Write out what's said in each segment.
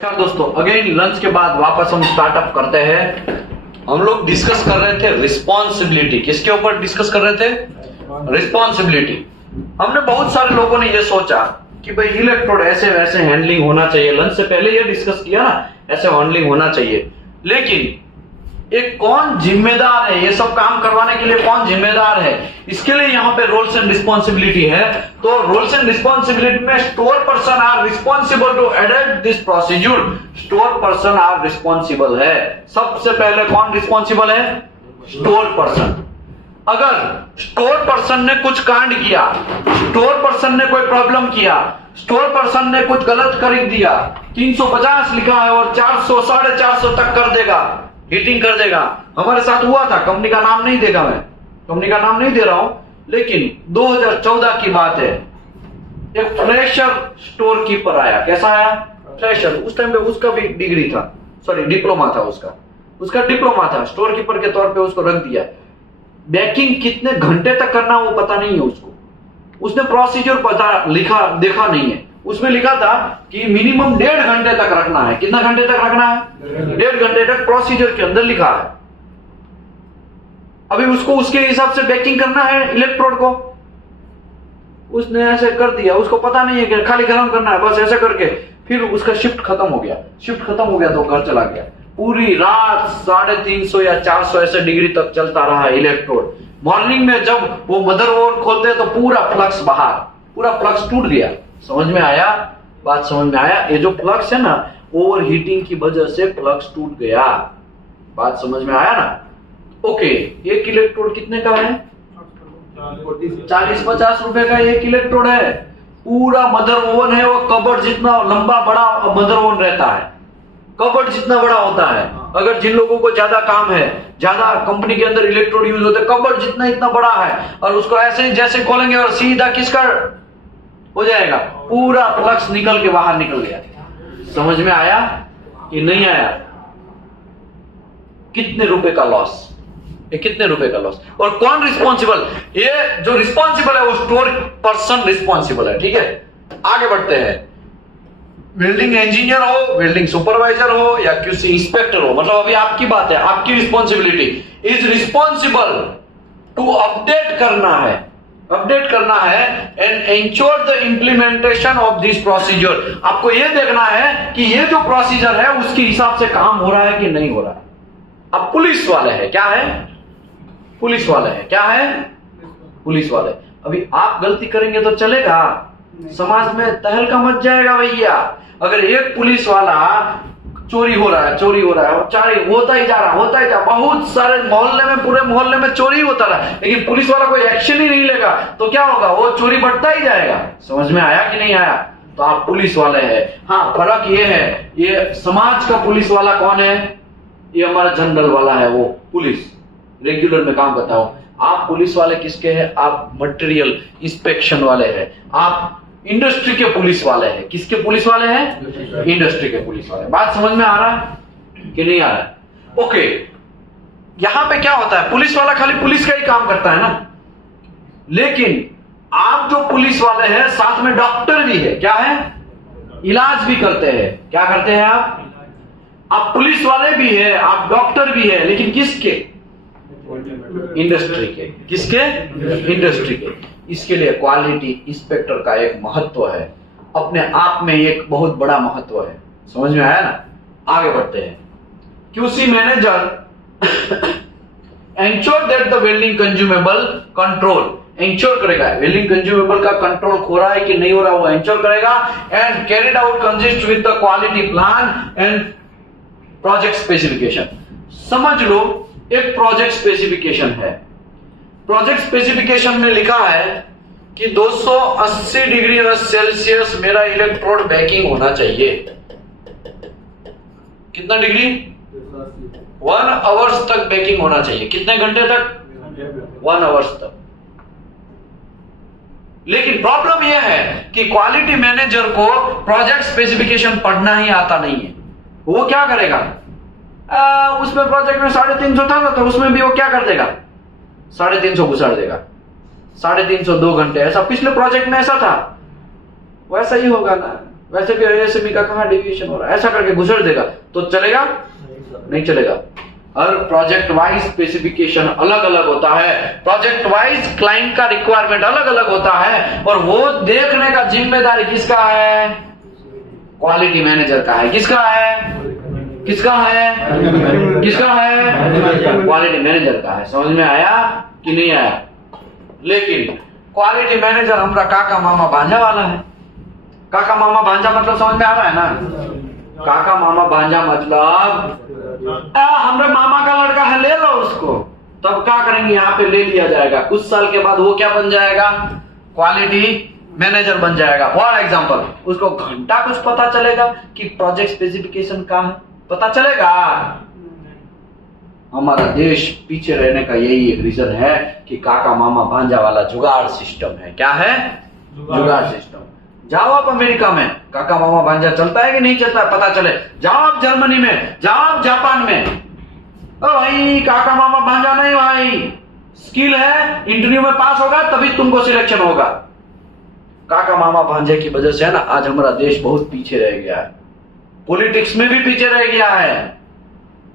नमस्कार दोस्तों, again lunch के बाद वापस हम स्टार्टअप करते हैं। हम लोग डिस्कस कर रहे थे रिस्पॉन्सिबिलिटी। किसके ऊपर डिस्कस कर रहे थे? रिस्पॉन्सिबिलिटी। हमने बहुत सारे लोगों ने ये सोचा कि भाई इलेक्ट्रोड ऐसे वैसे हैंडलिंग होना चाहिए। लंच से पहले ये डिस्कस किया ना, ऐसे हैंडलिंग होना चाहिए। लेकिन एक कौन जिम्मेदार है? ये सब काम करवाने के लिए कौन जिम्मेदार है? इसके लिए यहाँ पे रोल्स एंड रिस्पॉन्सिबिलिटी है। तो रोल्स एंड रिस्पॉन्सिबिलिटी में store person are responsible to adopt this procedure. Store person are responsible है। सबसे पहले कौन रिस्पॉन्सिबल है? Store person. अगर स्टोर पर्सन ने कुछ कांड किया, स्टोर पर्सन ने कोई प्रॉब्लम किया, स्टोर पर्सन ने कुछ गलत कर दिया, 350 लिखा है और 400 450 तक कर देगा, हिटिंग कर देगा। हमारे साथ हुआ था। कंपनी का नाम नहीं देगा, मैं कंपनी का नाम नहीं दे रहा हूं, लेकिन 2014 की बात है। एक फ्रेशर स्टोर कीपर आया। कैसा आया? फ्रेशर। उस टाइम पे उसका भी डिग्री था, सॉरी डिप्लोमा था। उसका डिप्लोमा था। स्टोर कीपर के तौर पे उसको रख दिया। बैकिंग कितने घंटे तक करना वो पता नहीं है उसको। उसने प्रोसीजर पता लिखा देखा नहीं है। उसमें लिखा था कि मिनिमम 1.5 घंटे तक रखना है। कितना घंटे तक रखना है? 1.5 घंटे तक प्रोसीजर के अंदर लिखा है। अभी उसको उसके हिसाब से बेकिंग करना है इलेक्ट्रोड को। उसने ऐसे कर दिया, उसको पता नहीं है कि खाली गर्म करना है, बस ऐसे करके फिर उसका शिफ्ट खत्म हो गया। शिफ्ट खत्म हो गया तो घर चला गया। पूरी रात 350 या 400 ऐसे डिग्री तक चलता रहा इलेक्ट्रोड। मॉर्निंग में जब वो मदरबोर्ड खोलते तो पूरा फ्लक्स बाहर, पूरा फ्लक्स टूट गया। समझ में आया? बात समझ में आया? ये जो फ्लक्स है ना, ओवर हीटिंग की वजह से फ्लक्स टूट गया। बात समझ में आया ना? ओके, एक इलेक्ट्रोड कितने का है? 40-50 रुपए का एक इलेक्ट्रोड है। पूरा मदर ओवन है, वो कबर्ड जितना लंबा बड़ा मदर ओवन रहता है, कबर्ड जितना बड़ा होता है। अगर जिन लोगों को ज्यादा काम है, ज्यादा कंपनी के अंदर इलेक्ट्रोड यूज होते, कबर्ड जितना इतना बड़ा है, और उसको ऐसे ही जैसे खोलेंगे और सीधा किसका हो जाएगा, पूरा फ्लक्स निकल के बाहर निकल गया। समझ में आया कि नहीं आया? कितने रुपए का लॉस? ये कितने रुपए का लॉस? और कौन रिस्पॉन्सिबल? ये जो रिस्पॉन्सिबल है वो स्टोर पर्सन रिस्पॉन्सिबल है। ठीक है, आगे बढ़ते हैं। वेल्डिंग इंजीनियर हो, वेल्डिंग सुपरवाइजर हो या किसी इंस्पेक्टर हो, मतलब अभी आपकी बात है, आपकी responsibility is responsible to update करना है and ensure the implementation of this procedure. आपको यह देखना है कि ये जो प्रोसीजर है उसके हिसाब से काम हो रहा है कि नहीं हो रहा है। अब पुलिस वाले हैं, क्या है? पुलिस वाले हैं, क्या है? पुलिस वाले। अभी आप गलती करेंगे तो चलेगा? समाज में तहलका मच जाएगा भैया। अगर एक पुलिस वाला चोरी हो रहा है और चोरी होता ही जा रहा, बहुत सारे मोहल्ले में, पूरे मोहल्ले में चोरी होता रहा, लेकिन पुलिस वाला कोई एक्शन ही नहीं लेगा, तो क्या होगा? वो चोरी बढ़ता ही जाएगा। समझ में आया कि नहीं आया? तो आप पुलिस वाले हैं। हाँ, फर्क ये है, ये समाज का पुलिस वाला कौन है? ये हमारा जनरल वाला है, वो पुलिस रेगुलर में काम करता हो। आप पुलिस वाले किसके हैं? आप मटेरियल इंस्पेक्शन वाले हैं। आप इंडस्ट्री के पुलिस वाले हैं। किसके पुलिस वाले हैं? इंडस्ट्री के पुलिस वाले। बात समझ में आ रहा है कि नहीं आ रहा है? ओके, यहां पे क्या होता है? पुलिस वाला खाली पुलिस का ही काम करता है ना, लेकिन आप जो पुलिस वाले हैं साथ में डॉक्टर भी है। क्या है? इलाज भी करते हैं। क्या करते हैं आप पुलिस वाले भी है, आप डॉक्टर भी है, लेकिन किसके? इंडस्ट्री के। किसके? इंडस्ट्री के। इसके लिए क्वालिटी इंस्पेक्टर का एक महत्व है, अपने आप में एक बहुत बड़ा महत्व है। समझ में आया ना? आगे बढ़ते हैं। QC manager ensure that the welding consumable control, ensure करेगा वेल्डिंग कंज्यूमेबल का कंट्रोल हो रहा है कि नहीं हो रहा, वो एंश्योर करेगा। And carried out consist with the quality plan and project specification. समझ लो, एक प्रोजेक्ट स्पेसिफिकेशन है। प्रोजेक्ट स्पेसिफिकेशन में लिखा है कि 280 डिग्री सेल्सियस मेरा इलेक्ट्रोड बेकिंग होना चाहिए। कितना डिग्री? 1 आवर्स तक बेकिंग होना चाहिए। कितने घंटे तक? 1 आवर्स तक। लेकिन प्रॉब्लम यह है कि क्वालिटी मैनेजर को प्रोजेक्ट स्पेसिफिकेशन पढ़ना ही आता नहीं है। वो क्या करेगा? उसमें प्रोजेक्ट में 350 था ना, तो उसमें भी वो क्या कर देगा? 350 घुसाड़ देगा। 350 2 घंटे। ऐसा पिछले प्रोजेक्ट में ऐसा था, वैसा ही होगा ना। वैसे भी ASME का कहाँ डेविएशन हो रहा है, ऐसा करके घुसड़ देगा तो चलेगा नहीं चलेगा। हर प्रोजेक्ट वाइज स्पेसिफिकेशन अलग अलग होता है, प्रोजेक्ट वाइज क्लाइंट का रिक्वायरमेंट अलग अलग होता है, और वो देखने का जिम्मेदारी किसका है? क्वालिटी मैनेजर का है। किसका है? किसका है? किसका है? क्वालिटी मैनेजर का है। समझ में आया कि नहीं आया? लेकिन क्वालिटी मैनेजर हमारा काका मामा भांजा वाला है। काका मामा भांजा मतलब समझ में आ रहा है ना? काका मामा भांजा मतलब हमारे मामा का लड़का है, ले लो उसको। तब क्या करेंगे? यहाँ पे ले लिया जाएगा, कुछ साल के बाद वो क्या बन जाएगा? क्वालिटी मैनेजर बन जाएगा। फॉर एग्जांपल उसको घंटा कुछ पता चलेगा कि प्रोजेक्ट स्पेसिफिकेशन का है, पता चलेगा? हमारा देश पीछे रहने का यही एक रीजन है कि काका मामा भांजा वाला जुगाड़ सिस्टम है। क्या है? जुगाड़ सिस्टम। जाओ आप अमेरिका में, काका मामा भांजा चलता है कि नहीं चलता है पता चले। जाओ आप जर्मनी में, जाओ आप जापान में, ओ भाई काका मामा भांजा नहीं भाई, स्किल है, इंटरव्यू में पास होगा तभी तुमको सिलेक्शन होगा। काका मामा भांजे की वजह से है ना आज हमारा देश बहुत पीछे रह गया है, पॉलिटिक्स में भी पीछे रह गया है,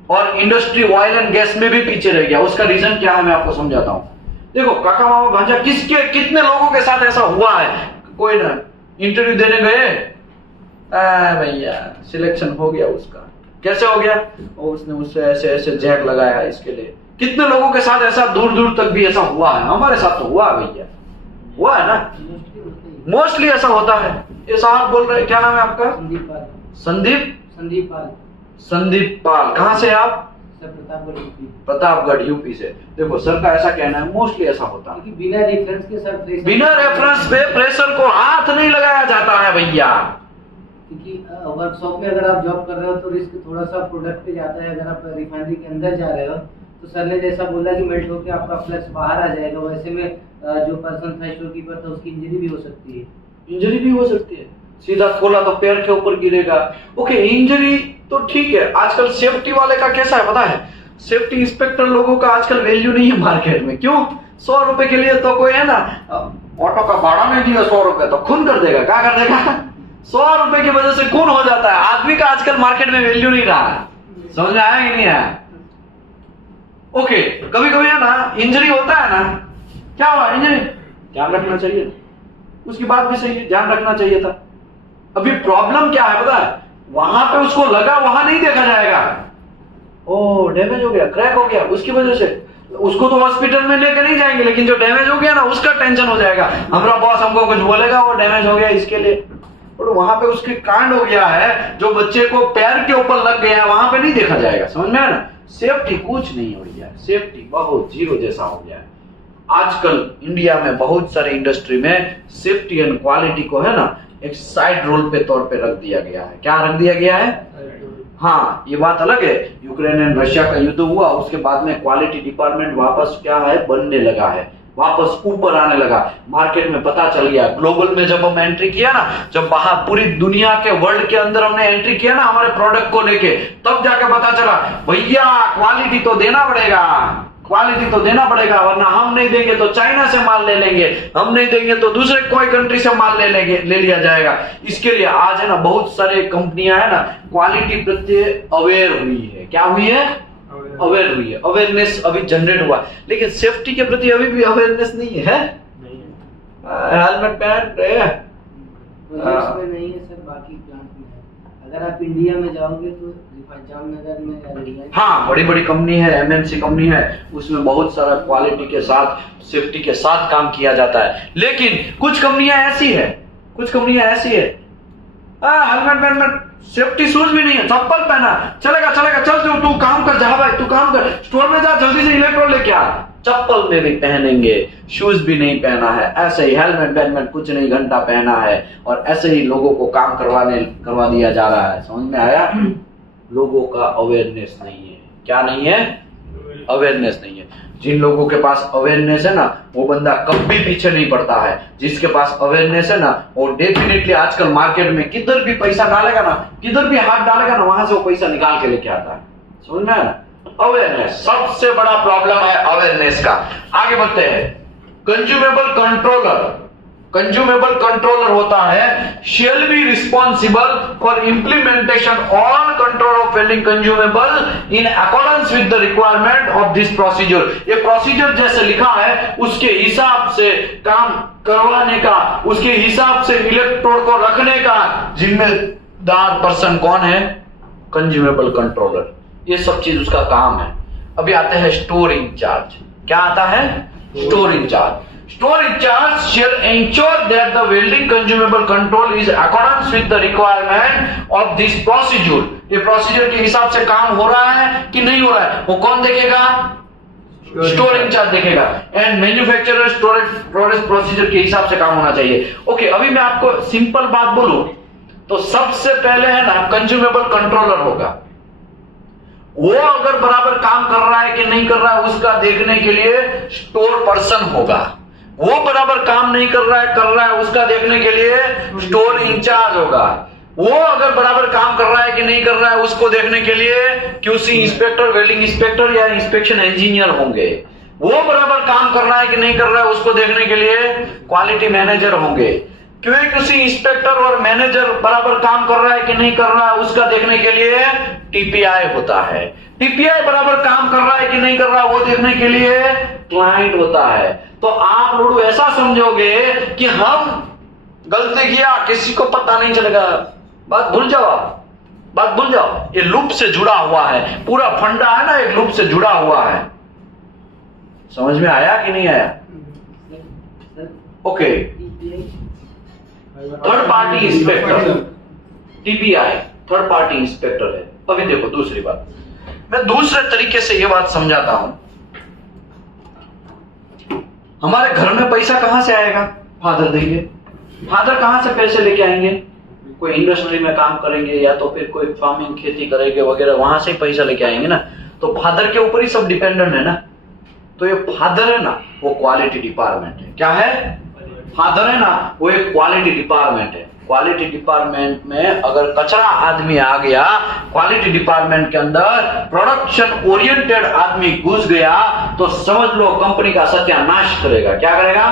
और इंडस्ट्री ऑयल एंड गैस में भी पीछे रह गया। उसका रीजन क्या है मैं आपको समझाता हूं। देखो काका मामा भांजा कितने लोगों के साथ ऐसा हुआ है, कोई ना इंटरव्यू देने गए, भैया सिलेक्शन हो गया उसका। कैसे हो गया? उसने उससे ऐसे ऐसे जैक लगाया इसके लिए। कितने लोगों के साथ ऐसा दूर दूर तक भी ऐसा हुआ है? हमारे साथ तो हुआ भैया, हुआ है ना, मोस्टली ऐसा होता है। ये साहब बोल रहे, क्या नाम है आपका? संदीप पाल। संदीप पाल कहाँ से आप? प्रतापगढ़ यूपी से। देखो सर का ऐसा कहना है मोस्टली ऐसा होता है, बिना रेफरेंस के सर बिना रेफरेंस पे प्रेशर को हाथ नहीं लगाया जाता है भैया। क्योंकि वर्कशॉप में अगर आप जॉब कर रहे हो तो रिस्क थोड़ा सा प्रोडक्ट पे जाता है। अगर आप रिफाइनरी के अंदर जा रहे हो तो सर ने जैसा बोला कि मेल्ट होकर आपका फ्लक्स बाहर आ जाएगा, वैसे में जो पर्सन था स्टोर कीपर था उसकी इंजरी भी हो सकती है। इंजरी भी हो सकती है, सीधा खोला तो पैर के ऊपर गिरेगा। ओके इंजरी तो ठीक है। आजकल सेफ्टी वाले का कैसा है पता है? सेफ्टी इंस्पेक्टर लोगों का आजकल वैल्यू नहीं है मार्केट में। क्यों? 100 रुपए के लिए तो कोई है ना ऑटो का भाड़ा नहीं दिया 100 रुपए तो खून कर देगा। क्या कर देगा? 100 रुपए की वजह से खून हो जाता है। आदमी का आजकल मार्केट में वैल्यू नहीं रहा है। समझ में आया कि नहीं आया? ओके कभी कभी है ना इंजरी होता है ना, क्या हुआ इंजरी, ध्यान रखना चाहिए। उसकी बात भी सही है, ध्यान रखना चाहिए था। अभी प्रॉब्लम क्या है पता है? वहां पे उसको लगा, वहां नहीं देखा जाएगा। ओ डैमेज हो गया, क्रैक हो गया, उसकी वजह से उसको तो हॉस्पिटल में लेकर नहीं जाएंगे, लेकिन जो डैमेज हो गया ना उसका टेंशन हो जाएगा। हमारा बॉस हमको कुछ बोलेगा, वो डैमेज हो गया इसके लिए। और वहां पे उसके कांड हो गया है, जो बच्चे को पैर के ऊपर लग गया है, वहां पे नहीं देखा जाएगा। समझ में आया ना? सेफ्टी कुछ नहीं हो गया, सेफ्टी बहुत जीरो जैसा हो गया है। आजकल इंडिया में बहुत सारे इंडस्ट्री में सेफ्टी एंड क्वालिटी को है ना एक साइड रोल पे तौर पे रख दिया गया है। क्या रख दिया गया है? हाँ ये बात अलग है, यूक्रेन एंड रशिया का युद्ध हुआ, उसके बाद में क्वालिटी डिपार्टमेंट वापस क्या है बनने लगा है, वापस ऊपर आने लगा। मार्केट में पता चल गया, ग्लोबल में जब हम एंट्री किया ना, जब बाहर पूरी दुनिया के वर्ल्ड के अंदर हमने एंट्री किया ना हमारे प्रोडक्ट को लेके, तब जाके पता चला भैया क्वालिटी तो देना पड़ेगा, क्वालिटी तो देना पड़ेगा, वरना हम नहीं देंगे तो चाइना से माल ले लेंगे, हम नहीं देंगे तो दूसरे कोई कंट्री से माल ले लेंगे, ले लिया जाएगा। इसके लिए आज है ना बहुत सारे कंपनियां है ना क्वालिटी प्रति अवेयर हुई है। क्या हुई है? अवेयर हुई है, अवेयरनेस अभी जनरेट हुआ। लेकिन सेफ्टी के प्रति अभी भी अवेयरनेस नहीं है। हेलमेट पहन रहे नहीं है सर, बाकी प्लांट में है। अगर आप इंडिया में जाओगे तो जामनगर में हाँ बड़ी बड़ी कंपनी है, एमएनसी कंपनी है, उसमें बहुत सारा क्वालिटी के साथ सेफ्टी के साथ काम किया जाता है। लेकिन कुछ कंपनियां ऐसी है, कुछ कंपनियां ऐसी है हेलमेट सेफ्टी शूज भी नहीं है, चप्पल पहना चलेगा चलेगा, चल तू काम कर, जा भाई तू काम कर, स्टोर में जा जल्दी से इलेक्ट्रॉन लेके आ। चप्पल में भी पहनेंगे, शूज भी नहीं पहना है, ऐसे ही हेलमेट कुछ नहीं घंटा पहना है, और ऐसे ही लोगों को काम करवा दिया जा रहा है। समझ में आया? लोगों का अवेयरनेस नहीं है। क्या नहीं है? अवेयरनेस नहीं है। जिन लोगों के पास अवेयरनेस है ना वो बंदा कभी पीछे नहीं पड़ता है। जिसके पास अवेयरनेस है ना वो डेफिनेटली आजकल मार्केट में किधर भी पैसा डालेगा ना, किधर भी हाथ डालेगा ना, वहां से वो पैसा निकाल के लेके आता है। समझ में आया ना? अवेयरनेस सबसे बड़ा प्रॉब्लम है अवेयरनेस का। आगे बढ़ते हैं। कंज्यूमेबल कंट्रोलर, कंज्यूमेबल कंट्रोलर होता है shall be responsible for implementation all control of welding consumable in accordance with the requirement of this procedure. ये प्रोसीजर जैसे लिखा है उसके हिसाब से काम करवाने का, उसके हिसाब से इलेक्ट्रोड को रखने का जिम्मेदार पर्सन कौन है? Consumable controller. ये सब चीज उसका काम है। अभी आते हैं स्टोर इंचार्ज। क्या आता है? Store incharge. Store in charge shall ensure that the welding consumable control is accordance with the requirement of this procedure। ये प्रोसीजर के हिसाब से काम हो रहा है कि नहीं हो रहा है वो कौन देखेगा? स्टोर इंचार्ज देखेगा। एंड मैन्युफैक्चरर स्टोरेज प्रोसीजर के हिसाब से काम होना चाहिए। ओके, अभी मैं आपको सिंपल बात बोलूं तो सबसे पहले है ना कंज्यूमेबल कंट्रोलर होगा। वो अगर बराबर काम कर रहा है कि नहीं कर रहा है उसका देखने के लिए स्टोर पर्सन होगा। वो बराबर काम नहीं कर रहा है उसका देखने के लिए स्टोर इंचार्ज होगा। वो अगर बराबर काम कर रहा है कि नहीं कर रहा है उसको देखने के लिए क्यूसी इंस्पेक्टर, वेल्डिंग इंस्पेक्टर या इंस्पेक्शन इंजीनियर होंगे। वो बराबर काम कर रहा है कि नहीं कर रहा है उसको देखने के लिए क्वालिटी मैनेजर होंगे। क्यूसी इंस्पेक्टर और मैनेजर बराबर काम कर रहा है कि नहीं कर रहा है उसका देखने के लिए टीपीआई होता है। टीपीआई बराबर काम कर रहा है कि नहीं कर रहा है वो देखने के लिए क्लाइंट होता है। तो आप लोग ऐसा समझोगे कि हम गलती किया किसी को पता नहीं चलेगा। बात भूल जाओ, आप बात भूल जाओ। ये लूप से जुड़ा हुआ है, पूरा फंडा है ना एक लूप से जुड़ा हुआ है। समझ में आया कि नहीं आया? Okay, third party inspector TPI third party inspector है। अभी देखो दूसरी बात, मैं दूसरे तरीके से यह बात समझाता हूं। हमारे घर में पैसा कहां से आएगा? फादर देंगे। फादर कहां से पैसे लेके आएंगे? कोई इंडस्ट्री में काम करेंगे या तो फिर कोई फार्मिंग खेती करेंगे वगैरह, वहां से ही पैसा लेके आएंगे ना। तो फादर के ऊपर ही सब डिपेंडेंट है ना। तो ये फादर है ना वो क्वालिटी डिपार्टमेंट है। क्या है? फादर है ना वो एक क्वालिटी डिपार्टमेंट है। क्वालिटी डिपार्टमेंट में अगर कचरा आदमी आ गया, क्वालिटी डिपार्टमेंट के अंदर प्रोडक्शन ओरिएंटेड आदमी घुस गया तो समझ लो कंपनी का सत्यानाश करेगा। क्या करेगा?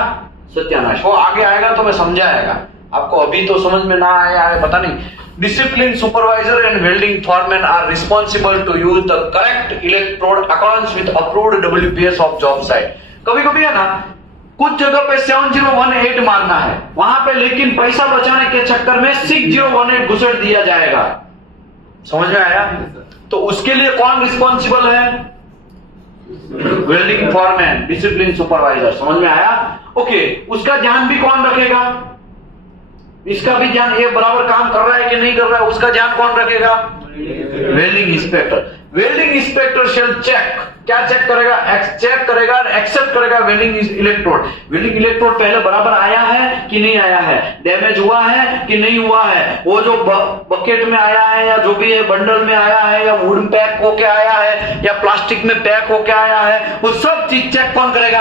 सत्यानाश। वो आगे आएगा तो मैं समझाएगा आपको, अभी तो समझ में ना आया है पता नहीं। Discipline supervisor and welding foreman are responsible to use the correct electrode according with approved WPS of job site. कभी कभी है ना कुछ जगह पे 7018 मारना है वहां पे, लेकिन पैसा बचाने के चक्कर में 6018 घुसेड़ दिया जाएगा। समझ में आया? तो उसके लिए कौन रिस्पॉन्सिबल है? Welding foreman, discipline supervisor. समझ में आया? ओके, उसका ध्यान भी कौन रखेगा? इसका भी ध्यान, ये बराबर काम कर रहा है कि नहीं कर रहा है उसका ध्यान कौन रखेगा? Welding inspector. Welding inspector shall check. क्या चेक करेगा? चेक करेगा, एक्सेप्ट करेगा वेल्डिंग इलेक्ट्रोड। वेल्डिंग इलेक्ट्रोड पहले बराबर आया है कि नहीं आया है, डैमेज हुआ है कि नहीं हुआ है, वो जो बकेट में आया है या जो भी है बंडल में आया है या वुड पैक होके आया है या प्लास्टिक में पैक होके आया है, वो सब चीज चेक कौन करेगा?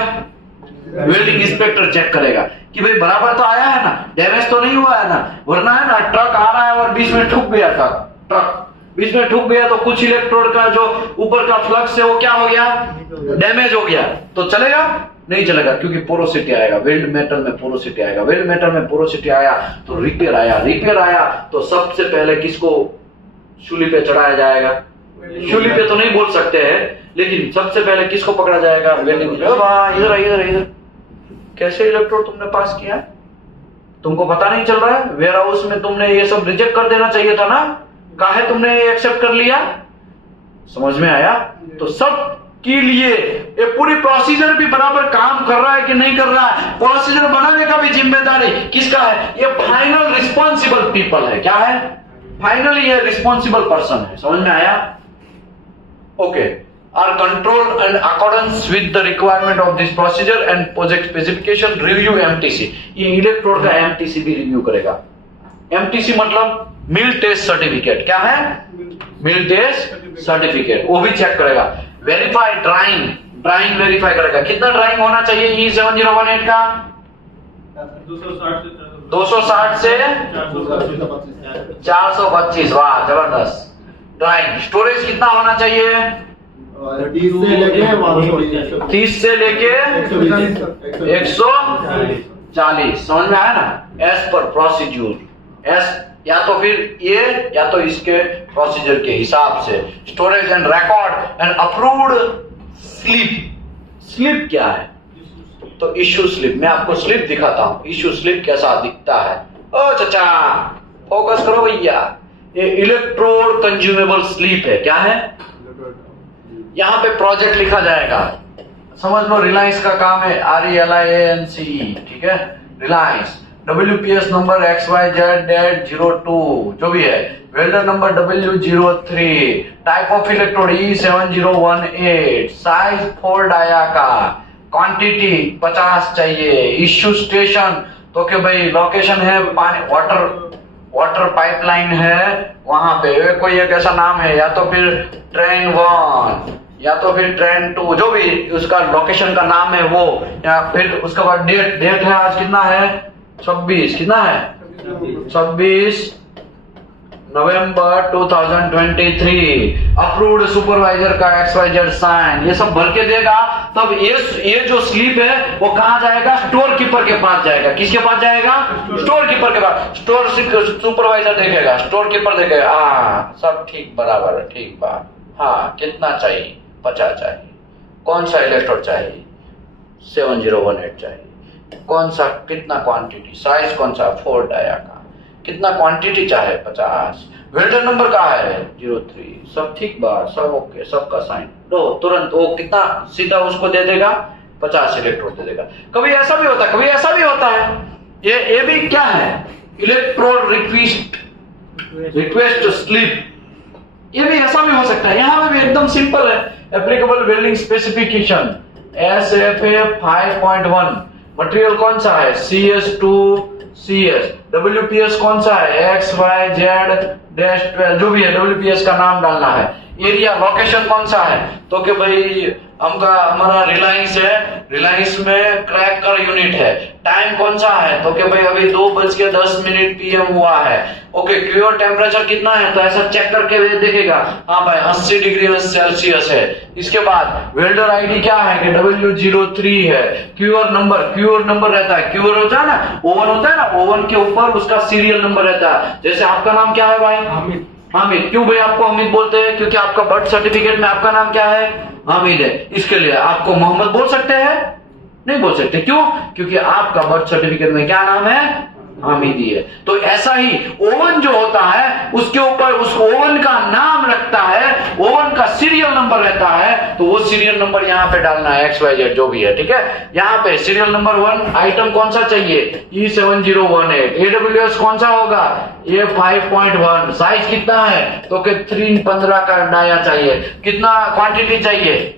वेल्डिंग इंस्पेक्टर चेक करेगा कि भाई बराबर तो आया है ना, डैमेज तो नहीं हुआ है ना। वरना है ना ट्रक आ रहा है और बीच में ठुक गया था, ट्रक बीच में ठुक गया तो कुछ इलेक्ट्रोड का जो ऊपर का फ्लक्स है वो क्या हो गया? डैमेज हो गया। तो चलेगा? नहीं चलेगा, क्योंकि पोरोसिटी आएगा। वेल्ड मेटल में पोरोसिटी आएगा। वेल्ड मेटल में पोरोसिटी आया तो रिपेयर आया। रिपेयर आया तो सबसे पहले किसको शूली पे चढ़ाया जाएगा? शूली पे तो नहीं बोल सकते हैं, लेकिन सबसे पहले किसको पकड़ा जाएगा? वेल्डिंग। इधर इधर इधर कैसे इलेक्ट्रोड तुमने पास किया? तुमको पता नहीं चल रहा है? वेयर हाउस में तुमने ये सब रिजेक्ट कर देना चाहिए था ना, काहे तुमने ये एक्सेप्ट कर लिया? समझ में आया? तो सब के लिए ये पूरी प्रोसीजर भी बराबर काम कर रहा है कि नहीं कर रहा है, प्रोसीजर बनाने का भी जिम्मेदारी किसका है? ये फाइनल रिस्पॉन्सिबल पीपल है। क्या है? फाइनली ये रिस्पॉन्सिबल पर्सन है। समझ में आया? Okay, are control and accordance with the requirement of this procedure and project specification review MTC. ये इलेक्ट्रोड का एमटीसी भी रिव्यू करेगा। एमटीसी मतलब मिल टेस्ट सर्टिफिकेट। क्या है? मिल टेस्ट सर्टिफिकेट, वो भी चेक करेगा। वेरीफाई ड्राइंग, ड्राइंग वेरीफाई करेगा। कितना ड्राइंग होना चाहिए E7018 का? 260 से 425। वाह जबरदस्त। ड्राइंग स्टोरेज कितना होना चाहिए? 30 से लेके 120 40, समझ में आया ना। एज पर प्रोसीड्यूर, एस या तो फिर ये या तो इसके प्रोसीजर के हिसाब से। Storage and record and approved slip. Slip क्या है? तो इश्यू स्लिप, मैं आपको स्लिप दिखाता हूं। इश्यू स्लिप कैसा दिखता है? ओ चाचा फोकस करो भैया, ये इलेक्ट्रोड कंज्यूमेबल स्लिप है। क्या है? यहां पे प्रोजेक्ट लिखा जाएगा, समझ लो रिलायंस का काम है, RELIANCE, ठीक है, रिलायंस। WPS नंबर XYZ-02 जो भी है, welder number W03, type of electrode E7018, size 4 dia का, क्वांटिटी 50 चाहिए। इश्यू स्टेशन तो कि भाई लोकेशन है पानी वाटर पाइपलाइन है वहां पे, कोई एक ऐसा नाम है, या तो फिर ट्रेन 1 या तो फिर ट्रेन 2, जो भी उसका लोकेशन का नाम है वो, या फिर उसके बाद डेट है, आज कितना है? 26, कितना है? 26 नवंबर 2023। अप्रूव्ड सुपरवाइजर का XYZ साइन, ये सब भर के देगा। तब ये जो स्लिप है वो कहां जाएगा? स्टोर कीपर के पास जाएगा। किसके पास जाएगा? स्टोर कीपर के पास। स्टोर सुपरवाइजर देखेगा, स्टोर कीपर देखेगा, हाँ सब ठीक बराबर है, ठीक बात, हाँ कितना चाहिए? 50 चाहिए। कौन सा इलेक्ट्रोड चाहिए? 7018 चाहिए। कौन सा, कितना क्वांटिटी, साइज कौन सा? 4 डाया का। कितना क्वांटिटी चाहे? 50। वेल्डर नंबर का है 03, सब ठीक बात, सब ओके, सबका साइन लो। तुरंत वो कितना सीधा उसको दे देगा? 50 इलेक्ट्रोड दे देगा। कभी ऐसा भी होता है, कभी ऐसा भी होता है। ये भी क्या है? Electrode request slip. ये भी ऐसा भी हो सकता है। यहां पे भी एकदम सिंपल है। Applicable welding specification SFA 5.1। Material कौन सा है? CS2CS। WPS कौन सा है? XYZ-12, जो भी है WPS का नाम डालना है। एरिया लोकेशन कौन सा है? तो कि भाई हमारा रिलायंस है, रिलायंस में क्रैक कर यूनिट है। टाइम कौन सा है? तो कि भाई अभी 2:10 PM हुआ है। ओके, क्यूओर टेम्परेचर कितना है? तो ऐसा चेक करके देखेगा, हाँ भाई 80 डिग्री सेल्सियस है। इसके बाद वेल्डर आईडी क्या है? कि W03 है। क्यूओर नंबर रहता है, क्यूओर होता है ना, ओवन होता है ना, ओवन के ऊपर उसका सीरियल नंबर रहता है। जैसे आपका नाम क्या है भाई? हामिद। क्यों भाई आपको हामिद बोलते हैं? क्योंकि आपका बर्थ सर्टिफिकेट में आपका नाम क्या है? हामिद है। इसके लिए आपको मोहम्मद बोल सकते हैं? नहीं बोल सकते। क्यों? क्योंकि आपका बर्थ सर्टिफिकेट में क्या नाम है? हामिदी है। तो ऐसा ही ओवन जो होता है उसके ऊपर उस ओवन का नाम रखता है, ओवन का सीरियल नंबर रहता है, तो वो सीरियल नंबर यहाँ पे डालना है, XYZ जो भी है, ठीक है। यहाँ पे सीरियल नंबर 1 आइटम कौन सा चाहिए? E7018। AWS कौन सा होगा? ये 5.1। साइज कितना है? तो कि 315 का डाया चाहिए। कितना क्वांटिटी चाहिए?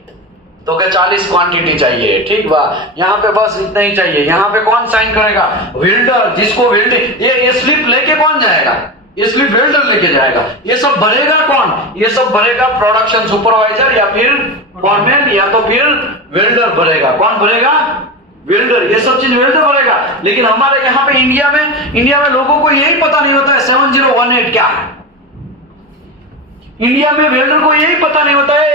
तो क्या 40 क्वांटिटी चाहिए, ठीक बा। यहाँ पे बस इतना ही चाहिए। यहाँ पे कौन साइन करेगा? वेल्डर, जिसको वेल्डिंग, ये स्लिप लेके कौन जाएगा? ये स्लिप वेल्डर लेके जाएगा। ये सब भरेगा कौन? ये सब भरेगा प्रोडक्शन सुपरवाइजर या फिर फॉरमैन या तो फिर वेल्डर भरेगा। कौन भरेगा? वेल्डर। ये सब चीज वेल्डर भरेगा। लेकिन हमारे यहाँ पे इंडिया में लोगों को यही पता नहीं होता है 7018 क्या है। इंडिया में वेल्डर को यही पता नहीं होता है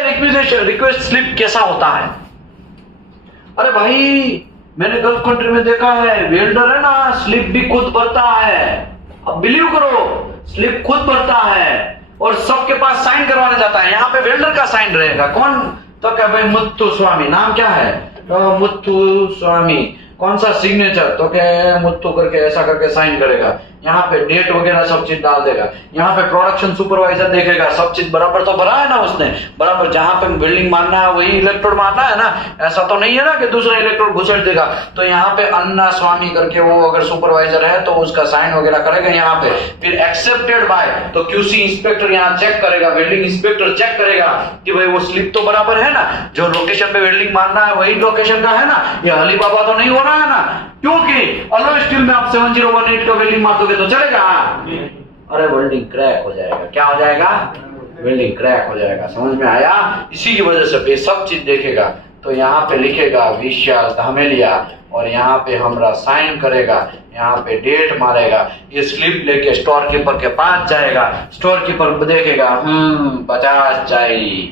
रिक्वेस्ट स्लिप कैसा होता है। अरे भाई मैंने गल्फ कंट्री में देखा है, वेल्डर है ना स्लिप भी खुद भरता है। अब बिलीव करो, स्लिप खुद भरता है और सबके पास साइन करवाने जाता है। यहाँ पे वेल्डर का साइन रहेगा। कौन? तो क्या भाई मुत्तु स्वामी। नाम क्या है? मुत्तु स्वामी। कौन सा सिग्नेचर? तो क्या मुत्तु करके ऐसा करके साइन करेगा। यहाँ पे डेट वगैरह सब चीज डाल देगा। यहाँ पे प्रोडक्शन सुपरवाइजर देखेगा सब चीज बराबर तो भरा है ना उसने, बराबर जहां पे बिल्डिंग मारना है वही इलेक्ट्रोड मारना है ना। ऐसा तो नहीं है ना कि दूसरा इलेक्ट्रोड घुसेड़ देगा। तो यहाँ पे अन्ना स्वामी करके वो अगर सुपरवाइजर है तो उसका साइन वगैरह करेगा यहाँ पे। फिर एक्सेप्टेड बाय, तो QC इंस्पेक्टर यहाँ चेक करेगा, वेल्डिंग इंस्पेक्टर चेक करेगा कि भाई वो स्लिप तो बराबर है ना, जो लोकेशन पे वेल्डिंग मारना है वही लोकेशन का है ना, ये अलीबाबा तो नहीं हो रहा है ना। क्योंकि अलॉय स्टील में आप 7018 का वेल्डिंग मार दोगे तो चलेगा? अरे वेल्डिंग क्रैक हो जाएगा। क्या हो जाएगा? वेल्डिंग क्रैक हो जाएगा। समझ में आया? इसी की वजह से सब चीज देखेगा। तो यहाँ पे लिखेगा विशाल धामेलिया और यहाँ पे हमरा साइन करेगा, यहाँ पे डेट मारेगा। ये स्लिप लेके स्टोर कीपर के पास जाएगा। स्टोर कीपर देखेगा 50 चाहिए।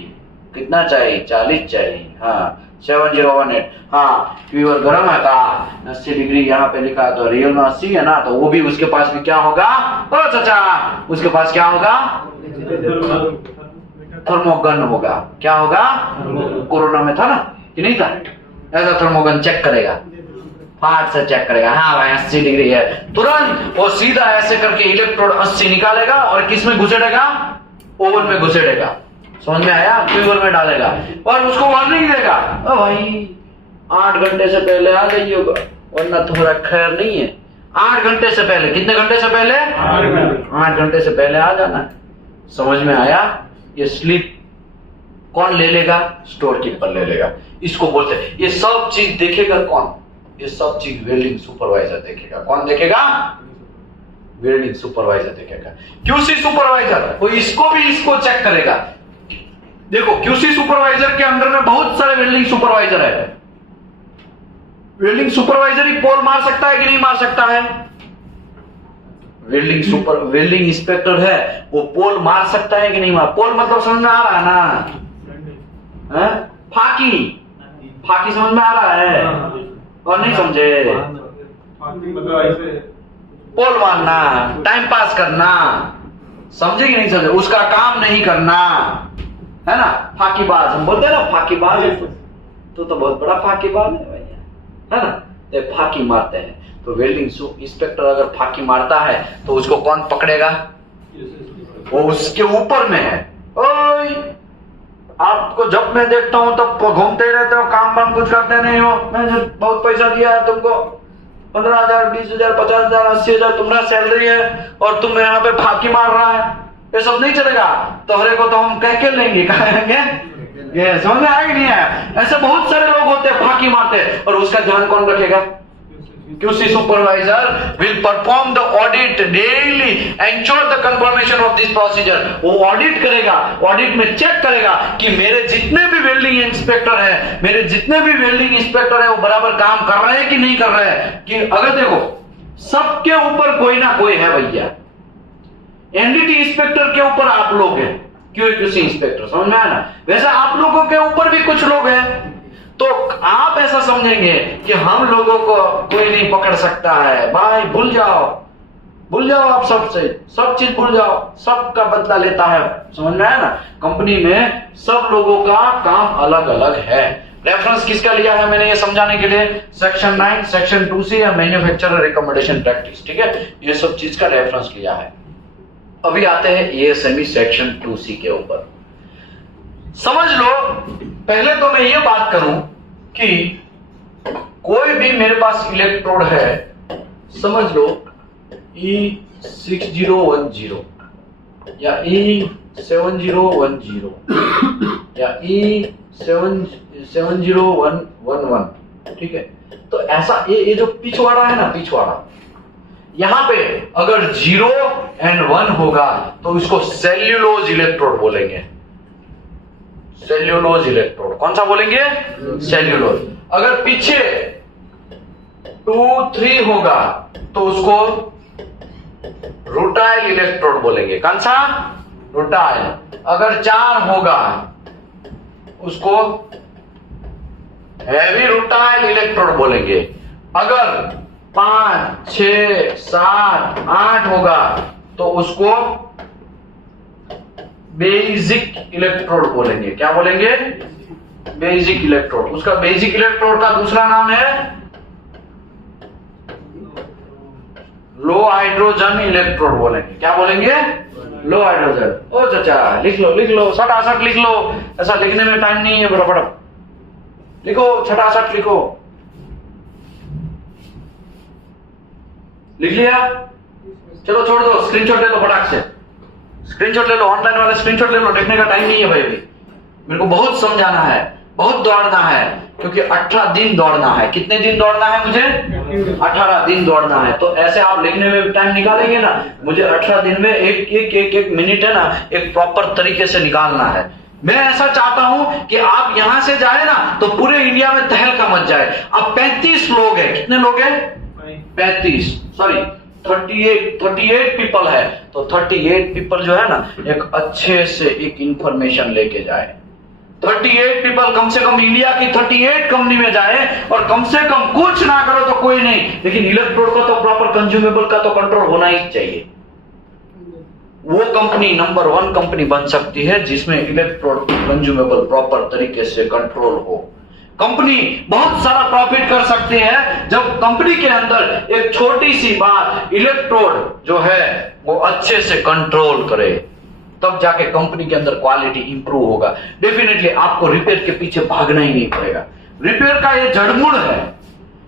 कितना चाहिए? 40 चाहिए। हाँ 7018। हाँ फीवर गर्म है का 80 डिग्री यहाँ पे लिखा है, तो रियल में 80 है ना, तो वो भी उसके पास भी क्या होगा ओ चाचा, उसके पास क्या होगा थर्मोगन होगा। क्या होगा? कोरोना में था ना कि नहीं था, ऐसा थर्मोगन चेक करेगा, हाथ से चेक करेगा, हाँ भाई 80 डिग्री है, तुरंत वो सीधा ऐसे करके इलेक्ट्रोड 80 निकालेगा और किस में घुसेड़ेगा? ओवन में घुसेड़ेगा। समझ में आया? फीवर में डालेगा और उसको वार्निंग देगा, ओ भाई 8 घंटे से पहले आ जाइएगा वरना तुम्हारा खैर नहीं है। 8 घंटे से पहले, कितने घंटे से पहले? 8 घंटे से पहले आ जाना है। समझ में आया? ये स्लिप कौन ले लेगा? स्टोर कीपर ले लेगा। इसको बोलते हैं, ये सब चीज देखेगा कौन? ये सब चीज वेल्डिंग सुपरवाइजर देखेगा। कौन देखेगा? वेल्डिंग सुपरवाइजर देखेगा। क्यूसी सुपरवाइजर वो इसको भी इसको चेक करेगा। देखो क्यूसी सुपरवाइजर के अंडर में बहुत सारे वेल्डिंग सुपरवाइजर है। वेल्डिंग सुपरवाइजर ही पोल मार सकता है कि नहीं मार सकता है? वेल्डिंग इंस्पेक्टर है, वो पोल मार सकता है कि नहीं मार? पोल मतलब समझ में आ रहा है ना? है? फाकी समझ में आ रहा है और नहीं समझे? पोल मारना, टाइम पास करना, समझे कि नहीं समझे? उसका काम नहीं करना, है ना? फाकीबाज हम बोलते हैं ना, फाकीबाज है तो बहुत बड़ा फाकीबाज है भैया, है ना? तो फाकी मारते हैं। तो वेल्डिंग इंस्पेक्टर अगर फाकी मारता है तो उसको कौन पकड़ेगा? वो उसके ऊपर में है। ओए आपको जब मैं देखता हूं तब घूमते रहते हो, काम वाम कुछ करते नहीं हो। मैंने बहुत पैसा दिया है तुमको, 15,000 20,000 50,000 80,000 तुम्हारा सैलरी है और तुम यहाँ पे फाकी मार रहा है, ये सब नहीं चलेगा। तोहरे को तो हम कह के लेंगे, कहेंगे। ये समझ में आया कि नहीं आया? ऐसे बहुत सारे लोग होते हैं फाकी मारते हैं और उसका ध्यान कौन रखेगा? QC supervisor will perform the audit daily, ensure the confirmation of this procedure। वो ऑडिट करेगा, ऑडिट में चेक करेगा कि मेरे जितने भी वेल्डिंग इंस्पेक्टर है, मेरे जितने भी वेल्डिंग इंस्पेक्टर है वो बराबर काम कर रहे हैं कि नहीं कर रहे हैं। कि अगर देखो सबके ऊपर कोई ना कोई है भैया। एनडीटी इंस्पेक्टर के ऊपर आप लोग हैं, QC इंस्पेक्टर, समझ में आया ना? वैसे आप लोगों के ऊपर भी कुछ लोग हैं। तो आप ऐसा समझेंगे कि हम लोगों को कोई नहीं पकड़ सकता है, भाई भूल जाओ आप सबसे, सब चीज भूल जाओ, सबका बदला लेता है। समझ में आया ना? कंपनी में सब लोगों का काम अलग अलग है। रेफरेंस किसका लिया है मैंने ये समझाने के लिए? सेक्शन 9 सेक्शन 2C या मैन्युफैक्चरर रिकमेंडेशन प्रैक्टिस, ठीक है? ये सब चीज का रेफरेंस लिया है। अभी आते हैं ASME सेक्शन 2C के ऊपर। समझ लो, पहले तो मैं ये बात करूं कि कोई भी मेरे पास इलेक्ट्रोड है, समझ लो E6010 या E7010 या E7011, ठीक है? तो ऐसा ये जो पिछवाड़ा है ना, पिछवाड़ा यहां पे अगर 0 और 1 होगा तो उसको सेल्यूलोज इलेक्ट्रोड बोलेंगे। सेल्यूलोज इलेक्ट्रोड, कौन सा बोलेंगे? सेल्यूलोज। अगर पीछे 2 3 होगा तो उसको रूटाइल इलेक्ट्रोड बोलेंगे। कौन सा? रूटाइल। अगर 4 होगा उसको हैवी रूटाइल इलेक्ट्रोड बोलेंगे। अगर 5 6 7 8 होगा तो उसको बेसिक इलेक्ट्रोड बोलेंगे। क्या बोलेंगे? Basic electrode. उसका बेसिक इलेक्ट्रोड का दूसरा नाम है लो हाइड्रोजन इलेक्ट्रोड बोलेंगे। क्या बोलेंगे? लो हाइड्रोजन। ओ चाचा लिख लो, सटासट लिख लो, ऐसा लिखने में टाइम नहीं है, बड़ा लिखो, छटासट लिखो। लिख लिया? चलो छोड़ दो, स्क्रीनशॉट ले लो फटाक से, स्क्रीनशॉट ले लो, ऑनलाइन वाले स्क्रीनशॉट ले लो, देखने का टाइम नहीं है भाई। अभी मेरे को बहुत समझाना है, बहुत दौड़ना है, क्योंकि 18 दिन दौड़ना है। कितने दिन दौड़ना है मुझे? 18 दिन दौड़ना है। तो ऐसे आप लिखने में टाइम निकालेंगे ना, मुझे 18 दिन में एक मिनट है ना, एक प्रॉपर तरीके से निकालना है। मैं ऐसा चाहता हूं कि आप यहां से जाए ना तो पूरे इंडिया में तहलका मच जाए। अब 35 लोग हैं। कितने लोग हैं? 38 पीपल है। तो 38 पीपल जो है ना, एक अच्छे से एक इंफॉर्मेशन लेके जाए। 38 पीपल, कम से कम इंडिया की 38 कंपनी में जाए और कम से कम कुछ ना करो तो कोई नहीं, लेकिन इलेक्ट्रोड का तो प्रॉपर कंज्यूमेबल का तो कंट्रोल होना ही चाहिए। वो कंपनी नंबर 1 कंपनी बन सकती है जिसमें इलेक्ट्रोड कंज्यूमेबल प्रॉपर तरीके से कंट्रोल हो। कंपनी बहुत सारा प्रॉफिट कर सकती है जब कंपनी के अंदर एक छोटी सी बात इलेक्ट्रोड जो है वो अच्छे से कंट्रोल करे, तब जाके कंपनी के अंदर क्वालिटी इंप्रूव होगा। डेफिनेटली आपको रिपेयर के पीछे भागना ही नहीं पड़ेगा। रिपेयर का ये जड़मूल है।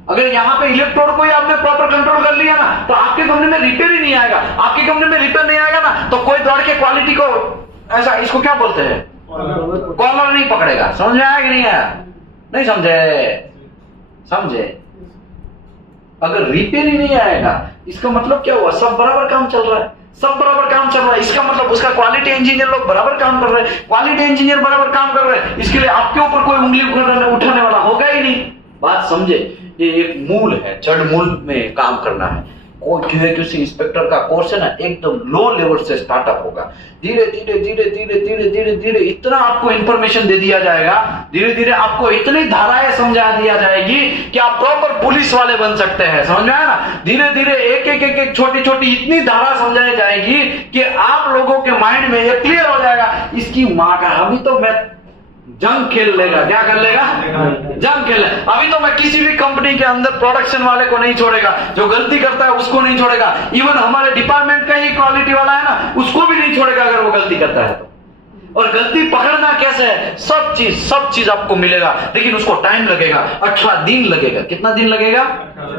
अगर यहां पे इलेक्ट्रोड को ही आपने प्रॉपर कंट्रोल कर लिया ना तो आपके कंपनी में रिपेयर ही नहीं आएगा। आपकी कंपनी में रिपेयर नहीं आएगा ना तो कोई दौड़ के क्वालिटी को ऐसा, इसको क्या बोलते हैं, कॉलर नहीं पकड़ेगा। समझ में आया कि नहीं आया? नहीं समझे? अगर रिपेयर ही नहीं आएगा इसका मतलब क्या हुआ? सब बराबर काम चल रहा है, सब बराबर काम चल रहा है, इसका मतलब उसका क्वालिटी इंजीनियर लोग बराबर काम कर रहे हैं, क्वालिटी इंजीनियर बराबर काम कर रहे हैं, इसके लिए आपके ऊपर कोई उंगली उठाने वाला होगा ही नहीं। बात समझे? ये एक मूल है, जड़ मूल में काम करना है। कोई QA/QC इंस्पेक्टर का कोर्स है ना, एकदम लो लेवल से स्टार्टअप होगा। धीरे धीरे इतना आपको इंफॉर्मेशन दे दिया जाएगा, धीरे धीरे आपको इतनी धाराएं समझा दिया जाएगी कि आप प्रॉपर पुलिस वाले बन सकते हैं। समझ में आया ना? धीरे धीरे एक छोटी छोटी इतनी धारा समझाई जाएगी कि आप लोगों के माइंड में ये क्लियर हो जाएगा, इसकी माँ का अभी तो मैं जंग खेल लेगा। क्या कर लेगा? जंग खेल लेगा। अभी तो मैं किसी भी कंपनी के अंदर प्रोडक्शन वाले को नहीं छोड़ेगा, जो गलती करता है उसको नहीं छोड़ेगा। इवन हमारे डिपार्टमेंट का ही क्वालिटी वाला है ना, उसको भी नहीं छोड़ेगा अगर वो गलती करता है तो। और गलती पकड़ना कैसे है? सब चीज आपको मिलेगा, लेकिन उसको टाइम लगेगा, 18 दिन लगेगा। कितना दिन लगेगा?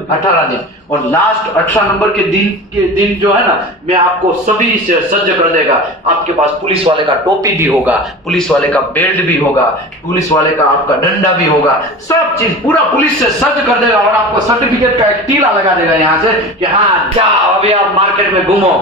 18 दिन। और लास्ट 18 नंबर के दिन जो है ना, मैं आपको सभी से सज्ज कर देगा। आपके पास पुलिस वाले का टोपी भी होगा, पुलिस वाले का बेल्ट भी होगा, पुलिस वाले का आपका डंडा भी होगा, सब चीज पूरा पुलिस से सज्ज कर देगा। और आपको सर्टिफिकेट का एक टीला लगा देगा यहाँ से कि हाँ जाओ अभी आप मार्केट में घूमो,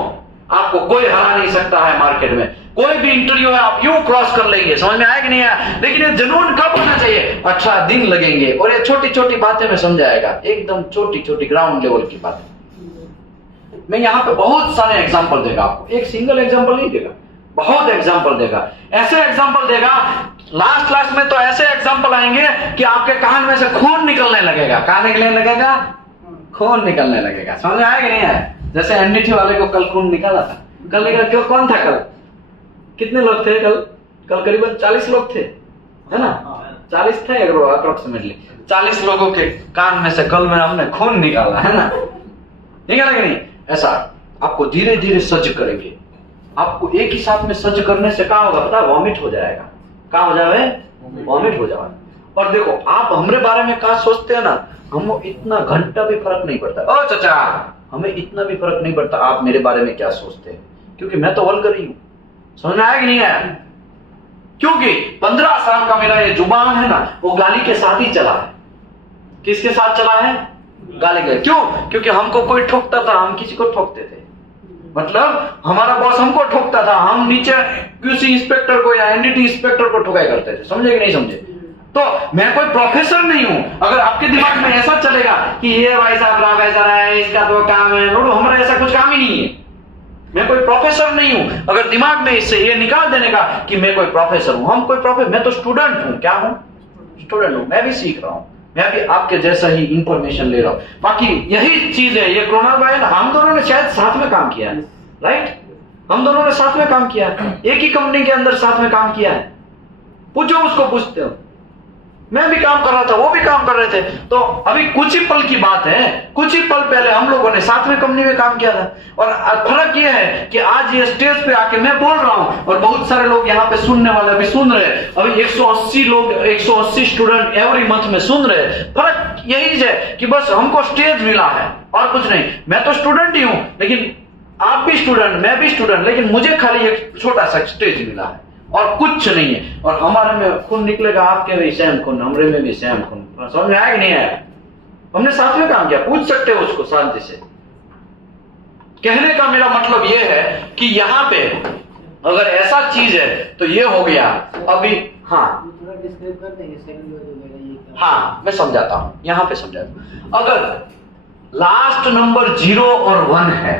आपको कोई हरा नहीं सकता है मार्केट में। कोई भी इंटरव्यू है आप यूं क्रॉस कर लेंगे। समझ में आया कि नहीं आया? लेकिन ये जुनून कब होना चाहिए? 18 दिन लगेंगे। और ये छोटी छोटी बातें में समझाएगा, एकदम छोटी छोटी ग्राउंड लेवल की बातें। मैं यहाँ पे बहुत सारे एग्जांपल देगा आपको, एक सिंगल एग्जांपल नहीं देगा, बहुत एग्जांपल देगा। ऐसे एग्जांपल देगा लास्ट में तो ऐसे एग्जांपल आएंगे कि आपके कान में से खून निकलने लगेगा। कहाँ निकलने लगेगा? खून निकलने लगेगा। समझ में आया कि नहीं आया? जैसे एनडीटी वाले को कल खून निकाला था, कल निकल क्यों? कौन था कल? कितने लोग थे कल करीबन 40 लोग थे, है ना? 40 थे अप्रोक्सीमेटली। 40 लोगों के कान में से कल में हमने खून निकाला, है ना? निकाला कि नहीं? ऐसा आपको धीरे धीरे सज्ज करेंगे। आपको एक ही साथ में सज्ज करने से क्या होगा पता? वॉमिट हो जाएगा। क्या हो जाए? वॉमिट हो जाए। और देखो आप हमारे बारे में क्या सोचते हैं ना, हमको इतना घंटा भी फर्क नहीं पड़ता। ओ चाचा, हमें इतना भी फर्क नहीं पड़ता आप मेरे बारे में क्या सोचते हैं, क्योंकि मैं तो वल्गर ही हूं। समझ में आया कि नहीं आया? क्योंकि 15 साल का मेरा ये जुबान है ना, वो गाली के साथ ही चला है। किसके साथ चला है? गाली के। क्यों? क्योंकि हमको कोई ठोकता था, हम किसी को ठोकते थे। मतलब हमारा बॉस हमको ठोकता था, हम नीचे QC इंस्पेक्टर को या एनडीटी इंस्पेक्टर को ठोकाई करते थे। समझे कि नहीं समझे? तो मैं कोई प्रोफेसर नहीं हूं। अगर आपके दिमाग में ऐसा चलेगा कि ये भाई साहब प्रोफेसर है, इसका तो काम है, नोड़ो हमारा ऐसा कुछ काम ही नहीं है। मैं कोई प्रोफेसर नहीं हूं। अगर दिमाग में इससे ये निकाल देने का कि मैं कोई प्रोफेसर हूं, हम कोई प्रोफेसर, मैं तो स्टूडेंट हूं। क्या हूं? स्टूडेंट हूं। मैं भी सीख रहा हूं, मैं भी आपके जैसा ही इंफॉर्मेशन ले रहा हूं। बाकी यही चीज है, ये क्रोनल भाई हम दोनों ने शायद साथ में काम किया है, राइट? हम दोनों ने साथ में काम किया है, एक ही कंपनी के अंदर साथ में काम किया है। पूछो उसको, पूछते हो। मैं भी काम कर रहा था, वो भी काम कर रहे थे। तो अभी कुछ ही पल की बात है, कुछ ही पल पहले हम लोगों ने साथ में कंपनी में काम किया था। और फर्क ये है कि आज ये स्टेज पे आके मैं बोल रहा हूं और बहुत सारे लोग यहाँ पे सुनने वाले अभी सुन रहे हैं। अभी 180 लोग, 180 स्टूडेंट एवरी मंथ में सुन रहे हैं। फर्क यही है कि बस हमको स्टेज मिला है और कुछ नहीं। मैं तो स्टूडेंट ही हूं, लेकिन आप भी स्टूडेंट, मैं भी स्टूडेंट, लेकिन मुझे खाली एक छोटा सा स्टेज मिला है और कुछ नहीं है। और हमारे में खून निकलेगा, आपके भी सेम खून, हमारे में भी सेम खून। समझ में आया कि नहीं आया? हमने साथ में काम किया। पूछ सकते हो उसको शांति से। कहने का मेरा मतलब ये है कि यहाँ पे अगर ऐसा चीज है तो ये हो गया। अभी हाँ हाँ मैं समझाता हूं, यहां पे समझाता हूं। अगर लास्ट नंबर 0 और 1 है,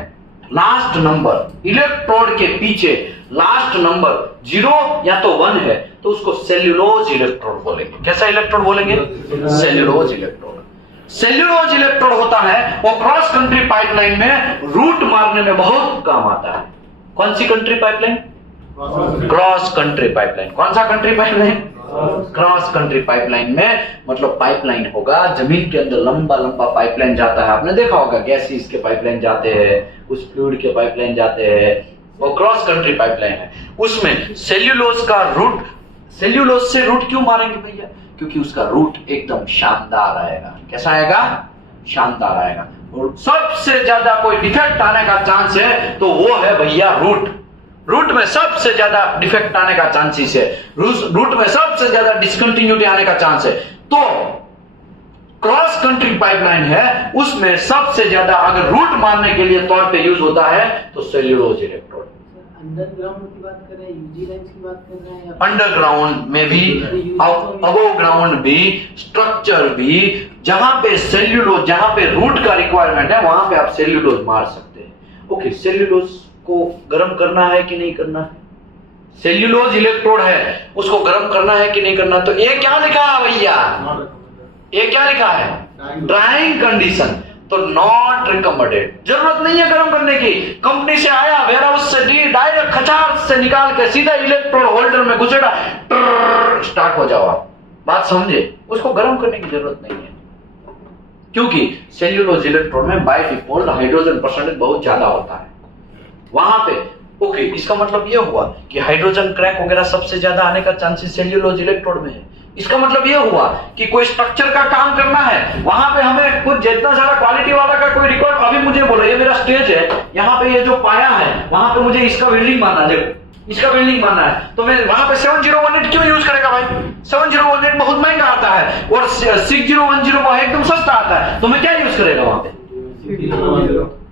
लास्ट नंबर इलेक्ट्रोड के पीछे लास्ट नंबर 0 या तो 1 है तो उसको सेल्यूलोज इलेक्ट्रोड बोलेंगे। कैसा इलेक्ट्रोड बोलेंगे? Cellulose electrode. सेल्यूलोज इलेक्ट्रोड होता है वो क्रॉस कंट्री पाइपलाइन में रूट मारने में बहुत काम आता है। कौन सी country pipeline? Cross country pipeline. कौन सा country pipeline? Cross country pipeline में मतलब पाइपलाइन होगा, जमीन के अंदर लंबा लंबा पाइपलाइन जाता है। आपने देखा होगा गैसेस के पाइपलाइन जाते हैं, उस फ्लूइड के पाइपलाइन जाते हैं, वो क्रॉस कंट्री पाइपलाइन है। उसमें सेल्यूलोज का रूट, सेल्यूलोज से रूट क्यों मारेंगे भैया? क्योंकि उसका रूट एकदम शानदार आएगा। कैसा आएगा? शानदार आएगा। और सबसे ज्यादा कोई डिफेक्ट आने का चांस है तो वो है भैया रूट। रूट में सबसे ज्यादा डिफेक्ट आने का चांसेस है, रूट में सबसे ज्यादा डिसकंटिन्यूटी आने का चांस है। तो क्रॉस कंट्री पाइपलाइन है, उसमें सबसे ज्यादा अगर रूट मारने के लिए तौर पे यूज होता है तो सेल्यूलोज इलेक्ट्रोड। अंडरग्राउंड की बात कर रहे हैं, यूजी लाइंस की बात कर रहे हैं? अंडरग्राउंड में भी, अबव ग्राउंड भी, स्ट्रक्चर भी, जहां पे सेल्यूलोज, जहां पे रूट का रिक्वायरमेंट है वहां पे आप सेल्यूलोज मार सकते हैं। ओके, सेल्यूलोज को गर्म करना है कि नहीं करना है? सेल्यूलोज इलेक्ट्रोड है, उसको गर्म करना है कि नहीं करना? तो ये क्या लिखा है भैया? ये क्या लिखा है? Drawing condition. तो नॉट रिकमेंडेड, जरूरत नहीं है गर्म करने की। कंपनी से आया, वेरा उससे डायरेक्ट खचार से निकाल के सीधा इलेक्ट्रोड होल्डर में घुसेड़ा, स्टार्ट हो जाओ आप। बात समझे? उसको गर्म करने की जरूरत नहीं है, क्योंकि सेल्यूलोज इलेक्ट्रोड में बाय डिफॉल्ट हाइड्रोजन परसेंटेज बहुत ज्यादा होता है वहां पे। ओके, इसका मतलब यह हुआ कि हाइड्रोजन क्रैक वगैरह सबसे ज्यादा आने का चांसेस सेल्यूलोज इलेक्ट्रोड में है। इसका मतलब यह हुआ कि कोई स्ट्रक्चर का काम करना है, वहां पे हमें कुछ जितना सारा क्वालिटी वाला का कोई रिकॉर्ड, अभी मुझे बोलो ये मेरा स्टेज है, यहाँ पे ये जो पाया है वहां पे मुझे इसका बिल्डिंग मानना है, देखो इसका बिल्डिंग मानना है, तो मैं वहां पे 7018 क्यों यूज करेगा भाई? 7018 बहुत महंगा आता है और 6010 एकदम सस्ता आता है, तो मैं क्या यूज करेगा वहां पे?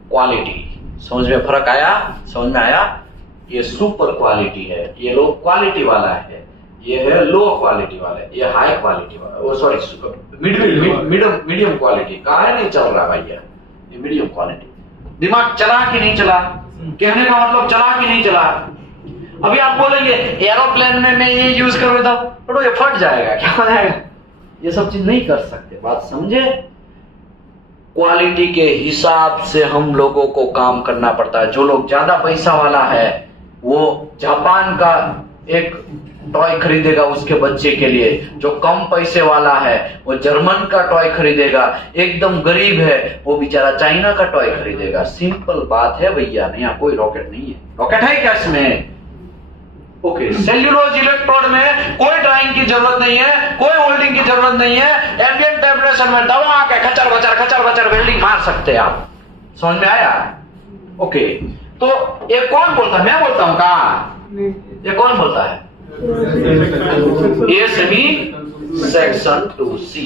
क्वालिटी। समझ में फर्क आया? समझ में आया? ये सुपर क्वालिटी है, ये लो क्वालिटी वाला है, ये है लो क्वालिटी वाला है, ये हाई क्वालिटी वाला, वो सॉरी मीडियम क्वालिटी का है, नहीं चल रहा भैया ये मीडियम क्वालिटी। दिमाग चला कि नहीं चला? कहने का मतलब चला कि नहीं चला? अभी आप बोलेंगे एरोप्लेन में मैं ये यूज करूंगा तो ये फट जाएगा, क्या हो जाएगा? ये सब चीज नहीं कर सकते। बात समझे? क्वालिटी के हिसाब से हम लोगों को काम करना पड़ता है। जो लोग ज्यादा पैसा वाला है वो जापान का एक टॉय खरीदेगा उसके बच्चे के लिए, जो कम पैसे वाला है वो जर्मन का टॉय खरीदेगा, एकदम गरीब है वो बेचारा चाइना का टॉय खरीदेगा। सिंपल बात है भैया, यहाँ कोई रॉकेट नहीं है। रॉकेट है क्या इसमें? ओके, सेल्यूलोज इलेक्ट्रोड में कोई ड्राइंग की जरूरत नहीं है, कोई होल्डिंग की जरूरत नहीं है। एम्बिएंट टेम्परेचर में दबा के खचर बचर वेल्डिंग मार सकते हैं आप। समझ में आया? ओके, तो ये कौन बोलता है? मैं बोलता हूं का? ये कौन बोलता है? ये सेमी सेक्शन 2C।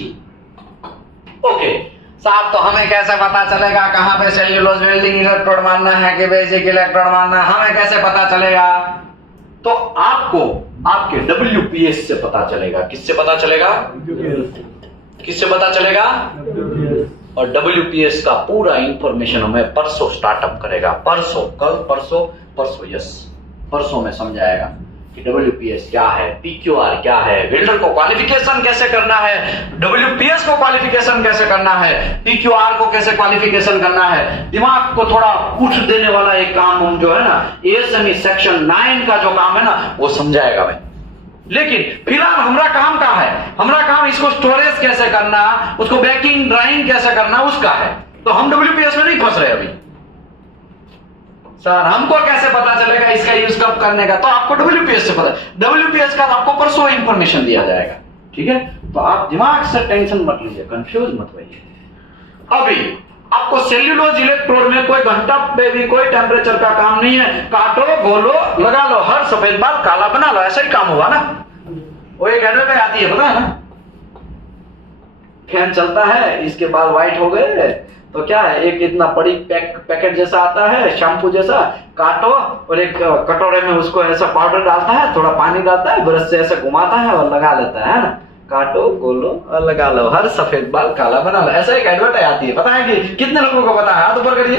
ओके साहब, तो हमें कैसे पता चलेगा कहां पे सेल्यूलोज वेल्डिंग इलेक्ट्रोड मारना है कि बेसिक इलेक्ट्रोड मारना है? हमें कैसे पता चलेगा? तो आपको आपके WPS से पता चलेगा। किससे पता चलेगा? किससे पता चलेगा? और WPS का पूरा इंफॉर्मेशन हमें परसों स्टार्टअप करेगा। परसों, कल परसों यस, परसों में समझाएगा कि WPS क्या है, PQR क्या है, वेल्डर को क्वालिफिकेशन कैसे करना है, WPS को क्वालिफिकेशन कैसे करना है, PQR को कैसे क्वालिफिकेशन करना है। दिमाग को थोड़ा उठ देने वाला एक काम हम जो है ना, ASME सेक्शन 9 का जो काम है ना वो समझाएगा मैं। लेकिन फिलहाल हमारा काम क्या है? हमारा काम इसको स्टोरेज कैसे करना, उसको बैकिंग ड्राइंग कैसे करना उसका है। तो हम WPS में नहीं फंस रहे अभी। सर हमको कैसे पता चलेगा इसका यूज कब करने का? तो आपको WPS से पता, WPS का आपको परसों इंफॉर्मेशन दिया जाएगा। ठीक है, तो आप दिमाग से टेंशन मत लीजिए, कंफ्यूज मत होइए। अभी आपको सेल्यूलोज इलेक्ट्रोड में कोई घंटा पे भी कोई टेम्परेचर का काम नहीं है। काटो, गोलो, लगा लो, हर सफेद बाल काला बना लो, ऐसा ही काम हुआ ना। वो एक एडवर्टाइज आती है, पता है ना, फैन चलता है, इसके बाल व्हाइट हो गए, तो क्या है, एक इतना बड़ी पैकेट जैसा आता है शैम्पू जैसा, काटो और एक कटोरे में उसको ऐसा पाउडर डालता है, थोड़ा पानी डालता है, ब्रश से ऐसा घुमाता है और लगा लेता है ना। काटो, गोलो और लगा लो, हर सफेद बाल काला बना लो, ऐसा एक एडवर्टाइज आती है। पता है कि कितने लोगों को पता है? हाथ ऊपर करिए,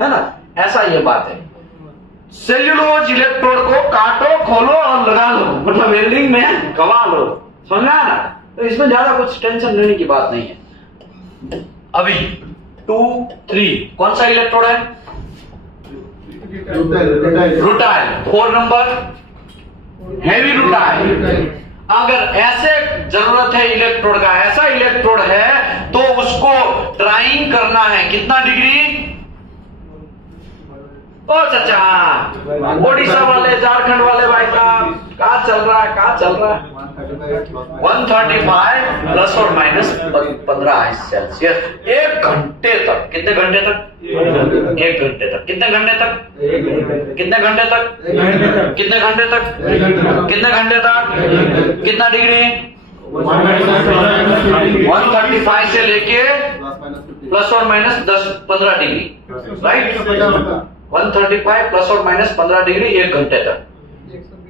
है ना। ऐसा ये बात है। सेल्यूलोज इलेक्ट्रोड को काटो, खोलो और लगा लो, मतलब वेल्डिंग में गवा लो, समझ आया ना? तो इसमें ज्यादा कुछ टेंशन लेने की बात नहीं है। अभी 2, 3 कौन सा इलेक्ट्रोड है? रुटाइल। 4 number heavy rutile. अगर ऐसे जरूरत है इलेक्ट्रोड का, ऐसा इलेक्ट्रोड है तो उसको ड्राइंग करना है कितना डिग्री? ओ चाचा, ओडिशा वाले, झारखंड वाले भाई साहब, कहा चल रहा है, कहा चल रहा है? 135 प्लस और माइनस 15 सेल्सियस 1 घंटे तक। कितने घंटे तक? 1 घंटे तक। कितने घंटे तक? कितने घंटे तक? कितने घंटे तक? कितने घंटे तक? कितना डिग्री? 135 से लेके प्लस और माइनस 10-15 डिग्री, राइट? 135 प्लस और माइनस 15 डिग्री 1 घंटे तक।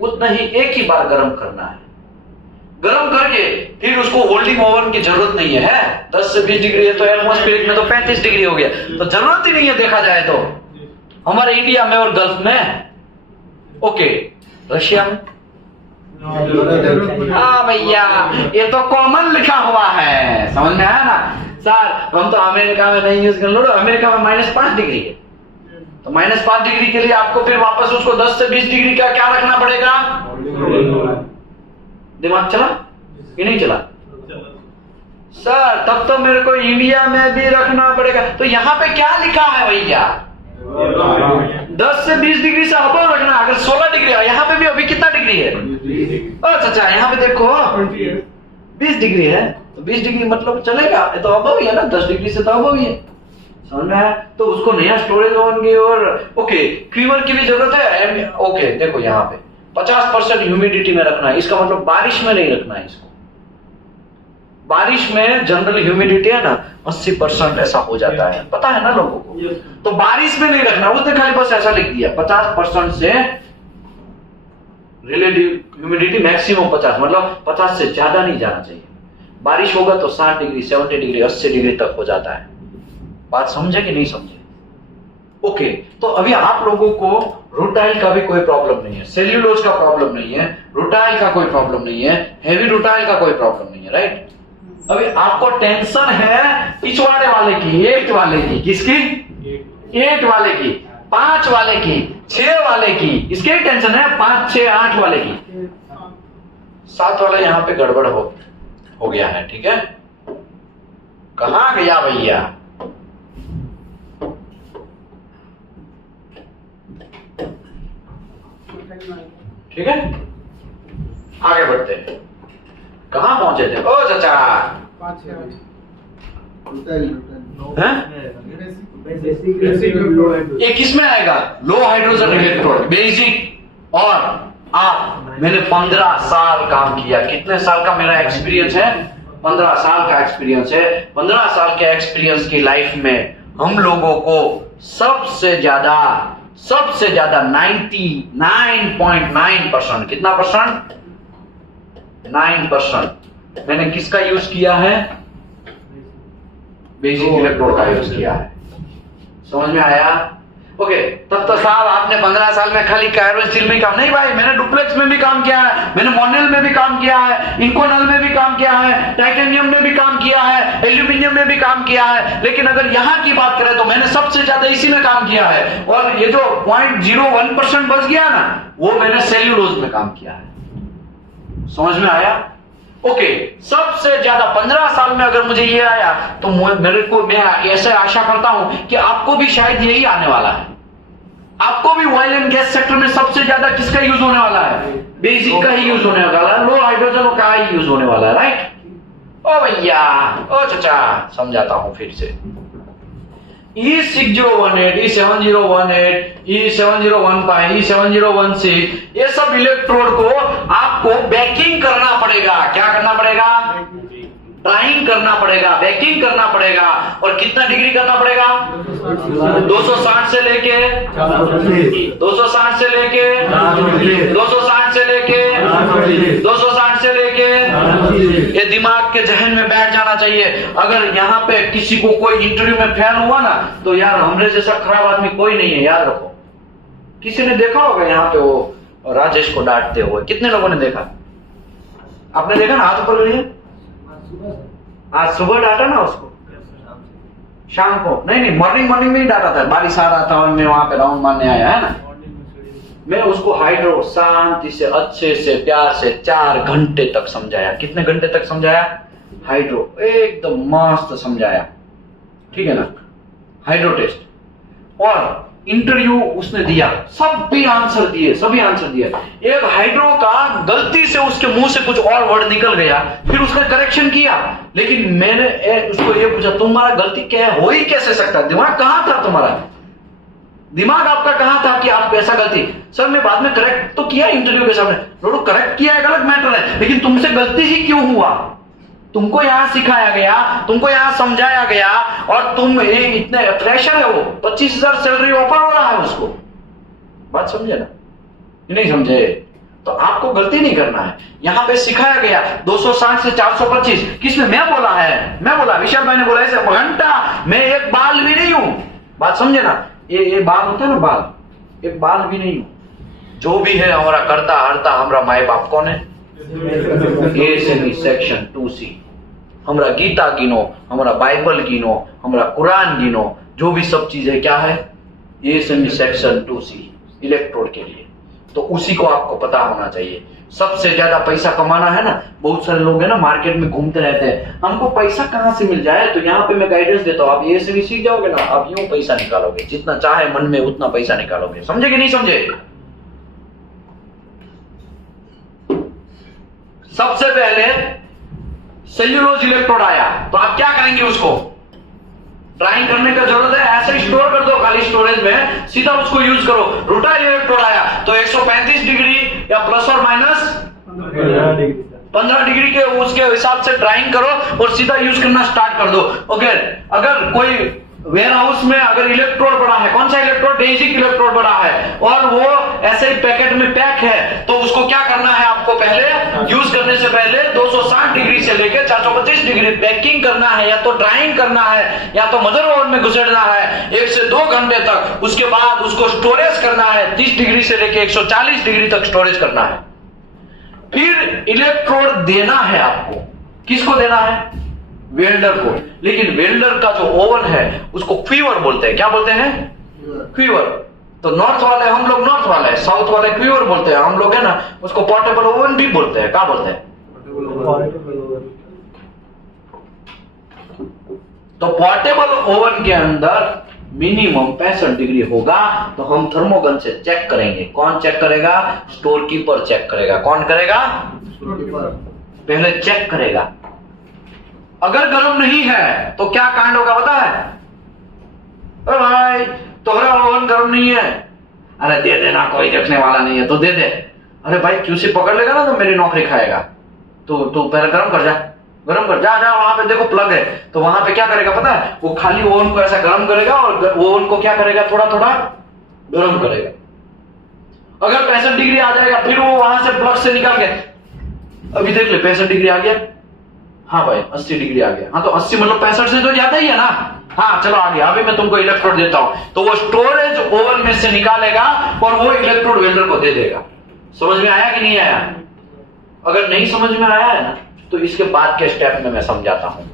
उतना ही एक ही बार गर्म करना है। गर्म करके फिर उसको होल्डिंग ओवन की जरूरत नहीं है। 10 से 20 डिग्री है तो एटमॉस्फेरिक में तो 35 डिग्री हो गया, तो जरूरत ही नहीं है देखा जाए तो हमारे इंडिया में और गल्फ में। ओके, रशिया में? हाँ भैया, ये तो कॉमन लिखा हुआ है, समझ में आया ना? सर हम तो अमेरिका में नहीं यूज कर लो, अमेरिका में -5 डिग्री है, तो -5 डिग्री के लिए आपको फिर वापस उसको 10 से 20 डिग्री का क्या रखना पड़ेगा? दिमाग चला कि नहीं चला? सर तब तो मेरे को इंडिया में भी रखना पड़ेगा, तो यहाँ पे क्या लिखा है भैया? 10 से 20 डिग्री से अबव रखना। अगर 16 डिग्री है, यहाँ पे भी अभी कितना डिग्री है? अच्छा, यहाँ पे देखो 20 डिग्री है, तो 20 डिग्री मतलब चलेगा, ये तो अबव ही है ना, 10 डिग्री से तो अबव ही है, समझ में आया? तो उसको नया स्टोरेज ओवन की और ओके क्यूवर की भी जरूरत है। ओके देखो यहाँ पे 50% ह्यूमिडिटी में रखना है, इसका मतलब बारिश में नहीं रखना है इसको। बारिश में जनरल ह्यूमिडिटी है ना 80% ऐसा हो जाता है, पता है ना लोगों को? तो बारिश में नहीं रखना, उसने खाली बस ऐसा लिख दिया 50% से रिलेटिव ह्यूमिडिटी मैक्सिमम 50, मतलब 50 से ज्यादा नहीं जाना चाहिए। बारिश होगा तो 60 डिग्री, 70 डिग्री, 80 डिग्री तक हो जाता है। बात समझे कि नहीं समझे? ओके, तो अभी आप लोगों को रुटाइल का भी कोई प्रॉब्लम नहीं है, सेल्यूलोज का प्रॉब्लम नहीं है, रुटाइल का कोई प्रॉब्लम नहीं है, हेवी रुटाइल का कोई प्रॉब्लम नहीं है, राइट? अभी आपको टेंशन है पिछवाड़े वाले की, 8 वाले की। किसकी? 8 वाले की, 5 वाले की, 6 वाले की। इसके टेंशन है 5, 6, 8 वाले की। 7 वाला यहाँ पे गड़बड़ हो गया है, ठीक है? कहां गया भैया? ठीक है, आगे बढ़ते हैं। कहां पहुंचे थे? ओ चाचा, ये किसमें आएगा? लो हाइड्रोजन इलेक्ट्रोड, बेसिक। और मैंने 15 साल काम किया। कितने साल का मेरा एक्सपीरियंस है? 15 साल का एक्सपीरियंस है। 15 साल के एक्सपीरियंस की लाइफ में हम लोगों को सबसे ज्यादा 99.9%, कितना परसेंट? 9% मैंने किसका यूज किया है? बेसिक इलेक्ट्रोड का यूज किया है। समझ में आया? ओके, तब तो साहब आपने 15 साल में खाली कायरो स्टील में काम नहीं भाई, मैंने डुप्लेक्स में भी काम किया है, मैंने मोनेल में भी काम किया है, इंकोनल में भी काम किया है, टाइटेनियम में भी काम किया है, एल्यूमिनियम में भी काम किया है। लेकिन अगर यहाँ की बात करें तो मैंने सबसे ज्यादा इसी में काम किया है। और ये जो 0.01% बच गया ना, वो मैंने सेल्यूलोज में काम किया है। समझ में आया? ओके, सबसे ज्यादा 15 साल में अगर मुझे ये आया तो मैं ऐसे आशा करता हूं कि आपको भी शायद यही आने वाला है। आपको भी ऑयल एंड गैस सेक्टर में सबसे ज्यादा किसका यूज होने वाला है? बेसिक का ही यूज होने वाला है, लो हाइड्रोजन का ही यूज होने वाला है, राइट? ओ भैया, ओ चाचा, समझाता हूं फिर से। E6018, E7018, E7015, E7016, ये सब इलेक्ट्रोड को आपको बेकिंग करना पड़ेगा। क्या करना पड़ेगा? ड्राइंग करना पड़ेगा, बेकिंग करना पड़ेगा। और कितना डिग्री करना पड़ेगा? 260 से लेके 260 से लेके 260 से लेके 260 से लेके ये दिमाग के जहन में बैठ जाना चाहिए। अगर यहाँ पे किसी को कोई इंटरव्यू में फेल हुआ ना, तो यार हमरे जैसा खराब आदमी कोई नहीं है, याद रखो। किसी ने देखा होगा यहाँ पे वो राजेश को डांटते हुए? कितने लोगों ने देखा? आपने देखा ना? हाथ ऊपर करिए। आज सुबह डांटा ना उसको? शाम को? नहीं, मॉर्निंग में ही डांटा था। बारिश आ रहा था और मैं वहां पे राउंड मारने आया है ना। मैं उसको हाइड्रो शांति से अच्छे से प्यार से 4 घंटे तक समझाया। कितने घंटे तक समझाया? हाइड्रो एकदम मस्त समझाया, ठीक है ना? हाइड्रो टेस्ट और इंटरव्यू उसने दिया, सभी आंसर दिए। एक हाइड्रो का गलती से उसके मुंह से कुछ और वर्ड निकल गया, फिर उसने करेक्शन किया, लेकिन मैंने उसको ये पूछा तुम्हारा गलती क्या है? हो ही कैसे सकता? दिमाग कहां था तुम्हारा? दिमाग आपका कहां था कि आप ऐसा गलती? सर मैं बाद में करेक्ट तो किया इंटरव्यू के सामने। लोगों करेक्ट किया है, गलत मैटर है, लेकिन तुमसे गलती ही क्यों हुआ? तुमको यहां सिखाया गया, तुमको यहां समझाया गया, और तुम इतने फ्रेशर है, वो 25,000 सैलरी ऑफर हो रहा है उसको। बात समझे ना? नहीं समझे तो आपको गलती नहीं करना है। यहां पे सिखाया गया 260 से 425। किसने? मैं बोला है, मैं बोला, विशाल भाई ने बोला ऐसे घंटा। मैं एक बाल भी नहीं हूं। बात समझे ना? ये बाल होता है ना, बाल, एक बाल भी नहीं हूं। जो भी है हमारा करता हरता हमारा माए बाप कौन है? ए से सेक्शन 2C। हमारा गीता गिनो, हमारा बाइबल गिनो, हमारा कुरान गिनो, जो भी सब चीज है क्या है? ए से सेक्शन 2C इलेक्ट्रोड के लिए। तो उसी को आपको पता होना चाहिए। सबसे ज्यादा पैसा कमाना है ना, बहुत सारे लोग है ना मार्केट में घूमते रहते हैं, हमको पैसा कहां से मिल जाए। तो यहाँ पे मैं गाइडेंस देता हूँ, आप ये से भी सीख जाओगे ना, आप यूं पैसा निकालोगे, जितना चाहे मन में उतना पैसा निकालोगे। समझे कि नहीं समझे? सबसे पहले सेल्यूलोज इलेक्ट्रोड आया, तो आप क्या करेंगे? उसको ड्राइंग करने का जरूरत है? ऐसे ही स्टोर कर दो खाली स्टोरेज में, सीधा उसको यूज करो। रूटाइल इलेक्ट्रोड आया तो 135 डिग्री या प्लस और माइनस 15 डिग्री के उसके हिसाब से ड्राइंग करो और सीधा यूज करना स्टार्ट कर दो। ओके, अगर कोई वेयर हाउस में अगर इलेक्ट्रोड बड़ा है, कौन सा इलेक्ट्रोड? बेसिक इलेक्ट्रोड बड़ा है, और वो ऐसे ही पैकेट में पैक है, तो उसको क्या करना है आपको? पहले यूज करने से पहले 260 डिग्री से लेकर 425 डिग्री पैकिंग करना है, या तो ड्राइंग करना है, या तो मदर ओवन में घुसेड़ना है 1 से 2 घंटे तक। उसके बाद उसको स्टोरेज करना है 30 डिग्री से लेकर 140 डिग्री तक स्टोरेज करना है। फिर इलेक्ट्रोड देना है आपको। किसको देना है? वेल्डर को। लेकिन वेल्डर का जो ओवन है उसको क्वीवर बोलते हैं। क्या बोलते हैं? क्वीवर। तो नॉर्थ वाले, हम लोग नॉर्थ वाले, साउथ वाले क्वीवर बोलते हैं, हम लोग है ना उसको पोर्टेबल ओवन भी बोलते हैं। क्या बोलते हैं? तो पोर्टेबल ओवन के अंदर मिनिमम 65 डिग्री होगा, तो हम थर्मोगन से चेक करेंगे। कौन चेक करेगा? स्टोर कीपर चेक करेगा। कौन करेगा? पहले चेक करेगा। अगर गर्म नहीं है तो क्या कांड होगा पता है? अरे भाई तुम्हारा ओवन गर्म नहीं है, अरे दे देना, कोई देखने वाला नहीं है तो दे दे। अरे भाई क्यूसी पकड़ लेगा ना तो मेरी नौकरी खाएगा। तो पहले गर्म कर जा, गर्म कर जा, वहां पे देखो प्लग है, तो वहां पे क्या करेगा पता है? वो खाली ओवन को ऐसा गर्म करेगा और ओवन को क्या करेगा? थोड़ा थोड़ा गर्म करेगा। अगर 65 डिग्री आ जाएगा, फिर वो वहां से प्लग से निकाल के, अभी देख ले 65 डिग्री आ गया, हाँ भाई 80 डिग्री आ गया, हाँ तो 80 मतलब 65 से तो ज्यादा ही है ना, हाँ चलो आ गया, अभी मैं तुमको इलेक्ट्रोड देता हूं। तो वो स्टोरेज ओवन में से निकालेगा और वो इलेक्ट्रोड वेल्डर को दे देगा। समझ में आया कि नहीं आया? अगर नहीं समझ में आया है ना तो इसके बाद के स्टेप में मैं समझाता हूं।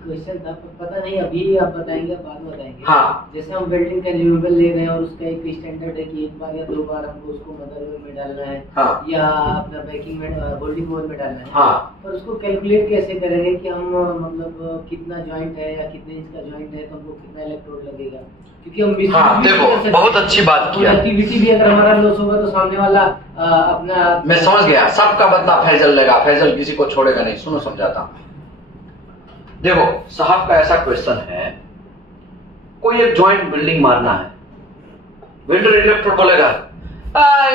क्वेश्चन था, पता नहीं अभी आप बताएंगे, बाद में बताएंगे। हाँ, जैसे हम वेल्डिंग कंज्यूमेबल ले रहे हैं और उसका एक स्टैंडर्ड है कि 1 बार या 2 बार हमको उसको मदर में डालना है, हाँ, या अपना पैकिंग में होल्डिंग मोड में डालना है, हाँ, पर उसको कैलकुलेट कैसे करेंगे कि हम मतलब कितना जॉइंट है या कितने इंच का जॉइंट है तो हमको कितना इलेक्ट्रोड लगेगा? क्योंकि हम हाँ, देखो बहुत अच्छी बात की। एक्टिविटी भी अगर हमारा लॉस होगा तो सामने वाला अपना, मैं समझ गया, सबका बदला फैजल लेगा, फैजल किसी को छोड़ेगा नहीं। सुनो समझाता हूं। देखो साहब का ऐसा क्वेश्चन है, कोई एक जॉइंट बिल्डिंग मारना है, वेल्डर इलेक्ट्रोड बोलेगा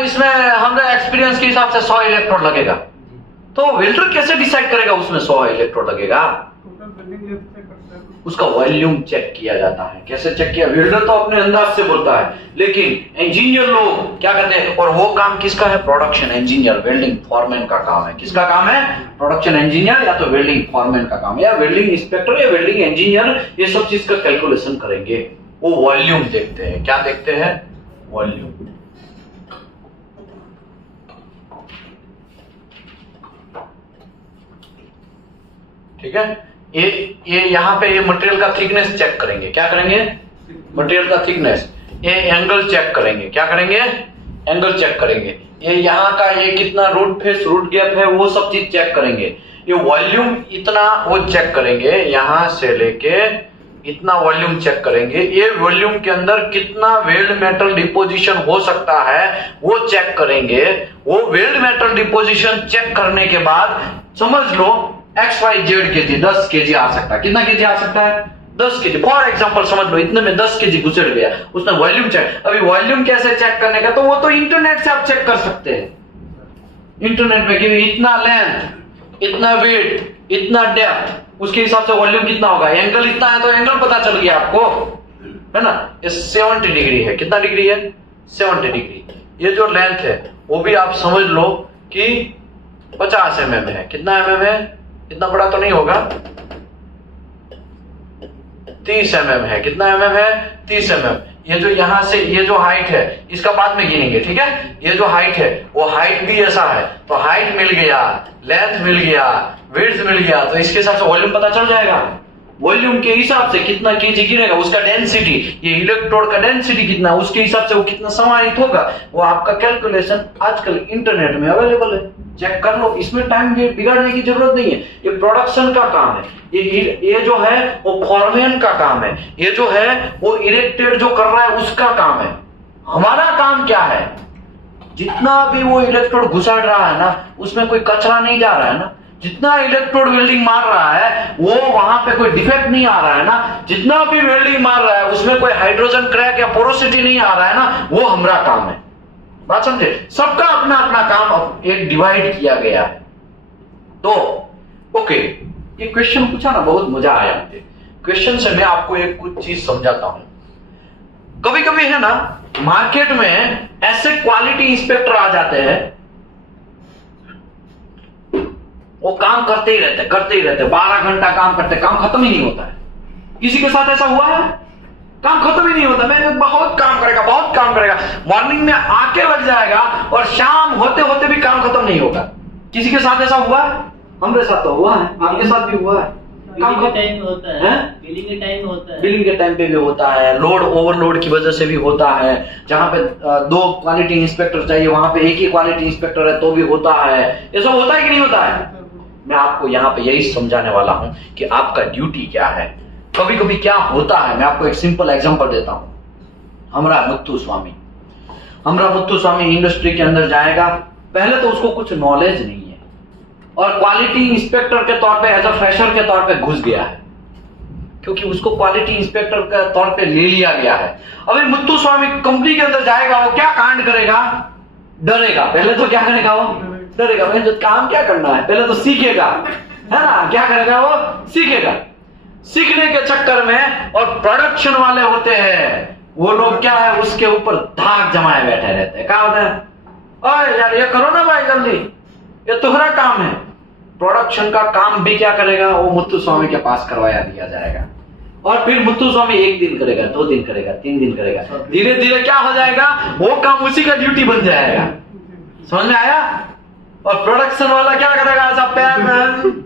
इसमें हमारे एक्सपीरियंस के हिसाब से 100 इलेक्ट्रोड लगेगा। तो वेल्डर कैसे डिसाइड करेगा उसमें 100 इलेक्ट्रोड लगेगा? उसका वॉल्यूम चेक किया जाता है। कैसे चेक किया? वेल्डर तो अपने अंदाज से बोलता है, लेकिन इंजीनियर लोग क्या करते हैं, और वो काम किसका है? प्रोडक्शन इंजीनियर, वेल्डिंग फॉरमैन का काम है। किसका काम है? प्रोडक्शन इंजीनियर या तो वेल्डिंग फॉरमैन का काम है, या वेल्डिंग इंस्पेक्टर या वेल्डिंग इंजीनियर, ये सब चीज का कैलकुलेशन करेंगे। वो वॉल्यूम देखते हैं। क्या देखते हैं? वॉल्यूम। ठीक है, ये यहाँ पे ये मटेरियल का थिकनेस चेक करेंगे। क्या करेंगे? मटेरियल का थिकनेस। ये एंगल चेक करेंगे। क्या करेंगे? एंगल चेक करेंगे। ये यहाँ का ये कितना रूट फेस रूट गैप है वो सब चीज चेक करेंगे। ये वॉल्यूम इतना वो चेक करेंगे, यहां से लेके इतना वॉल्यूम चेक करेंगे। ये वॉल्यूम के अंदर कितना वेल्ड मेटल डिपोजिशन हो सकता है वो चेक करेंगे। वो वेल्ड मेटल डिपोजिशन चेक करने के बाद समझ लो XYZ केजी 10 केजी आ सकता है। कितना केजी आ सकता है? 10 केजी। फॉर एग्जांपल समझ लो इतने में 10 केजी गुजर गया, उसने वॉल्यूम चेक। अभी वॉल्यूम कैसे चेक करने का? तो वो तो इंटरनेट से आप चेक कर सकते हैं। इंटरनेट में कि इतना लेंथ, इतना वेट, इतना डेप्थ, उसके हिसाब से वॉल्यूम कितना होगा। एंगल इतना है तो एंगल पता चल गया आपको, है ना। ये 70 डिग्री है। कितना डिग्री है? 70 डिग्री। ये जो लेंथ है वो भी आप समझ लो कि 50 mm है। कितना mm है? इतना बड़ा तो नहीं होगा, 30 mm है। कितना mm है? 30 mm। ये जो यहां से ये जो हाइट है इसका बाद में गिनेंगे, ठीक है। ये जो हाइट है वो हाइट भी ऐसा है, तो हाइट मिल गया, लेंथ मिल गया, विड्थ मिल गया, तो इसके हिसाब से वॉल्यूम पता चल जाएगा। वॉल्यूम के हिसाब से कितना केजी गिरेगा, उसका डेंसिटी, ये इलेक्ट्रोड का डेंसिटी कितना है उसके हिसाब से वो कितना समाहित होगा, वो आपका कैलकुलेशन आजकल इंटरनेट में अवेलेबल है। चेक कर लो, इसमें टाइम बिगाड़ने की जरूरत नहीं है। ये प्रोडक्शन का काम है, ये जो है वो फॉरमैन का काम है, ये जो है वो इरेक्टेड जो कर रहा है उसका काम है। हमारा काम क्या है? जितना भी वो इलेक्ट्रोड घुसा रहा है ना उसमें कोई कचरा नहीं जा रहा है ना, जितना इलेक्ट्रोड वेल्डिंग मार रहा है वो वहां पे कोई डिफेक्ट नहीं आ रहा है ना, जितना भी वेल्डिंग मार रहा है उसमें कोई हाइड्रोजन क्रैक या पोरोसिटी नहीं आ रहा है ना, वो हमारा काम है। बात समझे? सबका अपना अपना काम एक डिवाइड किया गया है। तो ओके, ये क्वेश्चन पूछा ना, बहुत मजा आया मुझे। क्वेश्चन से मैं आपको एक कुछ चीज समझाता हूं। कभी कभी है ना मार्केट में ऐसे क्वालिटी इंस्पेक्टर आ जाते हैं, वो काम करते ही रहते 12 घंटा काम करते, काम खत्म ही नहीं होता है। किसी के साथ ऐसा हुआ है? काम खत्म ही नहीं होता। मैं बहुत काम करेगा, मॉर्निंग में आके लग जाएगा और शाम होते होते भी काम खत्म नहीं होगा। किसी के साथ ऐसा हुआ है? हमारे साथ तो हुआ है, आपके साथ भी हुआ है। बिलिंग के टाइम में होता है, बिलिंग के टाइम पे भी होता है, लोड ओवरलोड की वजह से भी होता है। जहां पे 2 क्वालिटी इंस्पेक्टर चाहिए वहां पे एक ही क्वालिटी इंस्पेक्टर है तो भी होता है। ये सब होता है कि नहीं होता है? मैं आपको यहाँ पे यही समझाने वाला हूं कि आपका ड्यूटी क्या है। कभी कभी क्या होता है, मैं आपको एक सिंपल एग्जांपल देता हूं। हमरा मुत्थु स्वामी इंडस्ट्री के अंदर जाएगा, पहले तो उसको कुछ नॉलेज नहीं है और क्वालिटी इंस्पेक्टर के तौर पे एज अ फ्रेशर के तौर पे घुस गया है, क्योंकि उसको क्वालिटी इंस्पेक्टर के तौर पे ले लिया गया है। अभी मुत्थु स्वामी कंपनी के अंदर जाएगा, वो क्या कांड करेगा? डरेगा। पहले तो क्या करेगा? वो डरेगा। जो काम क्या करना है, पहले तो सीखेगा, है ना। क्या करेगा? वो सीखेगा। सीखने के चक्कर में, और प्रोडक्शन वाले होते हैं वो लोग क्या है, उसके ऊपर धाक जमाए बैठे रहते हैं। क्या होता है? ओए यार ये करो ना भाई जल्दी, ये तुम्हारा काम है। प्रोडक्शन का काम भी क्या करेगा? वो मुत्थु स्वामी के पास करवाया दिया जाएगा। और फिर मुत्थु स्वामी 1 दिन करेगा, 2 दिन करेगा, 3 दिन करेगा, धीरे धीरे क्या हो जाएगा, वो काम उसी का ड्यूटी बन जाएगा। समझ में आया? और प्रोडक्शन वाला क्या करेगा? ऐसा पैर में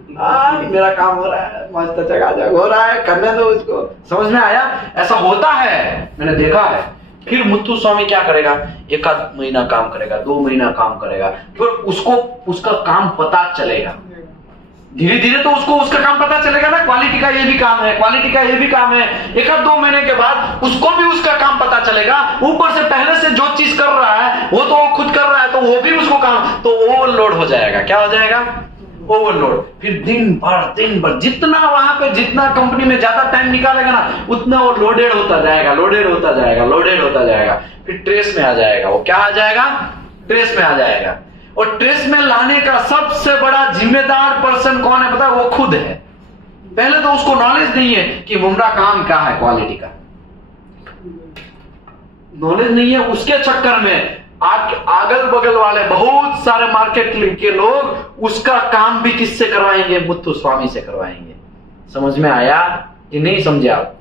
मेरा काम हो रहा है, मस्त चकाचक हो रहा है, करने दो उसको। समझ में आया? ऐसा होता है, मैंने देखा है। फिर मुत्थु स्वामी क्या करेगा? 1 आध महीना काम करेगा, 2 महीना काम करेगा, फिर उसको उसका काम पता चलेगा। धीरे धीरे तो उसको उसका काम पता चलेगा ना, क्वालिटी का ये भी काम है, क्वालिटी का ये भी काम है। 1 आध 2 महीने के बाद उसको भी उसका काम पता चलेगा। ऊपर से पहले से जो चीज कर रहा है वो तो वो खुद कर रहा है, तो वो भी उसको काम, तो ओवरलोड हो जाएगा। क्या हो जाएगा? ओवरलोड। फिर दिन भर जितना वहां पे जितना कंपनी में ज्यादा टाइम निकालेगा ना, उतना वो लोडेड होता जाएगा। फिर ट्रेस में आ जाएगा। वो क्या आ जाएगा? ट्रेस में आ जाएगा। और ट्रेस में लाने का सबसे बड़ा जिम्मेदार पर्सन कौन है पता है? वो खुद है। पहले तो उसको नॉलेज नहीं है कि हमारा काम क्या है, क्वालिटी का नॉलेज नहीं है। उसके चक्कर में अगल बगल वाले बहुत सारे मार्केट के लोग उसका काम भी किससे करवाएंगे? मुत्थु स्वामी से करवाएंगे। समझ में आया कि नहीं समझे आप?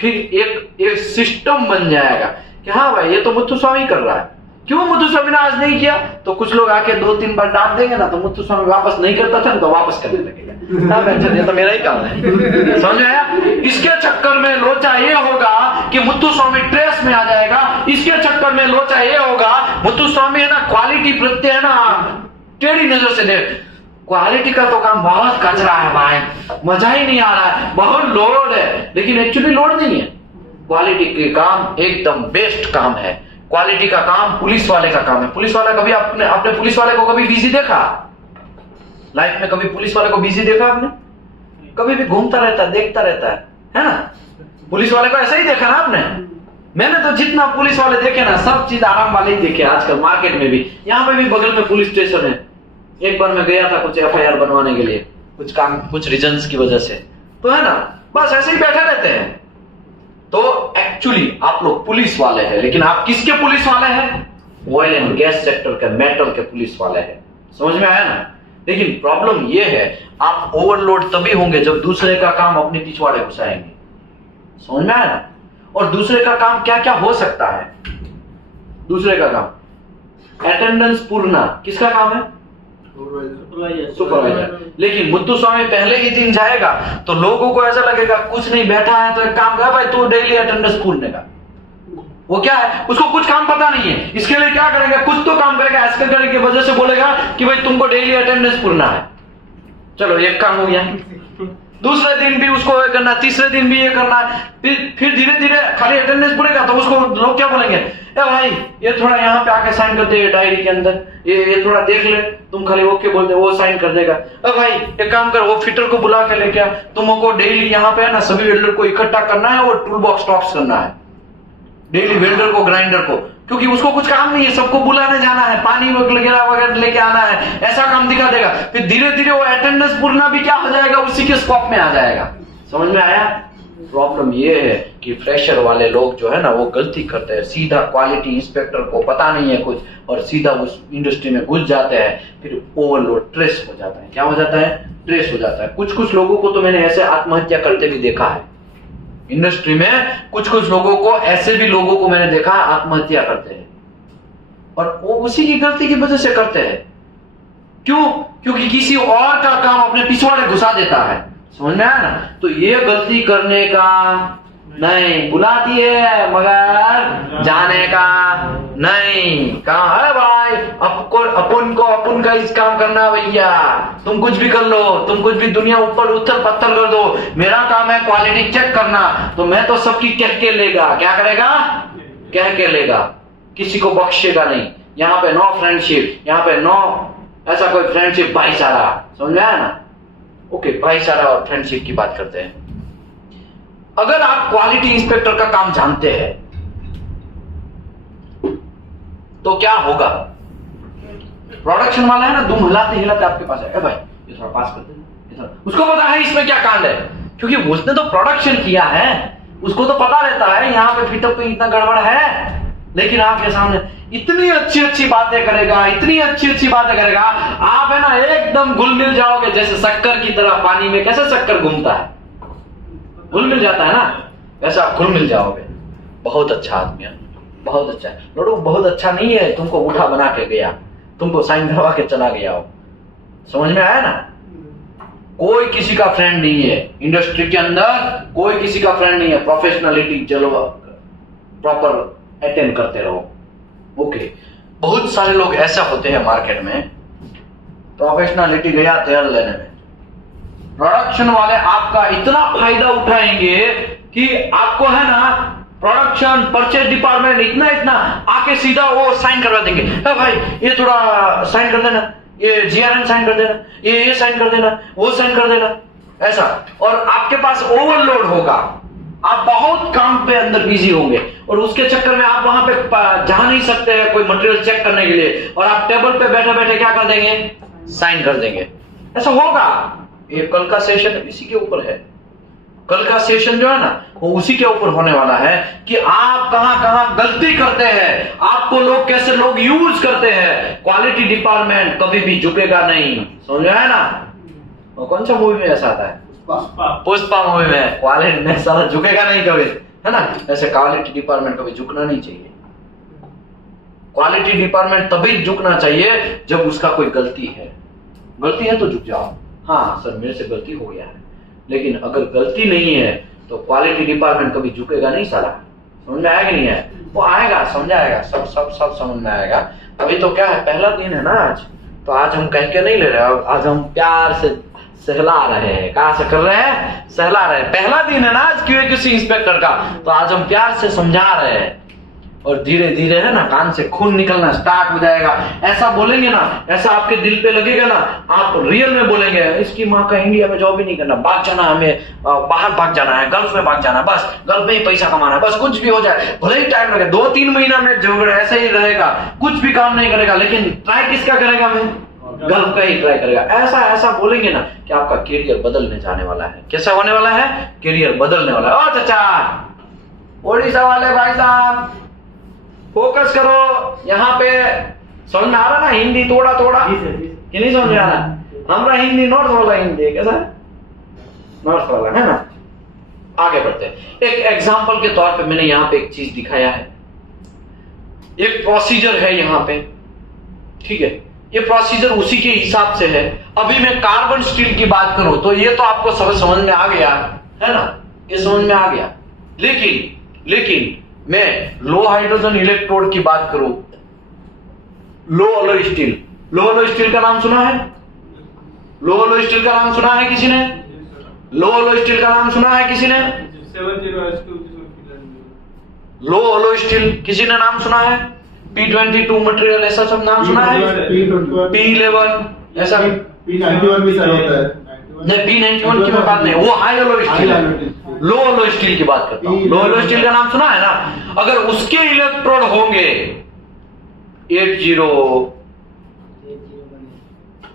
फिर एक सिस्टम बन जाएगा। कि हाँ भाई ये तो मुत्थुस्वामी कर रहा है, क्यों मुत्थुस्वामी ने आज नहीं किया? तो कुछ लोग आके 2-3 बार डांट देंगे ना, तो मुत्थुस्वामी वापस नहीं करता था ना, तो वापस करने लगेगा। हाँ बेंचन, ये तो मेरा ही काम है, समझ में आया? इसके चक्कर में लोचा ये होगा कि मुत्थुस्वामी ट्रेस में आ जाएगा। इसके चक्कर में लोचा ये होगा, मुत्थुस्वामी है ना क्वालिटी प्रत्यय है ना टेढ़ी नजर से देख, क्वालिटी का तो काम बहुत कचरा है भाई, मजा ही नहीं आ रहा है, बहुत लोड है। लेकिन एक्चुअली लोड नहीं है, क्वालिटी के काम एकदम बेस्ट काम है। क्वालिटी का काम पुलिस वाले का काम है। पुलिस वाला कभी आपने पुलिस वाले को कभी बिजी देखा? लाइफ में कभी पुलिस वाले को बिजी देखा आपने? कभी भी घूमता रहता है, देखता रहता है ना? पुलिस वाले को ऐसा ही देखा ना आपने? मैंने तो जितना पुलिस वाले देखे ना, सब चीज आराम वाले ही देखे। आजकल मार्केट में भी, यहाँ पे भी बगल में पुलिस स्टेशन है। एक बार मैं गया था कुछ FIR बनवाने के लिए, कुछ काम, कुछ रीजंस की वजह से, तो है ना, बस ऐसे ही बैठे रहते हैं। तो एक्चुअली आप लोग पुलिस वाले हैं, लेकिन आप किसके पुलिस वाले हैं? ऑयल एंड गैस सेक्टर के, मेटल के पुलिस वाले हैं। समझ में आया ना? लेकिन प्रॉब्लम यह है, आप ओवरलोड तभी होंगे जब दूसरे का काम अपने पिछवाड़े घुसाएंगे। समझ में आया ना? और दूसरे का काम क्या क्या हो सकता है? दूसरे का काम अटेंडेंस पूर्णा किसका काम है? सुपरवाइजर। लेकिन मुत्थुस्वामी पहले ही दिन जाएगा तो लोगों को ऐसा लगेगा कुछ नहीं, बैठा है तो एक काम कर भाई, तू डेली अटेंडेंस पूरने का। वो क्या है, उसको कुछ काम पता नहीं है, इसके लिए क्या करेगा, कुछ तो काम करेगा, ऐसे करने की वजह से बोलेगा कि भाई तुमको डेली अटेंडेंस पूरना है। चलो एक काम हो गया, दूसरे दिन भी उसको ये करना, तीसरे दिन भी ये करना, फिर धीरे धीरे खाली अटेंडेंस पूरेगा तो उसको लोग क्या बोलेंगे, ए भाई ये थोड़ा यहाँ पे आके साइन कर दे डायरी के अंदर, ये थोड़ा देख ले, तुम खाली ओके बोल दे, वो साइन कर देगा। ए भाई एक काम कर, वो फिटर को बुला के लेके आ, तुमको डेली यहाँ पे है ना सभी वेल्डर को इकट्ठा करना है और टूल बॉक्स स्टॉक्स करना है, डेली वेल्डर को, ग्राइंडर को, क्योंकि उसको कुछ काम नहीं है, सबको बुलाने जाना है, पानी वगैरह लेके आना है, ऐसा काम दिखा देगा। फिर धीरे धीरे वो अटेंडेंस पूरना भी क्या हो जाएगा, उसी के स्कोप में आ जाएगा। समझ में आया? प्रॉब्लम ये है कि फ्रेशर वाले लोग जो है ना वो गलती करते हैं, सीधा क्वालिटी इंस्पेक्टर को पता नहीं है कुछ और सीधा उस इंडस्ट्री में घुस जाते हैं, फिर ओवरलोड ट्रेस हो जाता है। क्या हो जाता है? ट्रेस हो जाता है। कुछ लोगों को तो मैंने ऐसे आत्महत्या करते भी देखा है इंडस्ट्री में, कुछ लोगों को, ऐसे भी लोगों को मैंने देखा आत्महत्या करते हैं, और वो उसी की गलती की वजह से करते हैं। क्यों? क्योंकि किसी और का काम अपने पिछवाड़े घुसा देता है। समझ में आया ना? तो ये गलती करने का नहीं, बुलाती है मगर जाने का नहीं। कहा है भाई अपन का इस काम करना भैया, तुम कुछ भी कर लो, तुम कुछ भी दुनिया ऊपर उथल पत्थर कर दो, मेरा काम है क्वालिटी चेक करना, तो मैं तो सबकी कह के लेगा। क्या करेगा? कह के लेगा, किसी को बख्शेगा नहीं। यहाँ पे नो फ्रेंडशिप, यहाँ पे नो ऐसा कोई फ्रेंडशिप, भाईचारा। समझ में आया ना? ओके, भाईचारा और फ्रेंडशिप की बात करते हैं। अगर आप क्वालिटी इंस्पेक्टर का काम जानते हैं तो क्या होगा? प्रोडक्शन वाला है ना, दुम हिलाते हिलाते आपके पास है, भाई ये थोड़ा पास कर दे, उसको पता है इसमें क्या कांड है, क्योंकि उसने तो प्रोडक्शन किया है, उसको तो पता रहता है यहाँ पे फिटअप पे इतना गड़बड़ है। लेकिन आपके सामने इतनी अच्छी बातें करेगा, इतनी अच्छी बातें करेगा, आप है ना एकदम घुल मिल जाओगे, जैसे शक्कर की तरह। पानी में कैसे शक्कर घूमता है, घुल मिल जाता है ना, वैसे आप घुल मिल जाओगे। बहुत अच्छा आदमी है, बहुत अच्छा है। लोडो बहुत अच्छा नहीं है, तुमको उठा बना के गया, तुमको साइन करवा के चला गया हो। समझ में आया ना? कोई किसी का फ्रेंड नहीं है इंडस्ट्री के अंदर, कोई किसी का फ्रेंड नहीं है। प्रोफेशनलिटी चलो प्रॉपर अटेंड करते रहो। ओके, बहुत सारे लोग ऐसा होते हैं मार्केट में, प्रोफेशनलिटी गया तेल लेने में, प्रोडक्शन वाले आपका इतना फायदा उठाएंगे कि आपको है ना प्रोडक्शन परचेज डिपार्टमेंट इतना आके सीधा वो साइन करवा देंगे। भाई ये थोड़ा साइन कर देना, ये GRN साइन कर देना, ये साइन कर देना, वो साइन कर देना, ऐसा। और आपके पास ओवरलोड होगा, आप बहुत काम पे अंदर बिजी होंगे, और उसके चक्कर में आप वहां पे जा नहीं सकते हैं कोई मटेरियल चेक करने के लिए, और आप टेबल पे बैठे बैठे क्या कर देंगे? साइन कर देंगे। ऐसा होगा। ये कल का सेशन इसी के ऊपर है। कल का सेशन जो है ना वो उसी के ऊपर होने वाला है कि आप कहां गलती करते हैं, आपको लोग कैसे यूज करते हैं। क्वालिटी डिपार्टमेंट कभी भी झुकेगा नहीं। समझ में आया ना? और कौन सा मूवी में ऐसा आता है? पुष्पा मूवी में क्वालिटी ने साला झुकेगा नहीं कभी, है ना? ऐसे क्वालिटी डिपार्टमेंट कभी झुकना नहीं चाहिए। क्वालिटी डिपार्टमेंट तभी झुकना चाहिए जब उसका कोई गलती है तो झुक जाओ, हाँ सर मेरे से गलती हो गया है। लेकिन अगर गलती नहीं है तो क्वालिटी डिपार्टमेंट कभी झुकेगा नहीं साला। समझ में आया कि नहीं है? वो आएगा, समझाएगा, सब समझ में आएगा। अभी तो क्या है, पहला दिन है ना आज, तो आज हम कह के नहीं ले रहे, आज हम प्यार से सहला रहे हैं। कहाँ से कर रहे हैं? सहला रहे हैं। पहला दिन है ना आज QA/QC इंस्पेक्टर का, तो आज हम प्यार से समझा रहे हैं। और धीरे धीरे है ना कान से खून निकलना स्टार्ट हो जाएगा। ऐसा बोलेंगे ना, ऐसा आपके दिल पे लगेगा ना, आप रियल में बोलेंगे इसकी माँ का इंडिया में जॉब ही नहीं करना, भाग जाना, हमें बाहर भाग जाना है, गल्फ में भाग जाना है, बस गल्फ में ही पैसा कमाना है, बस कुछ भी हो जाए, भले ही टाइम लगे, 2-3 महीना में जो ऐसे ही रहेगा, कुछ भी काम नहीं करेगा, लेकिन ट्राई किसका करेगा? मैं गल्फ का ही ट्राई करेगा। ऐसा बोलेंगे ना कि आपका कैरियर बदलने जाने वाला है। कैसा होने वाला है? कैरियर बदलने वाला है। ओ चाचा, ओडिशा वाले भाई साहब फोकस करो, यहाँ पे समझ में आ रहा ना हिंदी थोड़ा कि नहीं समझ में आ रहा? हमारा हिंदी नॉर्थ वाला हिंदी है, कैसा नॉर्थ वाला है ना। आगे बढ़ते हैं। एक एग्जांपल के तौर पे मैंने यहाँ पे एक चीज दिखाया है, एक प्रोसीजर है यहाँ पे, ठीक है। ये प्रोसीजर उसी के हिसाब से है। अभी मैं कार्बन स्टील की बात करूं तो ये तो आपको समझ में आ गया है ना, ये समझ में आ गया। लेकिन मैं लो हाइड्रोजन इलेक्ट्रोड की बात करूं, लो अलोय स्टील का नाम सुना है? लो अलोय स्टील का नाम सुना है किसी ने? लो अलोय स्टील का नाम सुना है किसी ने? लो अलोय स्टील किसी ने नाम सुना है? P22 मटेरियल ऐसा सब नाम सुना है? P11 ऐसा P91 भी सर होता है। नहीं, P91 की मैं बात नहीं, वो हाई अलोय स्टील है। लो अलोय स्टील की बात करता हूँ। लो अलोय स्टील का नाम सुना है ना? अगर उसके इलेक्ट्रोड होंगे 80,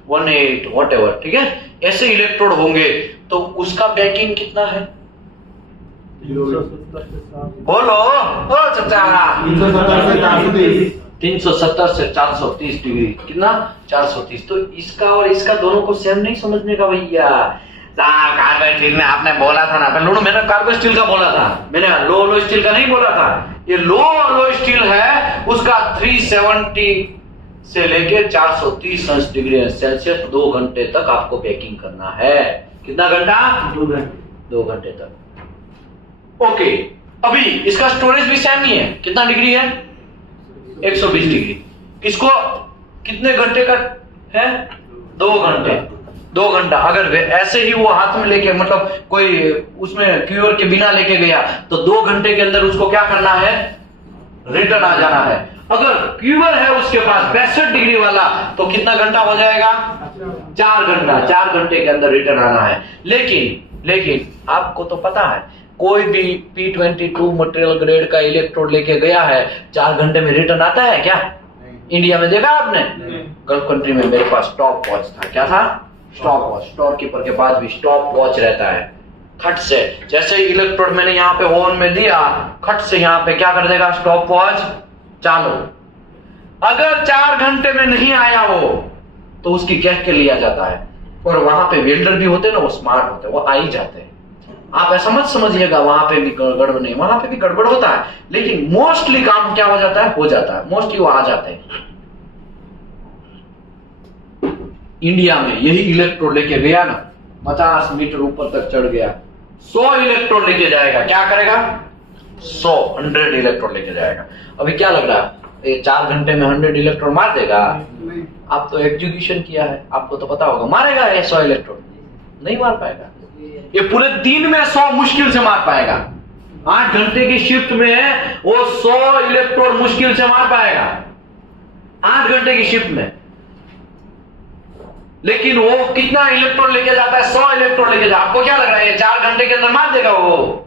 18 व्हाटएवर, ठीक है, ऐसे इलेक्ट्रोड होंगे तो उसका बैकिंग कितना है? बोलो ओ चाचा। 370 से 430 डिग्री, कितना? 430। तो इसका और इसका दोनों को सेम नहीं समझने का भैया। कार्बन स्टील में आपने बोला था ना, लूडो मैंने कार्बन स्टील का बोला था, मैंने लो अलोय स्टील का नहीं बोला था। ये लो अलोय स्टील है, उसका 370 से लेके 430 डिग्री सेल्सियस 2 घंटे तक आपको बेकिंग करना है। कितना घंटा? 2 घंटे तक। ओके, अभी इसका स्टोरेज भी सेम ही है। कितना डिग्री है? 120 डिग्री। इसको कितने घंटे का है? 2 घंटे। 2 घंटा। अगर ऐसे ही वो हाथ में लेके, मतलब कोई उसमें क्यूअर के बिना लेके गया तो 2 घंटे के अंदर उसको क्या करना है? रिटर्न आ जाना है। अगर क्यूअर है उसके पास 65 डिग्री वाला तो कितना घंटा हो जाएगा? 4 घंटा। 4 घंटे के अंदर रिटर्न आना है। लेकिन आपको तो पता है, कोई भी P22 मटेरियल ग्रेड का इलेक्ट्रोड लेके गया है, 4 घंटे में रिटर्न आता है क्या? इंडिया में देखा आपने? गल्फ कंट्री में मेरे पास स्टॉप वॉच था। क्या था? Stop watch. स्टोर कीपर के पास भी स्टॉप वॉच रहता है। खट से जैसे इलेक्ट्रोड मैंने यहाँ पे ऑन में दिया, खट से यहाँ पे क्या कर देगा? स्टॉप वॉच चालू। अगर 4 घंटे में नहीं आया हो तो उसकी कह के लिया जाता है। और वहां पे वेल्डर भी होते हैं ना, वो स्मार्ट होते हैं, वो आ ही जाते हैं। आप ऐसा मत समझिएगा वहां पे भी गड़बड़ नहीं, वहां पे भी गड़बड़ होता है, लेकिन मोस्टली काम क्या हो जाता है? मोस्टली वो आ जाते हैं। इंडिया में यही इलेक्ट्रोड लेके गया ना, 50 मीटर ऊपर तक चढ़ गया, 100 इलेक्ट्रोड लेके जाएगा। क्या करेगा? 100 इलेक्ट्रोड लेके जाएगा। अभी क्या लग रहा है, ये 4 घंटे में 100 इलेक्ट्रोड मार देगा? आप तो एग्जीक्यूशन किया है, आपको तो पता होगा। मारेगा ये 100 इलेक्ट्रोड? नहीं मार पाएगा। ये पूरे दिन में 100 मुश्किल से मार पाएगा। 8 घंटे की शिफ्ट में वो 100 इलेक्ट्रोड मुश्किल से मार पाएगा, 8 घंटे की शिफ्ट में। लेकिन वो कितना इलेक्ट्रोड लेके जाता है? 100 इलेक्ट्रोड लेके जाता है। आपको क्या लग रहा है ये 4 घंटे के अंदर मार देगा? वो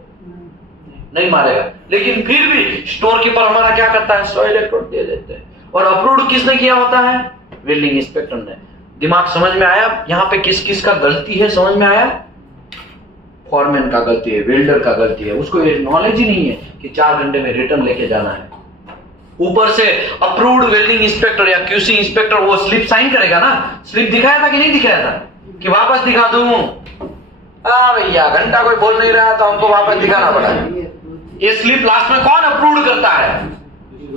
नहीं मारेगा। लेकिन फिर भी स्टोर कीपर हमारा क्या करता है? 100 इलेक्ट्रोड दे देते हैं। और अप्रूव किसने किया होता है? वेल्डिंग इंस्पेक्टर ने। दिमाग समझ में आया? यहाँ पे किस किस का गलती है समझ में आया? फॉरमैन का गलती है, वेल्डर का गलती है। उसको ये नॉलेज ही नहीं है कि 4 घंटे में रिटर्न लेके जाना है। ऊपर से अप्रूव्ड वेल्डिंग इंस्पेक्टर या QC इंस्पेक्टर वो स्लिप साइन करेगा ना। स्लिप दिखाया था कि नहीं दिखाया था? कि वापस दिखा दूं? भैया घंटा कोई बोल नहीं रहा तो हमको वापस दिखाना पड़ा। ये स्लिप लास्ट में कौन अप्रूव्ड करता है?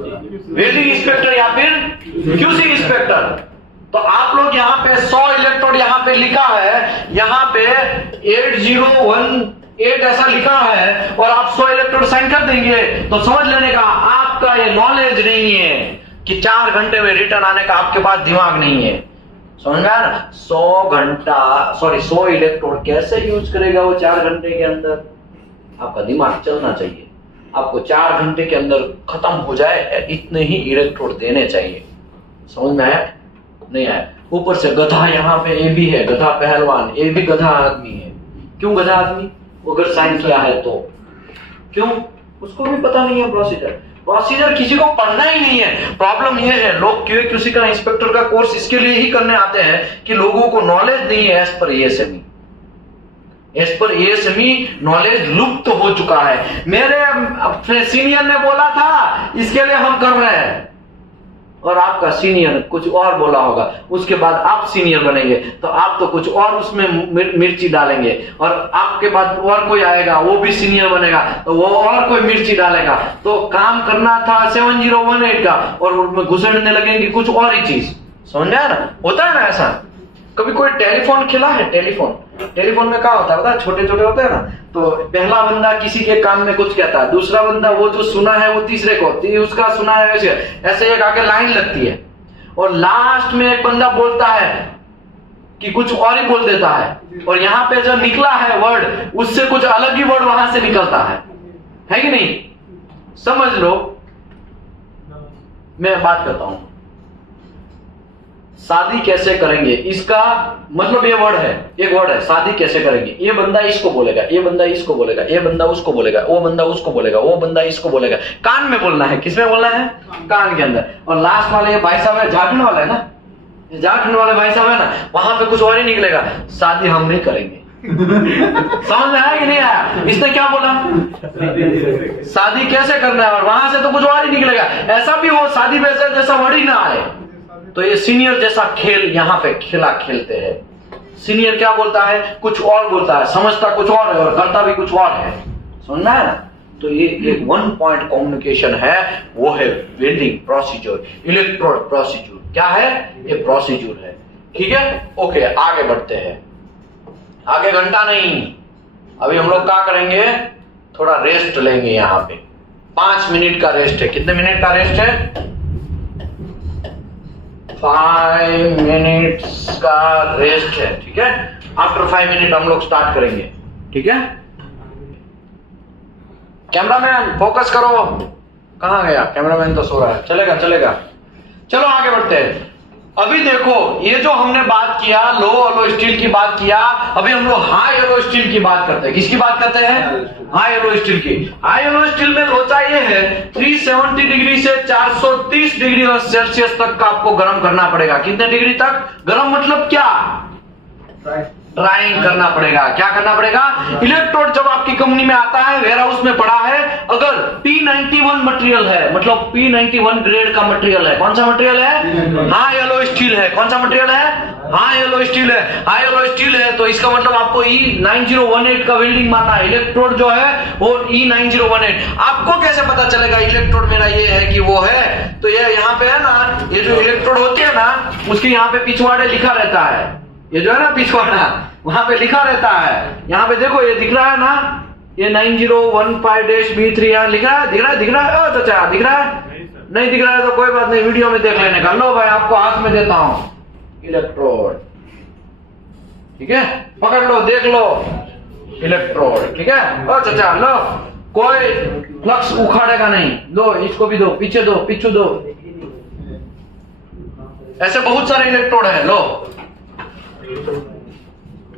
वेल्डिंग इंस्पेक्टर या फिर क्यूसी इंस्पेक्टर। तो आप लोग यहाँ पे 100 इलेक्ट्रोड यहाँ पे लिखा है, यहाँ पे 8018 ऐसा लिखा है और आप 100 इलेक्ट्रोड साइन कर देंगे तो समझ लेने का आपका ये नॉलेज नहीं है कि 4 घंटे में रिटर्न आने का आपके पास दिमाग नहीं है। समझ में आया ना? 100 इलेक्ट्रोड कैसे यूज करेगा वो 4 घंटे के अंदर? आपका दिमाग चलना चाहिए। आपको 4 घंटे के अंदर खत्म हो जाए इतने ही इलेक्ट्रोड देने चाहिए। समझ में आया? नहीं आया? ऊपर से गधा यहाँ पे ये भी है, गधा पहलवान, ये भी गधा आदमी है। क्यों गधा आदमी? वो अगर साइन किया है तो क्यों? उसको भी पता नहीं है प्रोसीजर किसी को पढ़ना ही नहीं है। प्रॉब्लम ये है लोग क्यूसी का इंस्पेक्टर का कोर्स इसके लिए ही करने आते हैं कि लोगों को नॉलेज नहीं है। एज पर एएसएमई नॉलेज लुप्त तो हो चुका है। मेरे अपने सीनियर ने बोला था इसके लिए हम कर रहे हैं और आपका सीनियर कुछ और बोला होगा, उसके बाद आप सीनियर बनेंगे तो आप तो कुछ और उसमें मिर्ची डालेंगे और आपके बाद और कोई आएगा वो भी सीनियर बनेगा तो वो और कोई मिर्ची डालेगा। तो काम करना था 7018 का और उसमें घुसेड़ने लगेंगे कुछ और ही चीज। समझ में आया ना? होता है ना ऐसा? कभी कोई टेलीफोन खेला है? टेलीफोन में क्या होता है? छोटे छोटे होते हैं ना, तो पहला बंदा किसी के कान में कुछ कहता है, दूसरा बंदा वो जो सुना है वो तीसरे को, उसका सुना है वैसे ऐसे एक आगे लाइन लगती है और लास्ट में एक बंदा बोलता है कि कुछ और ही बोल देता है और यहाँ पे जो निकला है वर्ड उससे कुछ अलग ही वर्ड वहां से निकलता है कि नहीं? समझ लो मैं बात करता हूं। शादी कैसे करेंगे इसका मतलब ये वर्ड है, एक वर्ड है शादी कैसे करेंगे। ये बंदा इसको बोलेगा, ये बंदा इसको बोलेगा, ये बंदा उसको बोलेगा, वो बंदा उसको बोलेगा, वो बंदा इसको बोलेगा। कान में बोलना है। किसमें बोलना है? कान के अंदर। और लास्ट वाले ये भाई साहब है, झारखंड वाला है ना, झारखंड वाले भाई साहब है ना, वहां पे कुछ और ही निकलेगा, शादी हम नहीं करेंगे। समझ में आया कि नहीं आया? इसने क्या बोला? शादी कैसे करना है और वहां से तो कुछ और ही निकलेगा। ऐसा भी हो शादी में जैसा वर्ड ही ना आए। तो ये सीनियर जैसा खेल यहाँ पे खेलते हैं। सीनियर क्या बोलता है? कुछ और बोलता है, समझता कुछ और है और करता भी कुछ और है। समझना है ना? तो ये एक 1 पॉइंट कम्युनिकेशन है, वो है वेल्डिंग प्रोसीजर, इलेक्ट्रोड प्रोसीजर। क्या है? ये प्रोसीजर है। ठीक है, ओके आगे बढ़ते हैं। आगे घंटा नहीं, अभी हम लोग क्या करेंगे? थोड़ा रेस्ट लेंगे। यहाँ पे 5 मिनट का रेस्ट है। कितने मिनट का रेस्ट है? 5 मिनट्स का रेस्ट है। ठीक है, आफ्टर 5 मिनट हम लोग स्टार्ट करेंगे। ठीक है, कैमरामैन फोकस करो। कहां गया कैमरामैन? तो सो रहा है। चलेगा चलेगा, चलो आगे बढ़ते हैं। अभी देखो ये जो हमने बात किया लो एलो स्टील की बात किया, अभी हम लोग हाई एलो स्टील की बात करते हैं। किसकी बात करते हैं? हाई एलो स्टील की। हाई एलो स्टील में लोचा ये है 370 डिग्री से 430 डिग्री सेल्सियस तक का आपको गर्म करना पड़ेगा। कितने डिग्री तक गर्म? मतलब क्या? ड्राइंग करना पड़ेगा। क्या करना पड़ेगा? इलेक्ट्रोड जब आपकी कंपनी में आता है, वेयर हाउस में पड़ा है, अगर P91 मटेरियल है, मतलब P91 ग्रेड का मटेरियल है। कौन सा मटेरियल है? हाई एलो स्टील है। कौन सा मटेरियल है? हाई एलो स्टील है। हाई एलो स्टील है तो इसका मतलब आपको E9018 का वेल्डिंग मारना है। इलेक्ट्रोड जो है वो E9018। आपको कैसे पता चलेगा इलेक्ट्रोड मेरा ये है कि वो है? तो ये यहाँ पे है ना, ये जो इलेक्ट्रोड होती है ना, उसके यहाँ पे पिछवाड़े लिखा रहता है। ये जो है ना पिछवाड़ा, वहां पे लिखा रहता है। यहाँ पे देखो ये दिख रहा है ना, ये 9015-B3 यहाँ लिखा है। दिख रहा है? दिख रहा है? ओ चाचा दिख रहा है? नहीं दिख रहा है तो कोई बात नहीं, वीडियो में देख लेने का। लो भाई आपको हाथ में देता हूं इलेक्ट्रोड। ठीक है, पकड़ लो, देख लो इलेक्ट्रोड। ठीक है, ओ चाचा लो, कोई फ्लक्स उखाड़ेगा नहीं। दो, इसको भी दो, पीछे दो, पीछू दो। ऐसे बहुत सारे इलेक्ट्रोड है। लो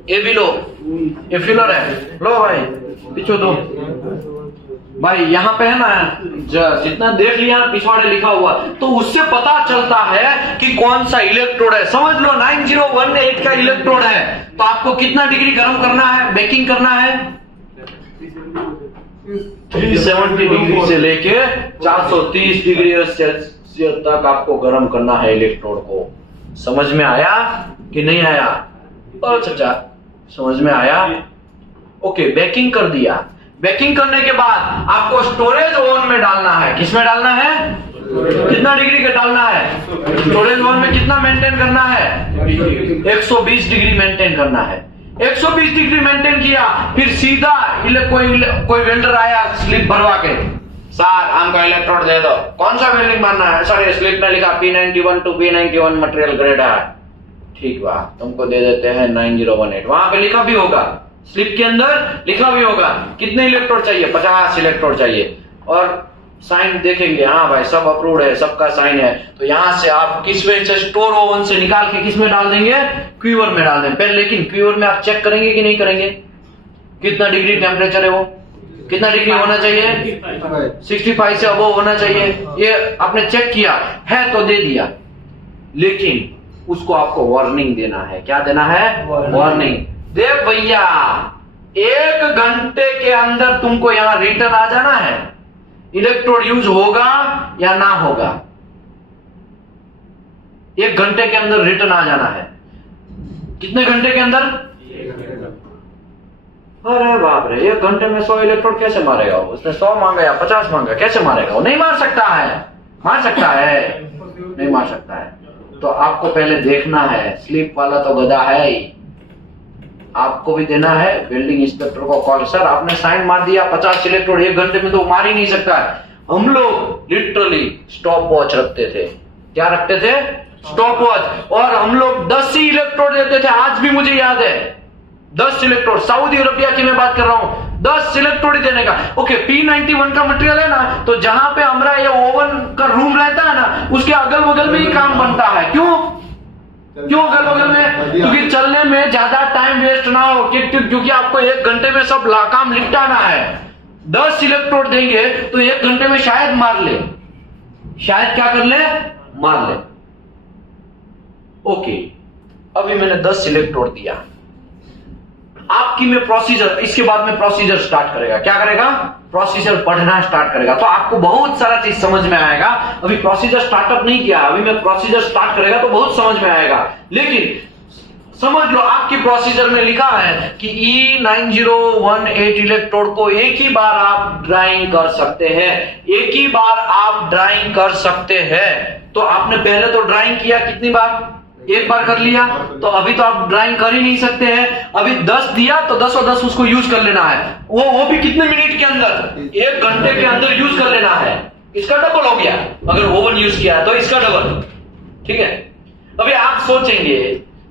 ये भी लो, ये फिलर है। लो भाई पीछे दो। भाई यहाँ पे है ना, जितना देख लिया ना पिछवाड़े लिखा हुआ, तो उससे पता चलता है कि कौन सा इलेक्ट्रोड है। समझ लो 9018 का इलेक्ट्रोड है तो आपको कितना डिग्री गर्म करना है, बेकिंग करना है? 370 डिग्री से लेके 430 डिग्री सेल्सियस तक आपको गर्म करना है इलेक्ट्रोड को। समझ में आया कि नहीं आया? अच्छा समझ में आया? ओके, बेकिंग कर दिया। बेकिंग करने के बाद आपको स्टोरेज ओवन में डालना है। किसमें डालना है? कितना डिग्री का डालना है? स्टोरेज वन में कितना मेंटेन करना है? 120 डिग्री मेंटेन करना है। 120 डिग्री मेंटेन किया, फिर सीधा कोई वेल्डर आया स्लिप भरवा के, सर हमको इलेक्ट्रोड दे दो। कौन सा वेल्डिंग मारना है? सर स्लिप में लिखा P91 to P91 material grade है। ठीक बा, तुमको दे देते हैं 9018। वहां पे लिखा भी होगा, स्लिप के अंदर लिखा भी होगा कितने इलेक्ट्रोड चाहिए, 50 इलेक्ट्रोड चाहिए, और साइन देखेंगे, हाँ भाई सब अप्रूव्ड है, सबका साइन है। तो यहां से आप किस में से स्टोर ओवन से निकाल के किस में डाल देंगे? क्यूअर में डाल देंगे पहले। लेकिन क्यूअर में आप चेक करेंगे कि नहीं करेंगे कितना डिग्री टेम्परेचर है, वो कितना डिग्री होना चाहिए? 65 से अबव होना चाहिए। ये आपने चेक किया है तो दे दिया, लेकिन उसको आपको वार्निंग देना है। क्या देना है? वार्निंग। देख भैया, 1 घंटे के अंदर तुमको यहां रिटर्न आ जाना है, इलेक्ट्रोड यूज होगा या ना होगा। 1 घंटे के अंदर रिटर्न आ जाना है। कितने घंटे के अंदर? अरे बाप रे, 1 घंटे में 100 इलेक्ट्रोड कैसे मारेगा? उसने 100 मांगा या 50 मांगा, कैसे मारेगा? वो नहीं मार सकता है। मार सकता है? नहीं मार सकता है। तो आपको पहले देखना है, स्लिप वाला तो गधा है ही, आपको भी देना है बिल्डिंग इंस्पेक्टर को कॉल, सर आपने साइन मार दिया 50 इलेक्ट्रोड 1 घंटे में, तो मार ही नहीं सकता है। हम लोग लिटरली स्टॉप वॉच रखते थे। क्या रखते थे? Stop watch. और हम लोग 10 ही इलेक्ट्रोड देते थे। आज भी मुझे याद है 10 इलेक्ट्रोड, सऊदी अरबिया की मैं बात कर रहा हूं, 10 इलेक्ट्रोड देने का। ओके, P91 का मटेरियल है ना, तो जहां पे हमारा ये ओवन का रूम रहता है ना, उसके अगल बगल में ही काम बनता है। क्यों अगल बगल में? क्योंकि चलने में ज्यादा टाइम वेस्ट ना हो, क्योंकि आपको 1 घंटे में सब काम निपटाना है। 10 इलेक्ट्रोड देंगे तो 1 घंटे में शायद मार ले, शायद क्या कर ले? मार ले। ओके, अभी मैंने 10 इलेक्ट्रोड दिया, आपकी में प्रोसीजर, इसके बाद में प्रोसीजर स्टार्ट करेगा। क्या करेगा? प्रोसीजर पढ़ना स्टार्ट करेगा, तो आपको बहुत सारा चीज समझ में आएगा। अभी प्रोसीजर स्टार्टअप नहीं किया, अभी मैं प्रोसीजर स्टार्ट करेगा तो बहुत समझ में आएगा। लेकिन समझ लो, आपकी प्रोसीजर में लिखा है कि E9018 इलेक्ट्रोड को एक ही बार आप ड्राइंग कर सकते हैं, एक ही बार आप ड्राइंग कर सकते हैं। तो आपने पहले तो ड्राइंग किया कितनी बार? 1 बार कर लिया, तो अभी तो आप ड्राइंग कर ही नहीं सकते हैं। अभी 10 दिया तो 10 और 10 उसको यूज कर लेना है। वो भी कितने मिनट के अंदर? 1 घंटे के अंदर यूज कर लेना है। इसका डबल हो गया, अगर ओवन यूज किया है तो इसका डबल। ठीक है, अभी आप सोचेंगे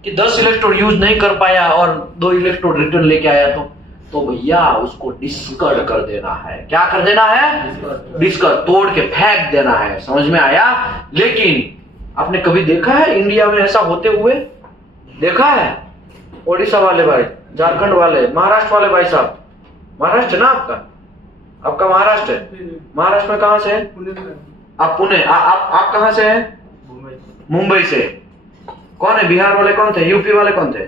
कि 10 इलेक्ट्रोड यूज नहीं कर पाया और 2 इलेक्ट्रोड रिटर्न लेके आया, तो भैया उसको डिस्कार्ड कर देना है। क्या कर देना है? डिस्कार्ड, तोड़ के फेंक देना है। समझ में आया? लेकिन आपने कभी देखा है इंडिया में ऐसा होते हुए? देखा है? ओडिशा वाले भाई, झारखंड वाले, महाराष्ट्र वाले भाई साहब, महाराष्ट्र ना आपका महाराष्ट्र है? महाराष्ट्र में कहां से है आप? पुणे। आप कहां से हैं? मुंबई से। कौन है? बिहार वाले कौन थे? यूपी वाले कौन थे?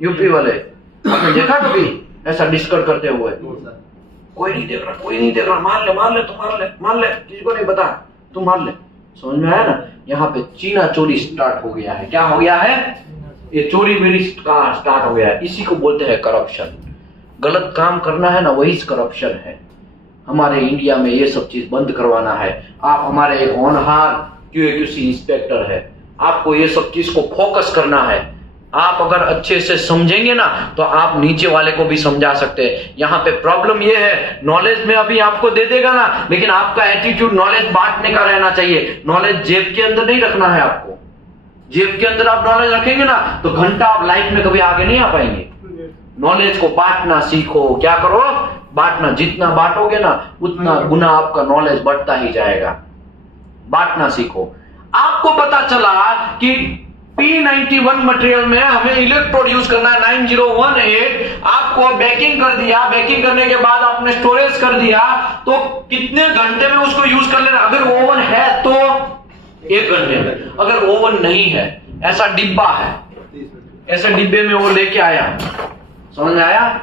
यूपी वाले। आपने देखा कभी ऐसा डिस्कस करते हुए? कोई नहीं देख रहा, कोई नहीं देख रहा। मार ले, मार ले, किसी को नहीं पता, तुम मार ले। समझ में आया ना? यहाँ पे चीना चोरी स्टार्ट हो गया है। क्या हो गया है? ये चोरी मेरी स्टार्ट हो गया है। इसी को बोलते हैं करप्शन। गलत काम करना है ना, वही करप्शन है। हमारे इंडिया में ये सब चीज बंद करवाना है। आप हमारे एक होनहार QAQC इंस्पेक्टर है, आपको ये सब चीज को फोकस करना है। आप अगर अच्छे से समझेंगे ना, तो आप नीचे वाले को भी समझा सकते हैं। यहाँ पे प्रॉब्लम ये है, नॉलेज में अभी आपको दे देगा ना, लेकिन आपका एटीट्यूड नॉलेज बांटने का रहना चाहिए। नॉलेज जेब के अंदर नहीं रखना है आपको। जेब के अंदर आप नॉलेज रखेंगे ना, तो घंटा आप लाइफ में कभी आगे नहीं आ पाएंगे। नॉलेज को बांटना सीखो। क्या करो? बांटना। जितना बांटोगे ना, उतना गुना आपका नॉलेज बढ़ता ही जाएगा। बांटना सीखो। आपको पता चला कि P91 मटेरियल में हमें इलेक्ट्रोड यूज करना है 9018। आपको बेकिंग कर दिया, बेकिंग करने के बाद आपने स्टोरेज कर दिया, तो कितने घंटे में उसको यूज कर लेना? अगर ओवन है तो 1 घंटे में, अगर ओवन नहीं है, ऐसा डिब्बा है, ऐसे डिब्बे में वो लेके आया, समझ में आया?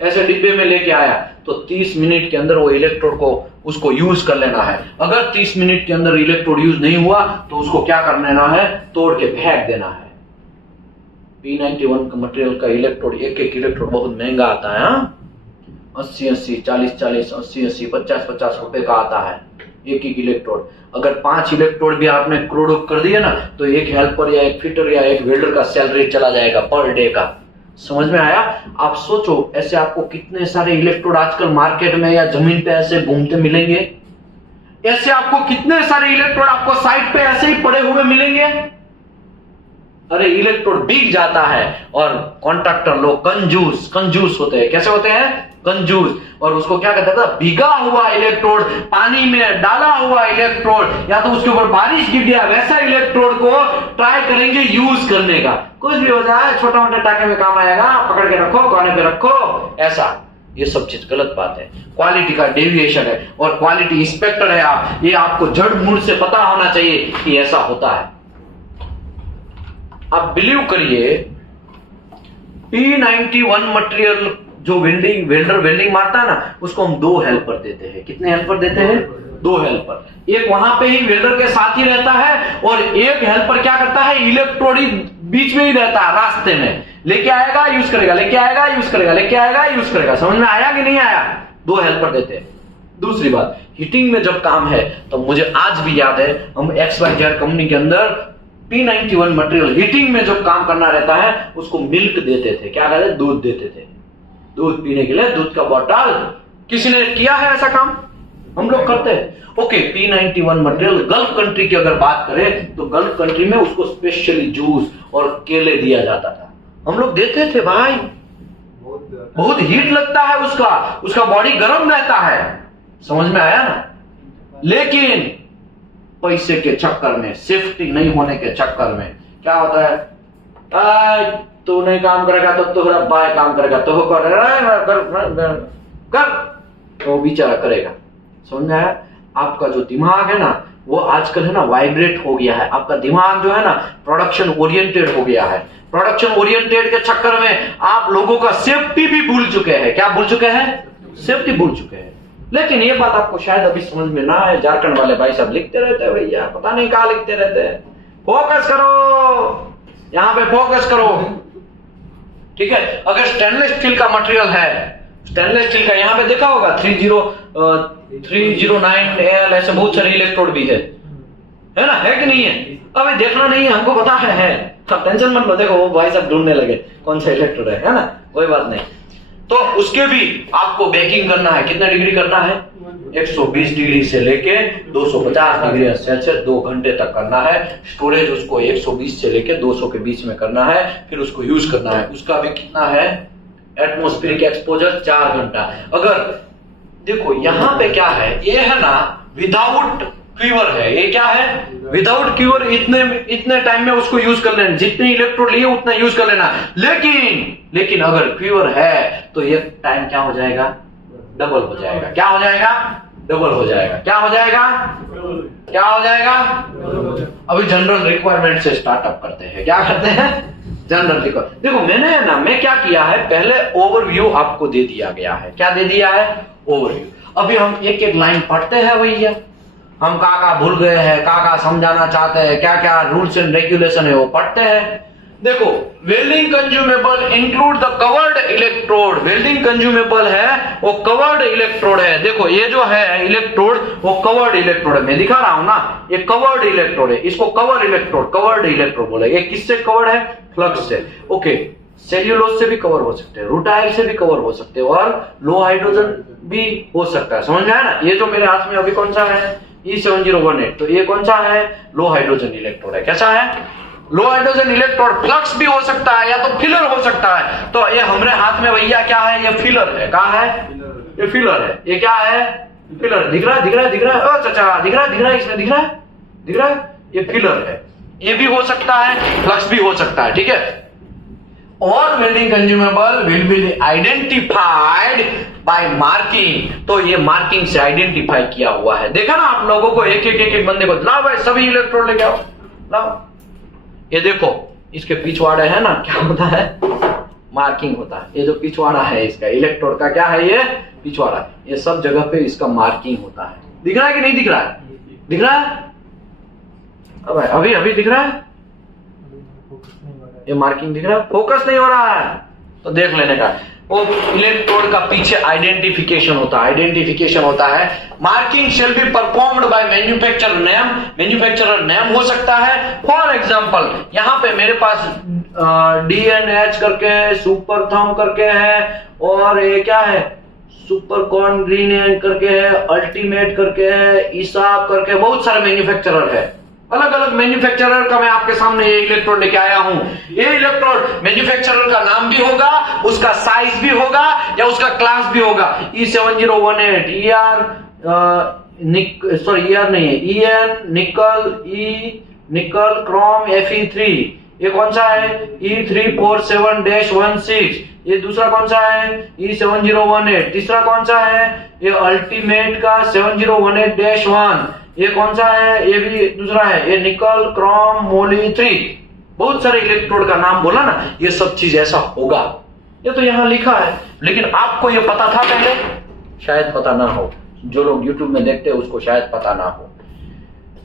ऐसे डिब्बे में लेके आया तो 30 मिनट के अंदर वो इलेक्ट्रोड को उसको यूज कर लेना है। अगर 30 मिनट के अंदर इलेक्ट्रोड यूज नहीं हुआ तो उसको क्या कर लेना है? तोड़ के फेंक देना है। P91 का मटेरियल का इलेक्ट्रोड, एक इलेक्ट्रोड बहुत महंगा आता है। 80-80, 40-40, 80-80, 50-50 रुपए का आता है। एक इलेक्ट्रोड। अगर 5 इलेक्ट्रोड भी आपने क्रोड कर दिया ना तो एक हेल्पर या एक फिटर या एक वेल्डर का सैलरी चला जाएगा पर डे का। समझ में आया? आप सोचो ऐसे आपको कितने सारे इलेक्ट्रोड आजकल मार्केट में या जमीन पे ऐसे घूमते मिलेंगे। ऐसे आपको कितने सारे इलेक्ट्रोड आपको साइड पे ऐसे ही पड़े हुए मिलेंगे। अरे इलेक्ट्रोड बिक जाता है और कॉन्ट्रैक्टर लोग कंजूस होते हैं। कैसे होते हैं? कंजूस। और उसको क्या कहता था? भीगा हुआ इलेक्ट्रोड, पानी में डाला हुआ इलेक्ट्रोड या तो उसके ऊपर बारिश गिर गया वैसा इलेक्ट्रोड को ट्राई करेंगे यूज करने का। कुछ भी हो जाए छोटा मोटा टाके में काम आएगा, पकड़ के रखो, कोने पे रखो, ऐसा। ये सब चीज गलत बात है। क्वालिटी का डेविएशन है और क्वालिटी इंस्पेक्टर है आप, ये आपको जड़ मूल से पता होना चाहिए कि ऐसा होता है। आप बिलीव करिए P91 मटेरियल जो वेल्डर वेल्डिंग मारता है ना उसको हम 2 हेल्पर देते हैं। कितने हेल्पर देते हैं? 2 हेल्पर। एक वहां पे ही वेल्डर के साथ ही रहता है और एक हेल्पर क्या करता है? इलेक्ट्रोड बीच में ही रहता है, रास्ते में लेके आएगा यूज करेगा, लेके आएगा यूज करेगा, लेके आएगा यूज करेगा। समझ में आया कि नहीं आया? 2 हेल्पर देते हैं। दूसरी बात, हीटिंग में जब काम है तो मुझे आज भी याद है हम XYZ कंपनी के अंदर P91 मटेरियल हीटिंग में जब काम करना रहता है उसको मिल्क देते थे। क्या कहते? दूध देते थे। दूध पीने के लिए दूध का बॉटल। किसी ने किया है ऐसा काम? हम लोग करते हैं। Okay, P91 material gulf country की अगर बात करें तो गल्फ कंट्री में उसको स्पेशली जूस और केले दिया जाता था। हम लोग देते थे भाई। बहुत हीट लगता है उसका बॉडी गर्म रहता है। समझ में आया ना? लेकिन पैसे के चक्कर में, सेफ्टी नहीं होने के चक्कर में क्या होता है? तू नहीं काम करेगा तो तुम्हारा बाय काम करेगा, तो कर तो बेचारा करेगा। समझ में आया? आपका जो दिमाग है ना वो आजकल है ना वाइब्रेट हो गया है। आपका दिमाग जो है ना प्रोडक्शन ओरिएंटेड हो गया है। प्रोडक्शन ओरिएंटेड के चक्कर में आप लोगों का सेफ्टी भी भूल चुके हैं। क्या भूल चुके हैं? सेफ्टी भूल चुके हैं। लेकिन ये बात आपको शायद अभी समझ में ना आए। झारखंड वाले भाई सब लिखते रहते हैं भैया, पता नहीं कहां लिखते रहते हैं। फोकस करो, यहां पे फोकस करो, ठीक है? अगर स्टेनलेस स्टील का मटेरियल है, स्टेनलेस स्टील का यहाँ पे देखा होगा 309L ऐसे बहुत सारे इलेक्ट्रोड भी है ना? है कि नहीं है? अभी देखना नहीं है, हमको पता है। अब टेंशन मत लो, देखो वो भाई सब ढूंढने लगे कौन सा इलेक्ट्रोड है ना? कोई बात नहीं। तो उसके भी आपको बेकिंग करना है। कितना डिग्री करना है? 120 डिग्री से लेके 250 डिग्री सेल्सियस 2 घंटे तक करना है। स्टोरेज उसको 120 से लेके 200 के बीच में करना है, फिर उसको यूज करना है। उसका भी कितना है? एटमॉस्फेरिक एक्सपोजर 4 घंटा। अगर देखो यहाँ पे क्या है, ये है ना विदाउट क्यूवर है। ये क्या है? Without quiver. इतने टाइम में उसको यूज कर लेना, जितने इलेक्ट्रोड लिए उतना यूज कर लेना। लेकिन अगर क्यूवर है तो ये टाइम क्या हो जाएगा? डबल हो जाएगा। क्या हो जाएगा? डबल हो जाएगा। क्या हो जाएगा? क्या हो जाएगा? अभी जनरल रिक्वायरमेंट से स्टार्टअप करते हैं। क्या करते हैं? General requirement. देखो मैं क्या किया है, पहले ओवरव्यू आपको दे दिया गया है। क्या दे दिया है? ओवरव्यू। अभी हम एक एक लाइन पढ़ते हैं भैया। हम का भूल गए हैं, का समझाना चाहते हैं, क्या क्या रूल्स एंड रेगुलेशन है वो पढ़ते हैं। देखो, welding consumable include the covered electrode. Welding consumable है वो कवर्ड इलेक्ट्रोड है। देखो ये जो है इलेक्ट्रोड वो कवर्ड इलेक्ट्रोड है। मैं दिखा रहा हूं ना, ये कवर्ड इलेक्ट्रोड है। इसको कवर्ड इलेक्ट्रोड बोले। ये किससे कवर्ड है? फ्लक्स से। ओके, सेल्यूलोज से भी कवर हो सकते हैं, रूटाइल से भी कवर हो सकते हैं और लो हाइड्रोजन भी हो सकता है। समझ में आया ना? ये जो मेरे हाथ में अभी कौन सा है? E7018। तो ये कौन सा है? लो हाइड्रोजन इलेक्ट्रोड है। कैसा है? लो हाइड्रोजन इलेक्ट्रोड। फ्लक्स भी हो सकता है या तो फिलर हो सकता है। तो ये हमारे हाथ में भैया क्या है? ये फिलर है। कहा है? ये फिलर है। ये क्या है? फिलर। दिख रहा है? ओ चाचा, दिख रहा है? इसमें दिख रहा है? ये फिलर है। ये भी हो सकता है, फ्लक्स भी हो सकता है, ठीक है? और welding consumable will be identified by marking. तो ये मार्किंग से आइडेंटिफाई किया हुआ है। देखा ना आप लोगों को, एक बंदे को लाओ भाई सभी इलेक्ट्रोड लेके आओ, लाओ। ये देखो इसके पिछवाड़े है ना, क्या होता है? मार्किंग होता है। ये जो पिछवाड़ा है इसका इलेक्ट्रोड का क्या है? ये पिछवाड़ा। ये सब जगह पे इसका मार्किंग होता है। दिख रहा है कि नहीं दिख रहा है? दिख रहा है? अभी दिख रहा है? ये मार्किंग दिख रहा है? फोकस नहीं हो रहा है तो देख लेने का। वो इलेक्ट्रोड का पीछे आइडेंटिफिकेशन होता है। Marking shall be performed by manufacturer name हो सकता है। फॉर एग्जांपल यहां पे मेरे पास DNH करके है, सुपर थर्म करके है, और ये क्या है, सुपर कॉर्न ग्रीन करके है, अल्टीमेट करके है, ईसाब करके, बहुत सारे मैन्युफैक्चरर है। अलग अलग मैन्युफैक्चरर का मैं आपके सामने ये इलेक्ट्रोड लेके आया हूं। ये इलेक्ट्रोड मैन्युफैक्चरर का नाम भी होगा, उसका साइज भी होगा, या उसका क्लास भी होगा। E7018 ER नहीं है, EN निकल क्रोम Fe3। ये कौन सा है, E347-16। ये दूसरा कौन सा है, E7018। तीसरा कौन सा है, ये अल्टीमेट का 7018-1। ये कौन सा है, ये भी दूसरा है, ये निकल क्रोम मोली 3। बहुत सारे इलेक्ट्रोड का नाम बोला ना, ये सब चीज ऐसा होगा। ये तो यहां लिखा है, लेकिन आपको ये पता था पहले? शायद पता ना हो। जो लोग YouTube में देखते हैं उसको शायद पता ना हो।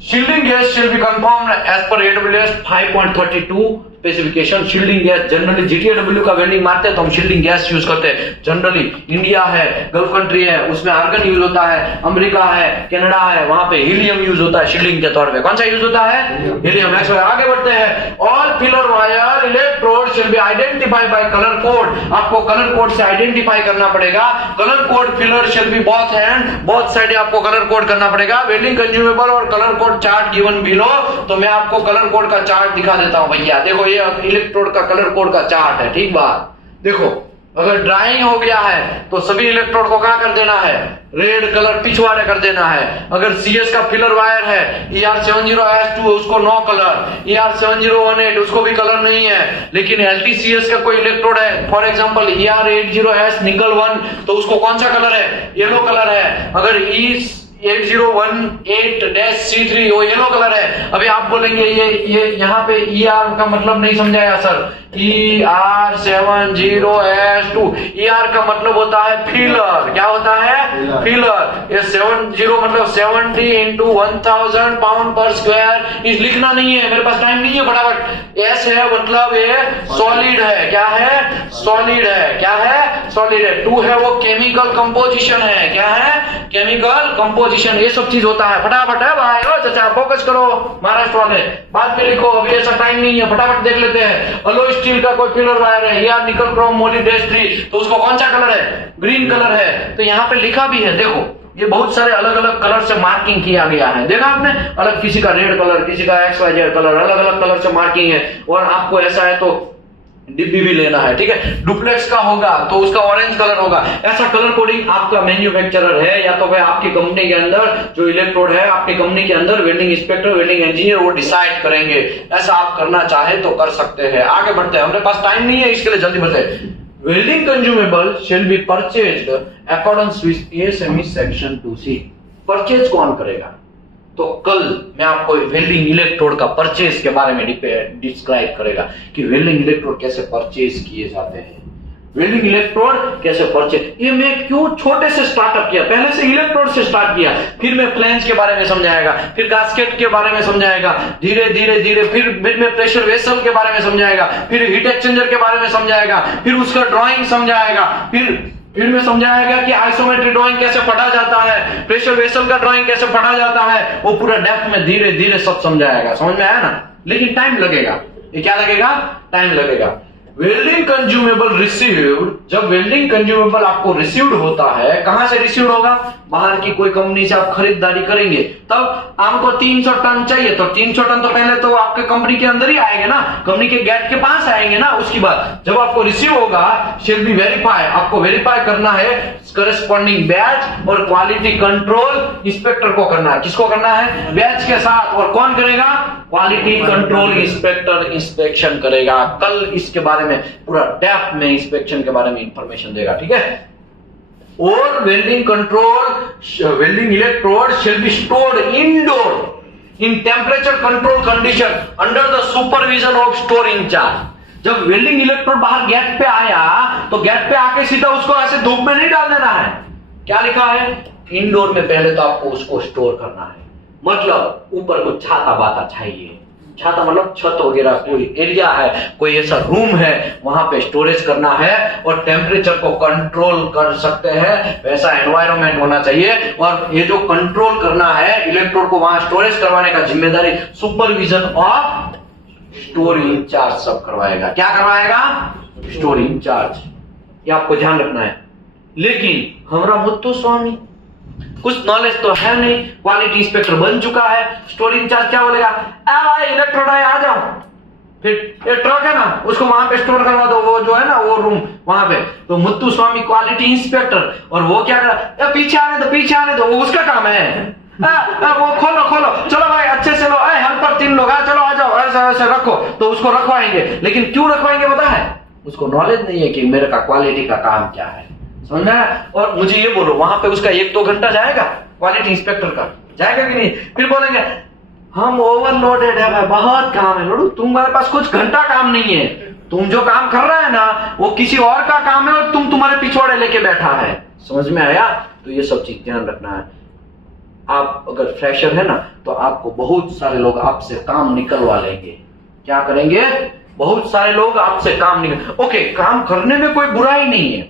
Shielding gas shall be confirmed as per AWS 5.32 specification. Shielding gas generally GTAW का वेल्डिंग मारते हैं तो हम शील्डिंग गैस यूज करते हैं। जनरली इंडिया है, गल्फ कंट्री है, उसमें आर्गन यूज होता है। अमेरिका है, कनाडा है, वहां पे हीलियम यूज होता है शील्डिंग के तौर पे। कौन सा यूज होता है, हीलियम। आगे बढ़ते हैं। All filler wire electrode shall be identified by colour code. आपको कलर कोड से आइडेंटिफाई करना पड़ेगा। Colour code filler shall be both side आपको कलर कोड करना पड़ेगा। वेल्डिंग कंज्यूमेबल और colour code chart given below. तो मैं आपको कलर कोड का चार्ट दिखा देता हूं भैया। देखो ये इलेक्ट्रोड का कलर कोड का चार्ट है। ठीक बात, देखो अगर ड्राइंग हो गया है तो सभी इलेक्ट्रोड को क्या कर देना है, रेड कलर पिछवाड़े कर देना है। अगर CS का फिलर वायर है ER70S2 उसको नो कलर, ER7018 उसको भी कलर नहीं है। लेकिन LTCS का कोई इलेक्ट्रोड है, फॉर एग्जांपल ER80S निकल 1, तो उसको कौन सा कलर है, येलो कलर है। अगर E8018-C3 वो येलो कलर है। अभी आप बोलेंगे ये यहाँ पे ER का मतलब नहीं समझाया सर। ER70S2 ER का मतलब होता है फीलर। क्या होता है, फीलर। ये 70 मतलब 70 into 1000 पाउंड पर स्क्वायर। इस लिखना नहीं है, मेरे पास टाइम नहीं है, फटाफट। S है मतलब ये सॉलिड है। क्या है, सॉलिड है। क्या है, सॉलिड है। 2 है वो केमिकल कंपोजिशन है। क्या है, केमिकल कंपोजिशन। ये सब चीज होता है। फटाफट है भाई, ओ चाचा फोकस करो, महाराष्ट्र वाले बाद में लिखो, अभी ऐसा टाइम नहीं है, फटाफट देख लेते हैं। अलोय स्टील का कोई फिलर वायर है ER निकल क्रोम मोली -3, तो उसको कौन सा कलर है, ग्रीन कलर है। तो यहाँ पे लिखा भी है, देखो ये बहुत सारे अलग अलग कलर से मार्किंग किया गया है। देखा आपने, अलग किसी का रेड कलर, किसी का XYZ कलर, अलग अलग कलर से मार्किंग है। और आपको ऐसा है तो डिब्बी भी लेना है, ठीक है। डुप्लेक्स का होगा तो उसका ऑरेंज कलर होगा। ऐसा कलर कोडिंग आपका मैन्युफैक्चरर है या तो फिर आपकी कंपनी के अंदर जो इलेक्ट्रोड है, आपकी कंपनी के अंदर वेल्डिंग इंस्पेक्टर, वेल्डिंग इंजीनियर वो डिसाइड करेंगे। ऐसा आप करना चाहे तो कर सकते हैं। आगे बढ़ते हैं, हमारे पास टाइम नहीं है इसके लिए जल्दी बढ़ते हैं। Welding consumable shall B purchased according with ASME section 2C। Purchase कौन करेगा, तो कल मैं आपको वेल्डिंग इलेक्ट्रोड का परचेज के बारे में डिस्क्राइब करेगा कि वेल्डिंग इलेक्ट्रोड कैसे परचेज किए जाते हैं। वेल्डिंग इलेक्ट्रोड कैसे परचेज, ये मैं क्यों छोटे से स्टार्टअप किया, पहले से इलेक्ट्रोड से स्टार्ट किया, फिर मैं फ्लैंज के बारे में समझाएगा, फिर गास्केट के बारे में समझाएगा, धीरे धीरे धीरे फिर मैं प्रेशर वेसल के बारे में समझाएगा, फिर हीट एक्सचेंजर के बारे में समझाएगा, फिर उसका ड्राइंग समझाएगा, फिर मैं समझाएगा कि आइसोमेट्रिक ड्राइंग कैसे पढ़ा जाता है, प्रेशर वेसल का ड्राइंग कैसे पढ़ा जाता है, वो पूरा डेप्थ में धीरे धीरे सब समझाएगा। समझ में आया ना, लेकिन टाइम लगेगा। ये क्या लगेगा, टाइम लगेगा। वेल्डिंग कंज्यूमेबल रिसीव्ड, जब वेल्डिंग कंज्यूमेबल आपको रिसीव्ड होता है, कहां से रिसीव्ड होगा, बाहर की कोई कंपनी से आप खरीदारी करेंगे, तब आपको 300 टन चाहिए, तो 300 टन तो पहले तो आपके कंपनी के अंदर ही आएंगे ना, कंपनी के गेट के पास आएंगे ना। उसके बाद जब आपको रिसीव होगा, शेल बी वेरीफाई, आपको वेरीफाई करना है करस्पॉन्डिंग बैच और क्वालिटी कंट्रोल इंस्पेक्टर को करना है। किसको करना है, बैच के साथ। और कौन करेगा, क्वालिटी कंट्रोल इंस्पेक्टर इंस्पेक्शन करेगा। कल इसके बारे में पूरा डेप्थ में इंस्पेक्शन के बारे में इंफॉर्मेशन देगा, ठीक है। और welding electrode shell be stored indoor in temperature control condition under the supervision of store incharge. जब वेल्डिंग इलेक्ट्रोड बाहर गेट पे आया तो गेट पे आके सीधा उसको ऐसे धूप में नहीं डाल देना है। क्या लिखा है, इंडोर में पहले तो आपको उसको स्टोर करना है, मतलब ऊपर कुछ छाता बाता चाहिए, छाता मतलब छत वगैरह, कोई एरिया है, कोई ऐसा रूम है, वहां पे स्टोरेज करना है और टेम्परेचर को कंट्रोल कर सकते हैं, वैसा एनवायरनमेंट होना चाहिए। और ये जो कंट्रोल करना है इलेक्ट्रोड को वहां स्टोरेज करवाने का जिम्मेदारी सुपरविजन ऑफ स्टोर इंचार्ज सब करवाएगा। क्या करवाएगा? Store incharge. ये आपको ध्यान रखना है। लेकिन हमारा मुत्तुस्वामी कुछ नॉलेज तो है नहीं, क्वालिटी इंस्पेक्टर बन चुका है, स्टोर इंचार्ज क्या बोलेगा? भाई इलेक्ट्रोड आए, आ जाओ, फिर ये ट्रक है ना उसको वहां पे स्टोर करवा दो, वो जो है ना वो रूम वहां पे। तो मुत्तुस्वामी क्वालिटी इंस्पेक्टर, और वो क्या कर, पीछे आने दो, पीछे आने दो, वो उसका काम है। वो खोलो खोलो, चलो भाई अच्छे से लो, हेल्पर 3 लोग, चलो आ जाओ, ऐसा ऐसे रखो, तो उसको रखवाएंगे। लेकिन क्यों रखवाएंगे पता है? उसको नॉलेज नहीं है कि मेरे का क्वालिटी का काम क्या है, समझ में? और मुझे ये बोलो, वहां पे उसका 1-2 घंटा जाएगा क्वालिटी इंस्पेक्टर का, जाएगा कि नहीं? फिर बोलेंगे हम ओवरलोडेड है भाई, बहुत काम है। लोडू तुम्हारे पास कुछ घंटा काम नहीं है, तुम जो काम कर रहे हैं ना वो किसी और का काम है और तुम्हारे पिछवाड़े लेके बैठा है। समझ में आया? तो ये सब चीज ध्यान रखना है। आप अगर फ्रेशर है ना तो आपको बहुत सारे लोग आपसे काम निकलवा लेंगे। क्या करेंगे? बहुत सारे लोग आपसे काम निकल, ओके, काम करने में कोई बुराई नहीं है,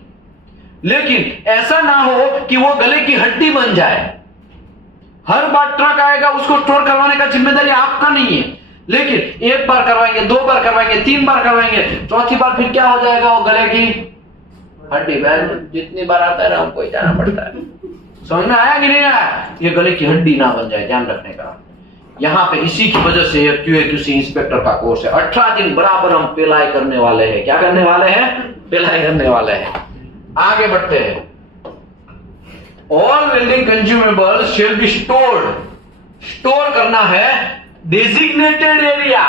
लेकिन ऐसा ना हो कि वो गले की हड्डी बन जाए। हर बार ट्रक आएगा उसको स्टोर करवाने का जिम्मेदारी आपका नहीं है, लेकिन 1 बार करवाएंगे, 2 बार करवाएंगे, 3 बार करवाएंगे, चौथी बार फिर क्या हो जाएगा? वो गले की हड्डी। जितनी बार आता है ना हमको ही जाना पड़ता है। समझ में आया कि नहीं आया? ये गले की हड्डी ना बन जाए, ध्यान रखने का। यहाँ पे इसी की वजह से QA/QC इंस्पेक्टर का कोर्स है। 18 दिन बराबर हम पेलाई करने वाले हैं। क्या करने वाले हैं? पेलाई करने वाले हैं। आगे बढ़ते हैं। All welding consumables shall be stored. Store करना है डेजिग्नेटेड एरिया,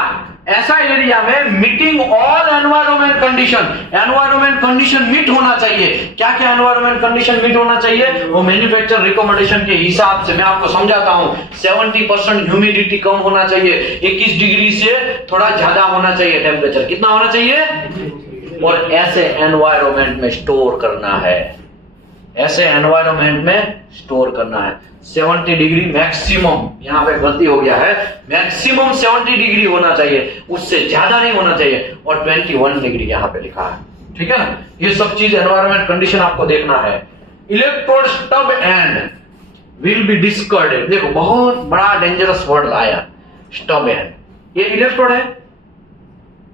ऐसा एरिया में meeting all environment condition. Environment condition meet होना चाहिए। क्या क्या एनवायरमेंट कंडीशन मीट होना चाहिए? वो मैन्युफैक्चर रिकमेंडेशन के हिसाब से मैं आपको समझाता हूं। 70% ह्यूमिडिटी कम होना चाहिए, 21 डिग्री से थोड़ा ज्यादा होना चाहिए टेम्परेचर। कितना होना चाहिए? और ऐसे एनवायरमेंट में स्टोर करना है, ऐसे एनवायरमेंट में स्टोर करना है। 70 डिग्री मैक्सिमम, यहां पे गलती हो गया है, मैक्सिमम 70 डिग्री होना चाहिए, उससे ज्यादा नहीं होना चाहिए। और 21 डिग्री यहां पे लिखा है, ठीक है ना? ये सब चीज एनवायरमेंट कंडीशन आपको देखना है। Electrode stub end will be discarded. देखो बहुत बड़ा डेंजरस वर्ड आया, स्टब एंड। ये इलेक्ट्रोड है,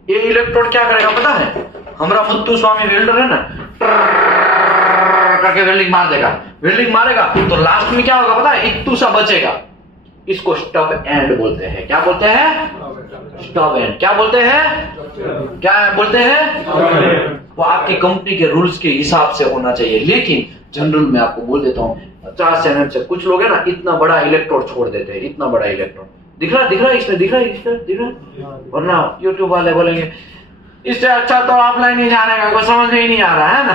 ये इलेक्ट्रोड क्या करेगा पता है? हमारा मुत्तुस्वामी वेल्डर है ना, करके वेल्डिंग मार देगा। वेल्डिंग मारेगा तो लास्ट में क्या होगा पता है? इत्तू सा बचेगा। इसको स्टब एंड बोलते हैं। क्या बोलते हैं? Stub and. क्या बोलते हैं? क्या बोलते हैं? वो आपकी कंपनी के रूल्स के हिसाब से होना चाहिए, लेकिन जनरल में आपको बोल देता हूं 50 mm से। कुछ लोग है ना इतना बड़ा इलेक्ट्रोड छोड़ देते हैं, इतना बड़ा इलेक्ट्रोड। दिख रहा है इसमें, दिख रहा है। वरना यूट्यूब वाले बोलेंगे इससे अच्छा तो ऑफलाइन ही जाने का, कोई समझ में ही नहीं आ रहा है ना।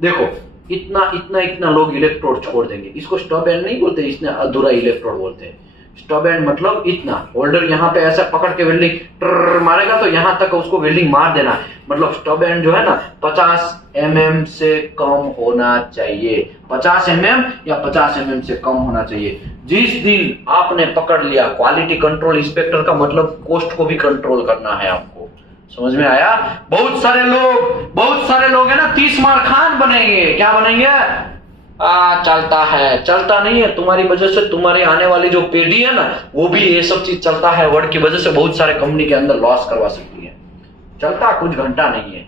देखो इतना लोग इलेक्ट्रोड छोड़ देंगे। इसको स्टब एंड नहीं बोलते, इसने अधूरा इलेक्ट्रोड बोलते हैं। स्टब एंड मतलब इतना होल्डर यहाँ पे ऐसा पकड़ के वेल्डिंग मारेगा तो यहाँ तक उसको वेल्डिंग मार देना। मतलब स्टब एंड जो है ना 50 mm से कम होना चाहिए। 50 mm या 50 mm से कम होना चाहिए। जिस दिन आपने पकड़ लिया क्वालिटी कंट्रोल इंस्पेक्टर का मतलब कॉस्ट को भी कंट्रोल करना है आपको। समझ में आया? बहुत सारे लोग है ना 30 मार खान बनेंगे। क्या बनेंगे? चलता है, चलता नहीं है। तुम्हारी वजह से तुम्हारी आने वाली जो पीढ़ी है ना वो भी ये सब चीज चलता है वर्ड की वजह से बहुत सारे कंपनी के अंदर लॉस करवा सकती है। चलता कुछ घंटा नहीं है।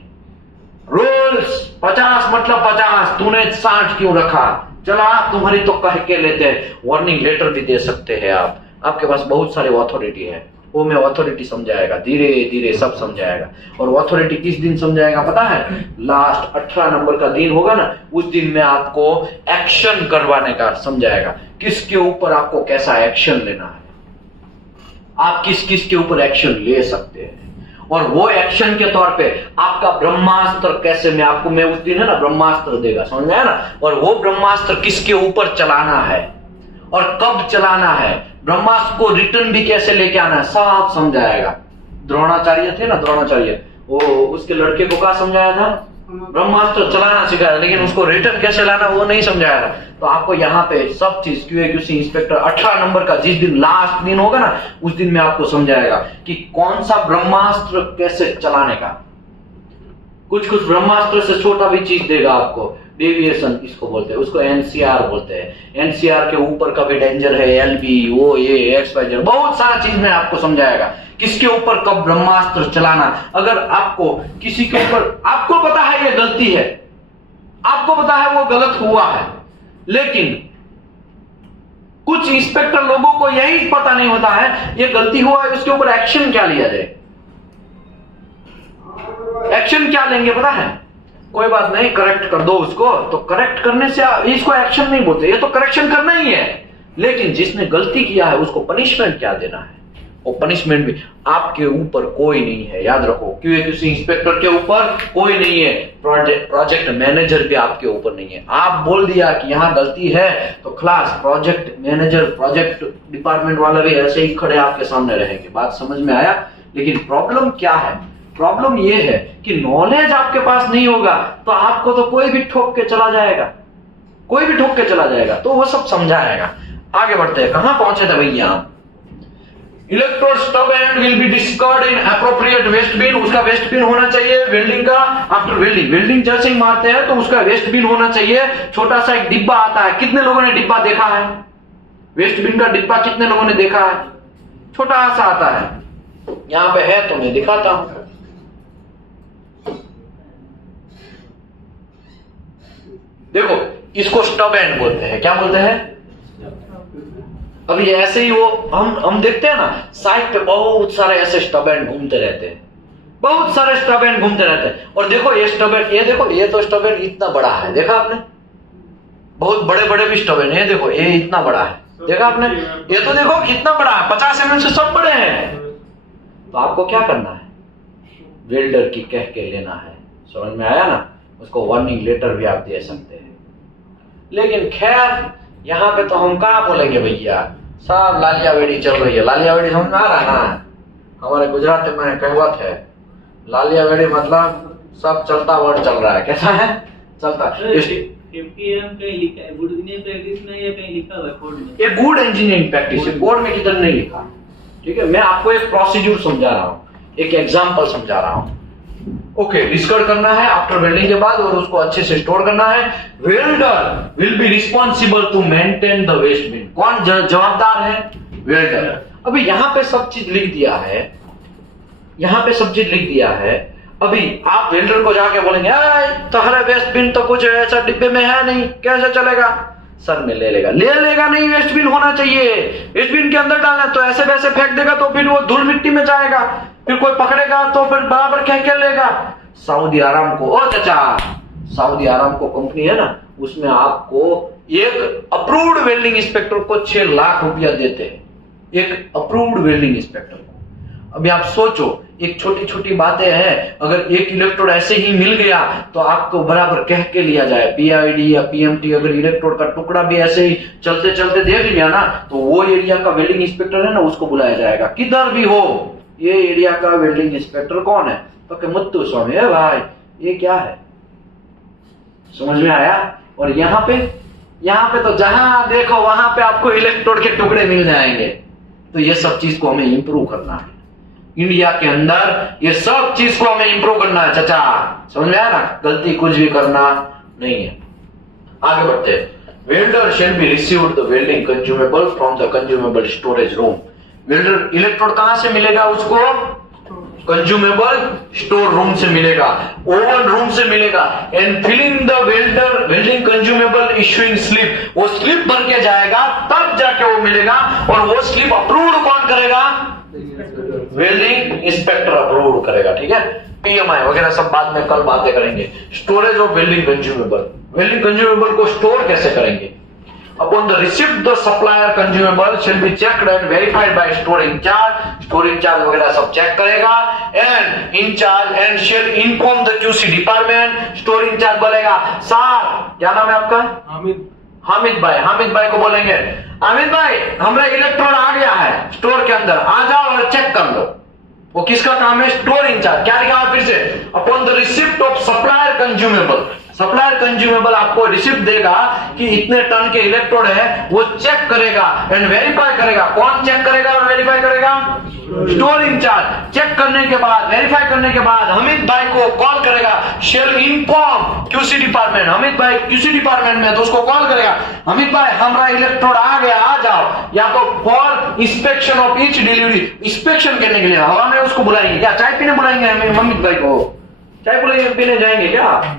रूल्स 50 मतलब 50, तूने 60 क्यों रखा? चला तुम्हारी तो कह के लेते हैं। वार्निंग लेटर भी दे सकते हैं आप, आपके पास बहुत सारे अथॉरिटी है। वो में अथॉरिटी समझाएगा, धीरे धीरे सब समझाएगा। और अथॉरिटी किस दिन समझाएगा पता है? लास्ट 18 नंबर का दिन होगा ना, उस दिन में आपको एक्शन करवाने का समझाएगा। किसके ऊपर आपको कैसा एक्शन लेना है, आप किस किस के ऊपर एक्शन ले सकते हैं, और वो एक्शन के तौर पे आपका ब्रह्मास्त्र कैसे मैं उस दिन है ना ब्रह्मास्त्र देगा, समझ में आया ना? और वो ब्रह्मास्त्र किसके ऊपर चलाना है और कब चलाना है, ब्रह्मास्त्र को रिटर्न भी कैसे लेके आना है, सब समझाएगा। द्रोणाचार्य थे ना, द्रोणाचार्य, वो उसके लड़के को क्या समझाया था? ब्रह्मास्त्र चलाना सिखाया, लेकिन उसको रिटर्न कैसे लाना वो नहीं समझाया। तो आपको यहाँ पे सब चीज QA/QC इंस्पेक्टर 18 नंबर का जिस दिन लास्ट दिन होगा ना, उस दिन में आपको समझाएगा कि कौन सा ब्रह्मास्त्र कैसे चलाने का। कुछ कुछ ब्रह्मास्त्र से छोटा भी चीज देगा आपको, डेविएशन इसको बोलते हैं, उसको NCR बोलते हैं। NCR के ऊपर का भी डेंजर है, LB, OA, XYZ, बहुत सारा चीज में आपको समझाएगा किसके ऊपर कब ब्रह्मास्त्र चलाना। अगर आपको किसी के ऊपर, आपको पता है ये गलती है, आपको पता है वो गलत हुआ है, लेकिन कुछ इंस्पेक्टर लोगों को यही पता नहीं होता है ये गलती हुआ है, उसके ऊपर एक्शन क्या लिया जाए। एक्शन क्या लेंगे पता है? कोई बात नहीं, करेक्ट कर दो उसको। तो करेक्ट करने से इसको एक्शन नहीं बोलते, ये तो करेक्शन करना ही है। लेकिन जिसने गलती किया है उसको पनिशमेंट क्या देना है, वो पनिशमेंट भी आपके ऊपर कोई नहीं है, याद रखो। QA/QC इंस्पेक्टर के ऊपर कोई नहीं है, प्रोजेक्ट मैनेजर भी आपके ऊपर नहीं है। आप बोल दिया कि यहाँ गलती है तो class project manager, project department वाला भी ऐसे ही खड़े आपके सामने रहेंगे। बात समझ में आया? लेकिन प्रॉब्लम क्या है? प्रॉब्लम ये है कि नॉलेज आपके पास नहीं होगा तो आपको तो कोई भी ठोक के चला जाएगा, कोई भी ठोक के चला जाएगा, तो वो सब समझाएगा। आगे बढ़ते हैं, कहां पहुंचे थे भैया? Electrode stub end will be discard in appropriate waste bin. उसका वेस्ट बिन होना चाहिए वेल्डिंग का। आफ्टर वेल्डिंग, वेल्डिंग जैसे ही मारते हैं तो उसका वेस्ट बिन होना चाहिए। छोटा सा एक डिब्बा आता है, कितने लोगों ने डिब्बा देखा है? वेस्ट बिन का डिब्बा कितने लोगों ने देखा है? छोटा सा आता है, यहां पे है तो मैं दिखाता हूं। देखो, इसको स्टब एंड बोलते हैं। क्या बोलते हैं? अभी ऐसे ही वो हम देखते हैं ना, साइड पे बहुत सारे ऐसे स्टब एंड घूमते रहते हैं, बहुत सारे स्टब एंड घूमते रहते हैं। और देखो ये स्टब एंड, ये देखो, ये तो स्टब एंड इतना बड़ा है, देखा आपने? बहुत बड़े बड़े भी स्टब एंड है, देखो ये इतना बड़ा है, देखा आपने? ये तो देखो कितना बड़ा है, 50 mm से सब बड़े हैं। तो आपको क्या करना है? वेल्डर की कह के लेना है। समझ में आया ना? उसको वार्निंग लेटर भी आप दे सकते हैं। लेकिन खैर यहाँ पे तो हम कहाँ बोलेंगे भैया, सब लालिया वेड़ी चल रही है। लालिया वेड़ी समझ में आ रहा है ना? हमारे गुजरात में कहावत है, लालिया वेड़ी मतलब सब चलता वर्ड चल रहा है। कैसा है? चलता। 50M कहीं लिखा है, गुड इंजीनियरिंग प्रैक्टिस में, या कहीं लिखा हुआ है कोड में? ये गुड इंजीनियरिंग प्रैक्टिस है, कोड में किधर नहीं लिखा। ठीक है, मैं आपको एक प्रोसीड्यूर समझा रहा हूँ, एक एग्जाम्पल समझा रहा हूँ। ओके, डिस्कार्ड करना है आफ्टर वेल्डिंग के बाद और उसको अच्छे से स्टोर करना है। Welder will be responsible to maintain the waste bin. कौन जवाबदार है? वेल्डर। अभी यहाँ पे सब चीज लिख दिया है, यहाँ पे सब चीज लिख दिया है। अभी आप वेल्डर को जाके बोलेंगे तुम्हारा वेस्ट बिन तो कुछ ऐसा डिब्बे में है नहीं, कैसे चलेगा? सर में ले लेगा नहीं, वेस्ट बिन होना चाहिए। वेस्ट बिन के अंदर डालना, तो ऐसे वैसे फेंक देगा तो फिर वो धूल मिट्टी में जाएगा, फिर कोई पकड़ेगा तो फिर बराबर कह के लेगा। सऊदी आरामको, ओ चाचा, सऊदी आरामको कंपनी है ना, उसमें आपको एक अप्रूव्ड वेल्डिंग इंस्पेक्टर को 6 लाख रुपया देते हैं, एक अप्रूव्ड वेल्डिंग इंस्पेक्टर को। अभी आप सोचो, एक छोटी छोटी बातें हैं, अगर एक इलेक्ट्रोड ऐसे ही मिल गया तो आपको बराबर कह के लिया जाए, PID या PMT, अगर इलेक्ट्रोड का टुकड़ा भी ऐसे ही चलते चलते देख लिया ना, तो वो एरिया का वेल्डिंग इंस्पेक्टर है ना, उसको बुलाया जाएगा। किधर भी हो, ये एरिया का वेल्डिंग इंस्पेक्टर कौन है? तो कि मुत्तु स्वामी है भाई, ये क्या है? समझ में आया? और यहाँ पे तो जहां देखो वहां पे आपको इलेक्ट्रोड के टुकड़े मिल जाएंगे। तो ये सब चीज को हमें इंप्रूव करना है। इंडिया के अंदर ये सब चीज को हमें इंप्रूव करना है चाचा। समझ में आया ना? गलती कुछ भी करना नहीं है। आगे बढ़ते हैं। Welder shall be received the welding consumable from the consumable storage room. Welder electrode कहां से मिलेगा उसको? कंज्यूमेबल स्टोर रूम से मिलेगा, ओवन रूम से मिलेगा। And filling the welder welding consumable issuing slip, वो स्लिप भर के जाएगा तब जाके वो मिलेगा। और वो स्लिप अप्रूव्ड कौन करेगा? वेल्डिंग इंस्पेक्टर अप्रूव करेगा। ठीक है, PMI वगैरह सब बाद में कल बातें करेंगे। Storage of welding consumable, welding consumable को स्टोर कैसे करेंगे? Upon the receipt the supplier consumable shall be checked and verified by store incharge. Store incharge वगैरह सब चेक करेगा। And incharge and shall inform the QC department. Store incharge बोलेगा, sir क्या नाम है आपका? हामिद भाई को बोलेंगे, हामिद भाई हमारा इलेक्ट्रोड आ गया है स्टोर के अंदर, आ जाओ और चेक कर लो। वो किसका काम है? Store incharge. क्या लिखा है फिर से? Upon the receipt of supplier consumable. Supplier consumable आपको रिसिप्ट देगा कि इतने टन के इलेक्ट्रोड है, वो चेक करेगा एंड वेरीफाई करेगा। कौन चेक करेगा और वेरीफाई करेगा? Store incharge. चेक करने के बाद, वेरीफाई करने के बाद हमिद भाई को कॉल करेगा, shall inform QC department. Hamid भाई क्यूसी डिपार्टमेंट में, तो उसको कॉल करेगा, हमिद भाई हमारा इलेक्ट्रोड आ गया, आ जाओ। या तो for inspection of each delivery, inspection करने के लिए हवा में उसको बुलाएंगे क्या? चाय पीने बुलाएंगे हमिद भाई को? चाय पीने जाएंगे क्या?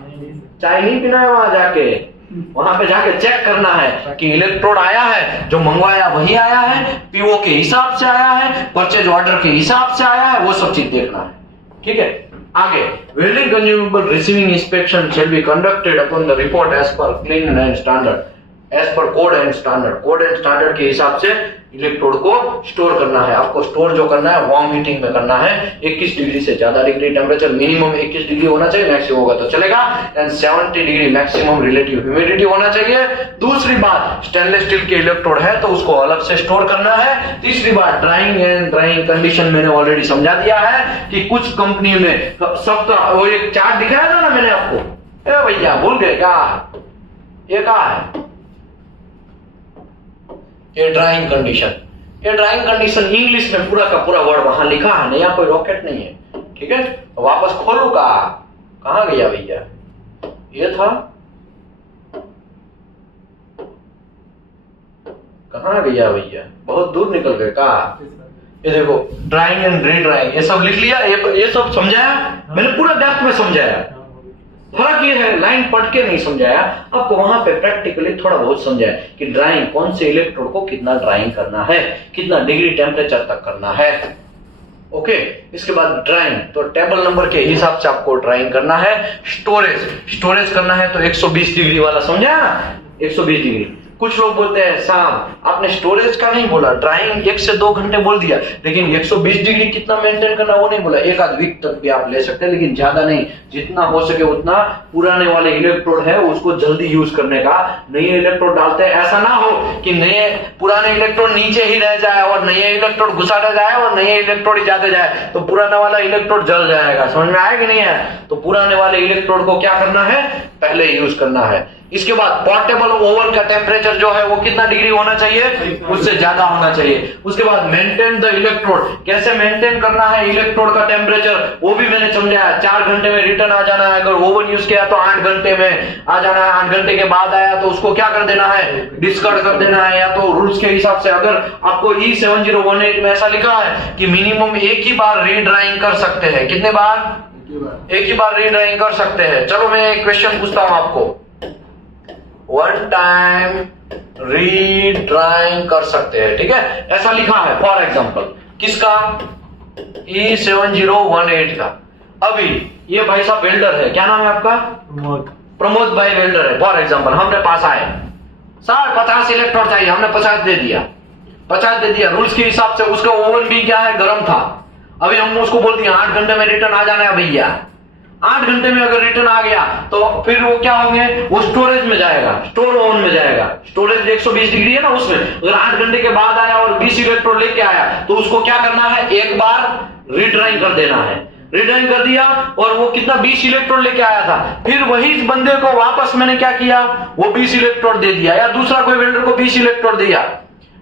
चाय नहीं पीना है, वहां जाके, वहां पे जाके चेक करना है कि इलेक्ट्रोड आया है, जो मंगवाया वही आया है, पीओ के हिसाब से आया है, परचेज ऑर्डर के हिसाब से आया है, वो सब चीज देखना है। ठीक है, आगे welding consumable receiving inspection shall be conducted upon the report as per clean and standard, as per code and standard. Code and standard के हिसाब से इलेक्ट्रोड को स्टोर करना है। आपको स्टोर जो करना है वार्म हीटिंग में करना है। 21 डिग्री से ज्यादा डिग्री टेम्परेचर, मिनिमम 21 डिग्री होना चाहिए, मैक्सिमम होगा तो चलेगा, and 70 degree maximum relative humidity होना चाहिए। दूसरी बात, स्टेनलेस स्टील के इलेक्ट्रोड है तो उसको अलग से स्टोर करना है। तीसरी बात, ड्राइंग एंड ड्राइंग कंडीशन मैंने ऑलरेडी समझा दिया है कि कुछ कंपनी में सब तो वो एक चार्ट दिखाया था ना मैंने आपको, ए भैया भूल गए क्या? ये कहा है ये ड्राइंग कंडीशन। ये ड्राइंग कंडीशन इंग्लिश में पूरा का पूरा वर्ड वहां लिखा है, नया कोई रॉकेट नहीं है। ठीक है, वापस खोलू का, कहां गया भैया? ये था, कहां गया भैया? बहुत दूर निकल गए का? ये देखो, ड्राइंग एंड रीड्राइंग, ये सब लिख लिया, ये सब समझाया मैंने, पूरा डेप्थ में समझाया। फर्क ये है, लाइन पढ़ के नहीं समझाया, आपको वहां पे प्रैक्टिकली थोड़ा बहुत समझाया कि ड्राइंग कौन से इलेक्ट्रोड को कितना ड्राइंग करना है, कितना डिग्री टेम्परेचर तक करना है। ओके, इसके बाद ड्राइंग, तो टेबल नंबर के हिसाब से आपको ड्राइंग करना है। स्टोरेज करना है तो 120 डिग्री वाला समझा ना, 120 डिग्री। कुछ लोग बोलते हैं साहब आपने स्टोरेज का नहीं बोला, ड्राइंग 1 से 2 घंटे बोल दिया, लेकिन 120 डिग्री कितना मेंटेन करना वो नहीं बोला। एक आध वीक तक भी आप ले सकते हैं, लेकिन ज्यादा नहीं, जितना हो सके उतना पुराने वाले इलेक्ट्रोड है उसको जल्दी यूज करने का। नए इलेक्ट्रोड डालते हैं, ऐसा ना हो कि नए पुराने इलेक्ट्रोड नीचे ही रह जाए और नए इलेक्ट्रोड घुसाता जाए और नए इलेक्ट्रोड ही जाते जाए, तो पुराना वाला इलेक्ट्रोड जल जाएगा। समझ में आया कि नहीं है? तो पुराने वाले इलेक्ट्रोड को क्या करना है, पहले यूज करना है। इसके बाद पोर्टेबल ओवन का टेम्परेचर जो है वो कितना डिग्री होना चाहिए, उससे ज्यादा होना चाहिए। उसके बाद मेंटेन द इलेक्ट्रोड, कैसे मेंटेन करना है इलेक्ट्रोड का टेम्परेचर वो भी मैंने समझाया। 4 घंटे में रिटर्न आ जाना है, अगर ओवन यूज किया तो 8 घंटे में आ जाना है, 8 घंटे के बाद आया तो उसको क्या कर देना है, डिस्कार्ड कर देना है। या तो रूल्स के हिसाब से अगर आपको E7018 में ऐसा लिखा है कि मिनिमम एक ही बार रीड्राइंग कर सकते हैं, कितने बार? एक ही बार रीड्राइंग कर सकते हैं। चलो मैं एक क्वेश्चन पूछता हूं आपको, 1 टाइम रीड्राइंग कर सकते हैं, ठीक है, ऐसा लिखा है फॉर एग्जांपल, किसका? E7018 का। अभी ये भाई साहब वेल्डर है, क्या नाम है आपका? प्रमोद भाई वेल्डर है। फॉर एग्जांपल हमने पास आए, सर 50 इलेक्ट्रोड चाहिए, हमने 50 दे दिया, 50 दे दिया। रूल्स के हिसाब से उसका ओवन भी क्या है, गर्म था। अभी हम उसको बोल दिया 8 घंटे में रिटर्न आ जाना है भैया। 8 घंटे में अगर रिटर्न आ गया तो फिर वो क्या होंगे, वो स्टोरेज में जाएगा, स्टोर ओवन में जाएगा। स्टोरेज 120 डिग्री है ना, उसमें अगर 8 घंटे के बाद आया और 20 इलेक्ट्रोड लेके आया तो उसको क्या करना है, एक बार रीड्राइंग कर देना है। रीड्राइंग कर दिया और वो कितना 20 इलेक्ट्रोड लेके आया था, फिर वही बंदे को वापस मैंने क्या किया, वो 20 इलेक्ट्रोड दे दिया, या दूसरा कोई वेल्डर को 20 इलेक्ट्रोड दिया,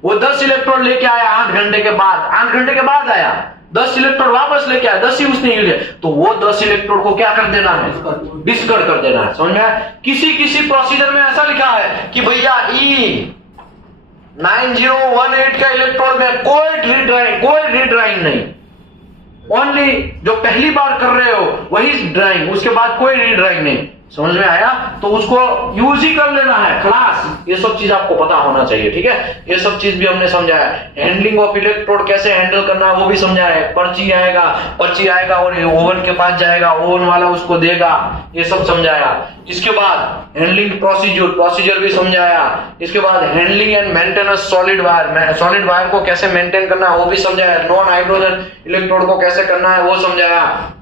वो 10 इलेक्ट्रोड लेके आया 8 घंटे के बाद, 8 घंटे के बाद आया 10 इलेक्ट्रोड वापस लेके आया, 10 ही उसने यूज किया, तो वो 10 इलेक्ट्रोड को क्या कर देना है, डिस्कार्ड कर देना है। समझ में आया? किसी किसी प्रोसीजर में ऐसा लिखा है कि भैया E9018 का इलेक्ट्रोड में कोई रीड्राइंग नहीं, ओनली जो पहली बार कर रहे हो वही ड्राइंग, उसके बाद कोई रीड्राइंग नहीं। समझ में आया? तो उसको यूज ही कर लेना है क्लास, ये सब चीज आपको पता होना चाहिए, ठीक है। ये सब चीज भी हमने समझाया। हैंडलिंग ऑफ इलेक्ट्रोड कैसे हैंडल करना है वो भी समझाया है। पर्ची आएगा और ओवन के पास जाएगा, ओवन वाला उसको देगा, ये सब समझाया। इसके बाद हैंडलिंग प्रोसीजर भी समझाया। इसके बाद handling and maintenance solid wire को कैसे मेंटेन करना है वो भी समझाया। नॉन हाइड्रोजन इलेक्ट्रोड को कैसे करना है वो समझाया।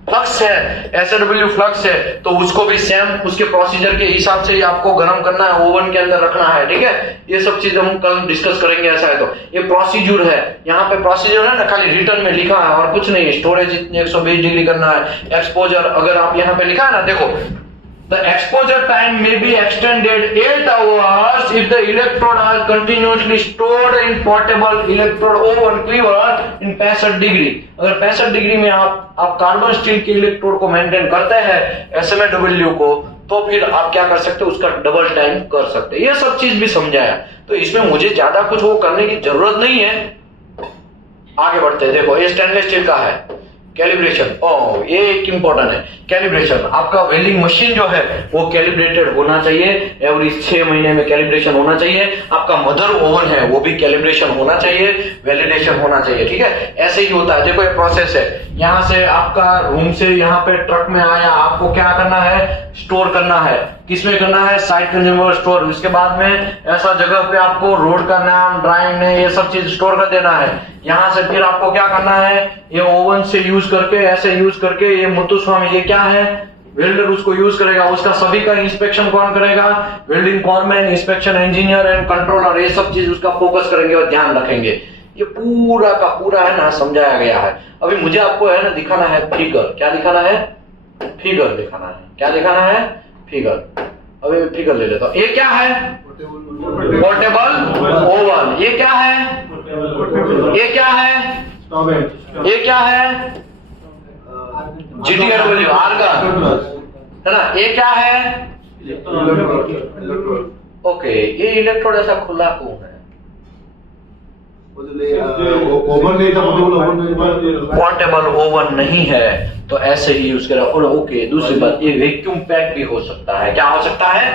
फ्लक्स है, SAW फ्लक्स है, तो उसको भी सेम उसके प्रोसीजर के हिसाब से ही आपको गर्म करना है, ओवन के अंदर रखना है, ठीक है। ये सब चीज हम कल डिस्कस करेंगे। ऐसा है तो ये प्रोसीजर है, यहाँ पे प्रोसीजर है ना, खाली रिटर्न में लिखा है और कुछ नहीं है। स्टोरेज 120 डिग्री करना है, एक्सपोजर अगर आप यहाँ पे लिखा है ना, देखो the exposure time may be extended 8 hours if the electrode are continuously stored in portable electrode oven cleaver in 65 degree. अगर 65 डिग्री में आप कार्बन स्टील के इलेक्ट्रोड को मेंटेन करते हैं SMA-W को, तो फिर आप क्या कर सकते हो, उसका डबल टाइम कर सकते हैं। ये सब चीज भी समझाया, तो इसमें मुझे ज्यादा कुछ वो करने की जरूरत नहीं है। आगे बढ़ते हैं। देखो ये स्टेनलेस स्टील का है, कैलिब्रेशन, ये एक इंपॉर्टेंट है। कैलिब्रेशन, आपका वेल्डिंग मशीन जो है वो कैलिब्रेटेड होना चाहिए, एवरी 6 महीने में कैलिब्रेशन होना चाहिए। आपका मदर ओवन है वो भी कैलिब्रेशन होना चाहिए, वैलिडेशन होना चाहिए, ठीक है। ऐसे ही होता है। देखो ये प्रोसेस है, यहाँ से आपका रूम से यहाँ पे ट्रक में आया, आपको क्या करना है, स्टोर करना है। किसमें करना है, साइड कंज्यूमर स्टोर। उसके बाद में ऐसा जगह पे आपको रोड का नाम, ड्राइंग ने ये सब चीज स्टोर कर देना है। यहाँ से फिर आपको क्या करना है, ये ओवन से यूज करके, ऐसे यूज करके, ये मुत्तुस्वामी ये क्या है, वेल्डर उसको यूज करेगा। उसका सभी का इंस्पेक्शन कौन करेगा, welding foreman, inspection engineer and controller, ये सब चीज उसका फोकस करेंगे और ध्यान रखेंगे। ये पूरा का पूरा है ना समझाया गया है। अभी मुझे आपको है ना दिखाना है फिगर। क्या दिखाना है, फिगर दिखाना है। क्या दिखाना है, फिगर। अभी फिगर ले लेता हूं। ये क्या है, पोर्टेबल ओवन। ये क्या है, ये क्या है, ये क्या है, GTW आर्गन, है ना। ये क्या है, ओके। ये इलेक्ट्रोड ऐसा खुला क्यों है, पोर्टेबल ओवन नहीं है तो ऐसे ही यूज करा। और ओके, दूसरी बात, ये वैक्यूम पैक भी हो सकता है। क्या हो सकता है,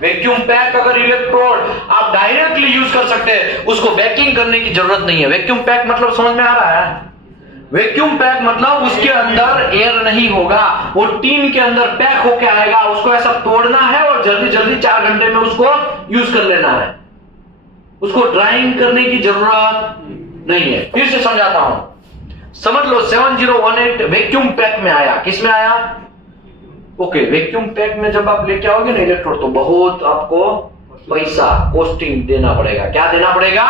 वैक्यूम पैक। अगर इलेक्ट्रोड आप डायरेक्टली यूज कर सकते हैं, उसको बैकिंग करने की जरूरत नहीं है। वैक्यूम पैक मतलब समझ में आ रहा है, वैक्यूम पैक मतलब उसके अंदर एयर नहीं होगा, वो टीन के अंदर पैक होके आएगा। उसको ऐसा तोड़ना है और जल्दी जल्दी 4 घंटे में उसको यूज कर लेना है। उसको ड्राइंग करने की जरूरत नहीं है। फिर से समझाता हूं, समझ लो 7018 वैक्यूम पैक में आया। किस में आया, ओके। वैक्यूम पैक में जब आप लेके आओगे ना इलेक्ट्रोड, तो बहुत आपको पैसा कॉस्टिंग देना पड़ेगा। क्या देना पड़ेगा,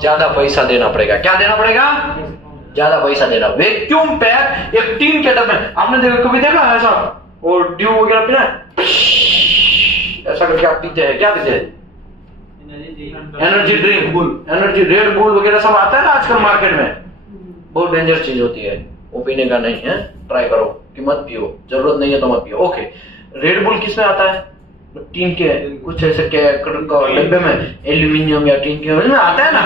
ज्यादा पैसा देना पड़ेगा। क्या देना पड़ेगा, ज्यादा पैसा देना। वैक्यूम पैक एक टीन के डब्बे में, आपने देखा कभी देखा ऐसा, और ड्यू वगैरह पीना ऐसा करके आप पीते हैं। क्या पीते हैं, energy drink, energy red bull वगैरह सब आता है ना आजकल मार्केट में। बहुत डेंजर चीज होती है, वो पीने का नहीं है। ट्राई करो कि मत पियो, जरूरत नहीं है तो मत पियो, ओके। रेड बुल किसमें आता है, टीन के कुछ ऐसे डब्बे में, एल्यूमिनियम या टीन के में आता है ना।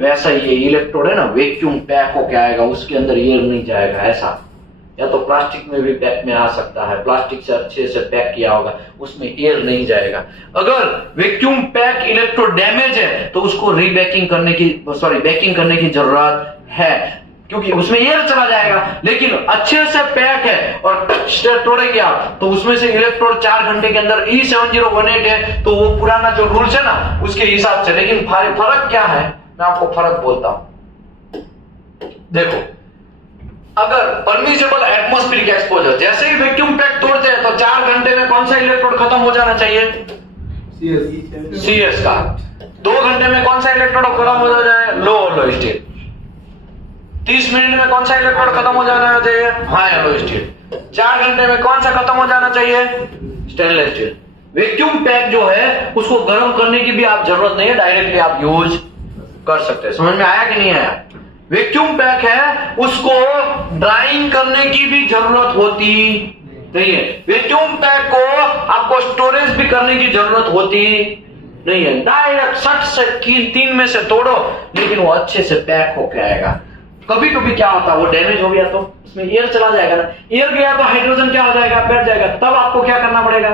वैसा ये इलेक्ट्रोड है ना, वैक्यूम पैक होके आएगा, उसके अंदर एयर नहीं जाएगा। ऐसा या तो प्लास्टिक में भी पैक में आ सकता है, प्लास्टिक से अच्छे से पैक किया होगा, उसमें एयर नहीं जाएगा। अगर वैक्यूम पैक इलेक्ट्रोड डैमेज है तो उसको रीबैकिंग करने की, बैकिंग करने की जरूरत है, क्योंकि उसमें एयर चला जाएगा। लेकिन अच्छे से पैक है और तोड़ेंगे आप तो उसमें से इलेक्ट्रोड 4 घंटे के अंदर E7018 है, तो वो पुराना जो रूल्स है ना उसके हिसाब से। लेकिन फर्क क्या है, मैं आपको फर्क बोलता हूं। देखो, अगर परमिसेबल एटमॉस्फेरिक एक्सपोजर, जैसे ही वैक्यूम पैक तोड़ते हैं तो 4 घंटे में कौन सा इलेक्ट्रोड खत्म हो जाना चाहिए, CS का। 2 घंटे में कौन सा इलेक्ट्रोड खत्म हो जाए, लो स्टील। 30 मिनट में कौन सा इलेक्ट्रोड खत्म हो जाना चाहिए, हाई एलो स्टील। 4 घंटे में कौन सा खत्म हो जाना चाहिए, स्टेनलेस स्टील। वैक्यूम पैक जो है उसको गर्म करने की भी आप जरूरत नहीं है, डायरेक्टली आप यूज कर सकते हैं। समझ में आया कि नहीं आया। वैक्यूम पैक है, उसको ड्राइंग करने की भी जरूरत होती नहीं है। वैक्यूम पैक को आपको स्टोरेज भी करने की जरूरत होती नहीं है। डायरेक्ट 60 से 3 में से तोड़ो, लेकिन वो अच्छे से पैक होके आएगा। कभी कभी क्या होता है, वो डैमेज हो गया तो उसमें एयर चला जाएगा ना, एयर गया तो हाइड्रोजन क्या हो जाएगा, बैठ जाएगा। तब आपको क्या करना पड़ेगा,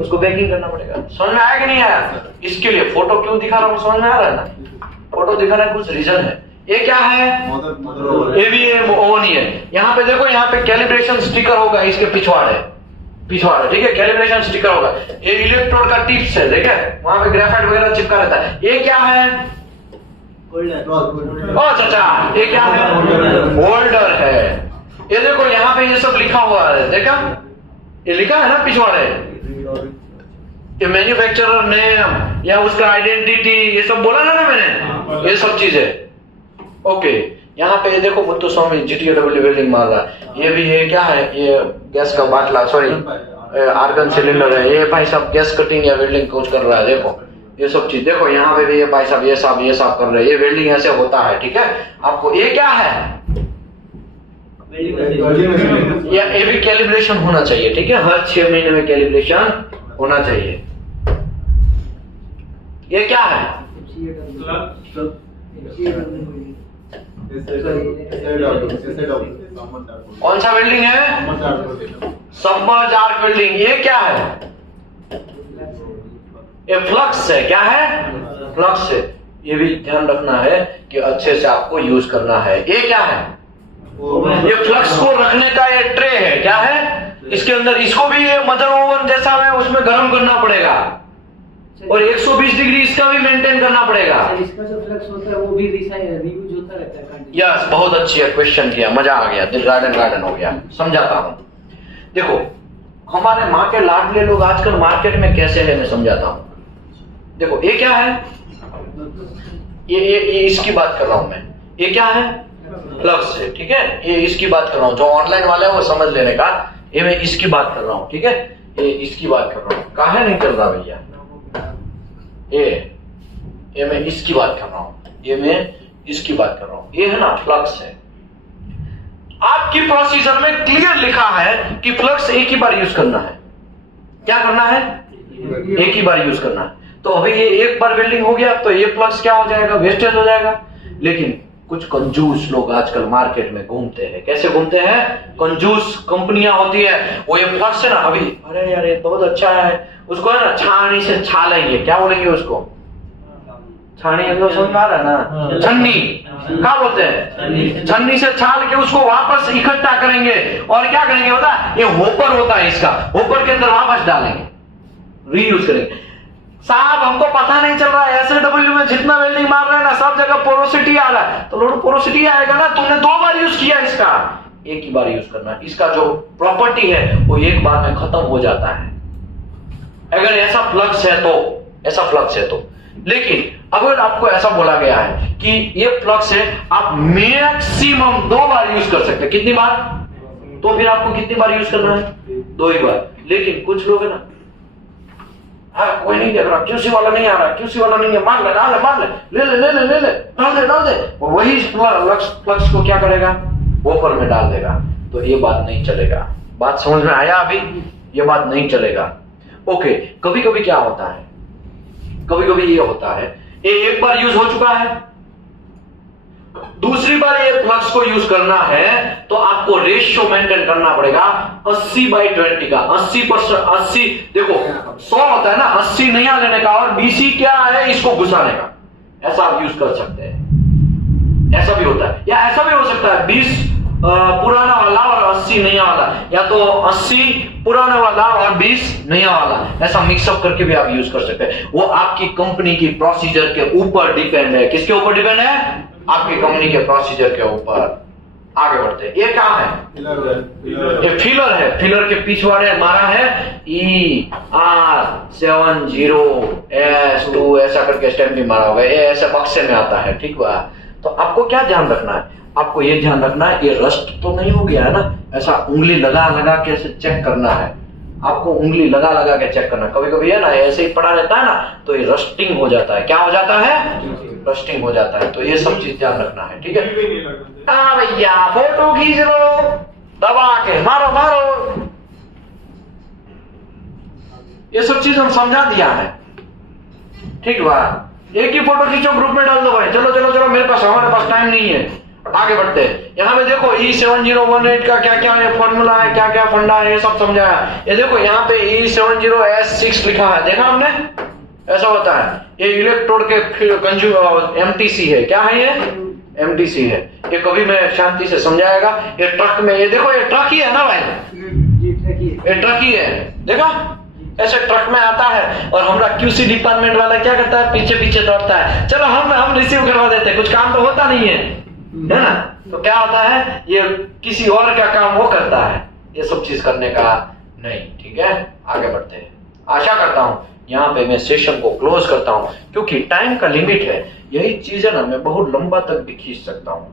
उसको बैकिंग करना पड़ेगा। समझ में आया कि नहीं आया। इसके लिए फोटो क्यों दिखा रहा हूं, समझ में आ रहा है ना। फोटो दिखाने का कुछ रीजन है। ये क्या है, AVM ओवन ही है। यहाँ पे देखो, यहाँ पे कैलिब्रेशन स्टिकर होगा, इसके पिछवाड़े, ठीक है, कैलिब्रेशन स्टिकर होगा। ये इलेक्ट्रोड का टिप्स है, ठीक है, वहां पे ग्रेफाइट वगैरह चिपका रहता है। ये क्या है, ओ चाचा, ये क्या है, होल्डर है। ये देखो यहाँ पे ये सब लिखा हुआ है, देखा ये लिखा है ना पिछवाड़े, ये मैन्युफैक्चरर नेम या उसका आइडेंटिटी, ये सब बोला ना मैंने, ये सब चीजें। ओके, यहाँ पे ये देखो मुत्तु स्वामी GTAW वेल्डिंग मार रहा है, ये भी ये क्या है, ये गैस का बाटला, सॉरी आर्गन सिलेंडर है, ये भाई साहब गैस कटिंग या वेल्डिंग कुछ कर रहा है, देखो ये सब चीज देखो। यहाँ पे भी ये भाई साहब ये सब कर रहे हैं, ये वेल्डिंग ऐसे होता है, ठीक है। आपको ये क्या है, ये भी कैलिब्रेशन होना चाहिए, ठीक है, हर 6 महीने में कैलिब्रेशन होना चाहिए। ये क्या है, कौन सा वेल्डिंग है, सबमर्ज आर्क वेल्डिंग। ये क्या है, ये फ्लक्स है, क्या है, फ्लक्स है। ये भी ध्यान रखना है कि अच्छे से आपको यूज करना है। ये क्या है, ये फ्लक्स को रखने का ये ट्रे है, क्या है, इसके अंदर इसको भी ये मदर ओवन जैसा है, उसमें गर्म करना पड़ेगा और 120 डिग्री इसका भी मेंटेन करना पड़ेगा। इसका जो फ्लक्स होता है वो भी रीयूज होता रहता है। यस, बहुत अच्छी है, क्वेश्चन किया, मजा आ गया, दिल गार्डन हो गया। समझाता हूं, देखो हमारे माँ के लाडले लोग आजकल मार्केट में कैसे है, मैं समझाता हूं। देखो ये क्या है, ये इसकी बात कर रहा हूं मैं, ये क्या है, फ्लक्स है, ठीक है। ये इसकी बात कर रहा हूं, जो ऑनलाइन वाले हैं वो समझ लेने का, ये मैं इसकी बात कर रहा हूं, ठीक है, ये इसकी बात कर रहा हूं। काहे नहीं कर रहा भैया, ये मैं इसकी बात कर रहा हूं, ये मैं इसकी बात कर रहा हूं, ये है ना फ्लक्स है। आपकी प्रोसीजर में क्लियर लिखा है कि फ्लक्स एक ही बार यूज करना है, क्या करना है, एक ही बार यूज करना है। तो अभी ये एक बार वेल्डिंग हो गया तो ये फ्लक्स क्या हो जाएगा, वेस्टेज हो जाएगा। लेकिन कुछ कंजूस लोग आजकल मार्केट में घूमते हैं, कैसे घूमते हैं, कंजूस कंपनियां होती है, वो ये फ्लक्स है ना, अभी अरे यार ये बहुत अच्छा है, उसको है ना छानी से छालेंगे, क्या बोलेंगे उसको, छानी है तो समझ आ रहा है ना, छन्नी, क्या बोलते हैं, छन्नी से छाल के उसको वापस इकट्ठा करेंगे और क्या करेंगे पता है, ये होपर होता है, इसका होपर के अंदर वापस डालेंगे, रीयूज करेंगे। साहब हमको पता नहीं चल रहा है, SLW में जितना वेल्डिंग मार रहे हैं ना सब जगह पोरोसिटी आ रहा है, तो लोड पोरोसिटी आएगा ना, तुमने 2 बार यूज किया, इसका एक ही बार यूज करना है। इसका जो प्रॉपर्टी है वो एक बार में खत्म हो जाता है, अगर ऐसा फ्लक्स है तो, ऐसा फ्लक्स है तो। लेकिन अगर आपको ऐसा बोला गया है कि ये फ्लक्स है, आप मैक्सिमम 2 बार यूज कर सकते हैं, कितनी बार, तो फिर आपको कितनी बार यूज करना है, 2 ही बार। लेकिन कुछ लोग है ना, हाँ कोई नहीं देख रहा, QC वाला नहीं आ रहा, QC वाला नहीं है, मार ले, डाल ले, मार ले, ले ले ले ले ले ले, डाल दे, वही फ्लक्स को क्या करेगा, वोपर में डाल देगा। तो ये बात नहीं चलेगा, बात समझ में आया अभी, ये बात नहीं चलेगा। ओके, कभी कभी क्या होता है, कभी कभी ये होता है, ये एक बार यूज हो चुका है, दूसरी बार ये फ्लक्स को यूज करना है तो आपको रेशियो मेंटेन करना पड़ेगा 80/20 का। 80%, देखो 100 होता है ना, 80 नया लेने का और 20 क्या है इसको घुसाने का, ऐसा आप यूज कर सकते हैं। ऐसा भी होता है, या ऐसा भी हो सकता है 20 पुराना वाला और 80 नया वाला, या तो 80 पुराना वाला और 20 नया वाला, ऐसा मिक्सअप करके भी आप यूज कर सकते हैं। वो आपकी कंपनी की प्रोसीजर के ऊपर डिपेंड है। किसके ऊपर डिपेंड है, आपकी कंपनी के प्रोसीजर के ऊपर। आगे बढ़ते हैं, ये क्या है, ये फिलर है, फिलर के पिछवाड़े मारा है ER70S2 ऐसा करके स्टैंप भी मारा होगा, ये ऐसे बक्से में आता है, ठीक हुआ। तो आपको क्या ध्यान रखना है, आपको ये ध्यान रखना है ये रस्ट तो नहीं हो गया है ना, ऐसा उंगली लगा लगा के ऐसे चेक करना है, आपको उंगली लगा लगा के चेक करना। कभी कभी है ना ऐसे ही पड़ा रहता है ना तो ये रस्टिंग हो जाता है, क्या हो जाता है, रस्टिंग हो जाता है। तो ये सब चीज ध्यान रखना है, ठीक है। हाँ भैया फोटो खींच लो, दबा के मारो मारो, ये सब चीज हम समझा दिया है, ठीक बात। एक ही फोटो खींचो, ग्रुप में डाल दो भाई, चलो चलो चलो, मेरे पास, हमारे पास टाइम नहीं है, आगे बढ़ते हैं। यहाँ पे देखो E7018 का क्या क्या फॉर्मूला है, क्या क्या फंडा है, ये सब समझाया। ये देखो यहाँ पे E70S6 लिखा है, देखा हमने, ऐसा होता है। ये इलेक्ट्रोड के MTC है, क्या है ये, MTC है। ये कभी मैं शांति से समझाएगा। ये ट्रक में, ये देखो ये ट्रक ही है ना भाई, ये ट्रक ही है, देखा ऐसे ट्रक में आता है और हमारा QC डिपार्टमेंट वाला क्या करता है, पीछे पीछे दौड़ता है, चलो हम रिसीव करवा देते हैं, कुछ काम तो होता नहीं है, है ना। तो क्या होता है, ये किसी और का काम वो करता है, ये सब चीज करने का नहीं। ठीक है, आगे बढ़ते हैं। आशा करता हूं यहाँ पे मैं सेशन को क्लोज करता हूं, क्योंकि टाइम का लिमिट है। यही चीज है ना, मैं बहुत लंबा तक भी खींच सकता हूं,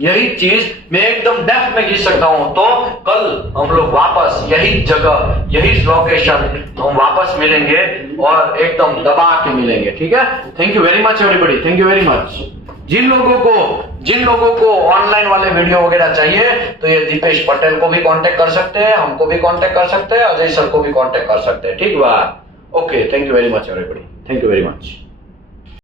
यही चीज मैं एकदम डेप्थ में खींच सकता हूं। तो कल हम लोग वापस यही जगह, यही लोकेशन हम वापस मिलेंगे और एकदम दबा के मिलेंगे। ठीक है, thank you very much everybody, thank you very much. जिन लोगों को ऑनलाइन वाले वीडियो वगैरह चाहिए तो ये दीपेश पटेल को भी कांटेक्ट कर सकते हैं, हमको भी कांटेक्ट कर सकते हैं, अजय सर को भी कांटेक्ट कर सकते हैं। ठीक बा, okay, thank you very much everybody, thank you very much.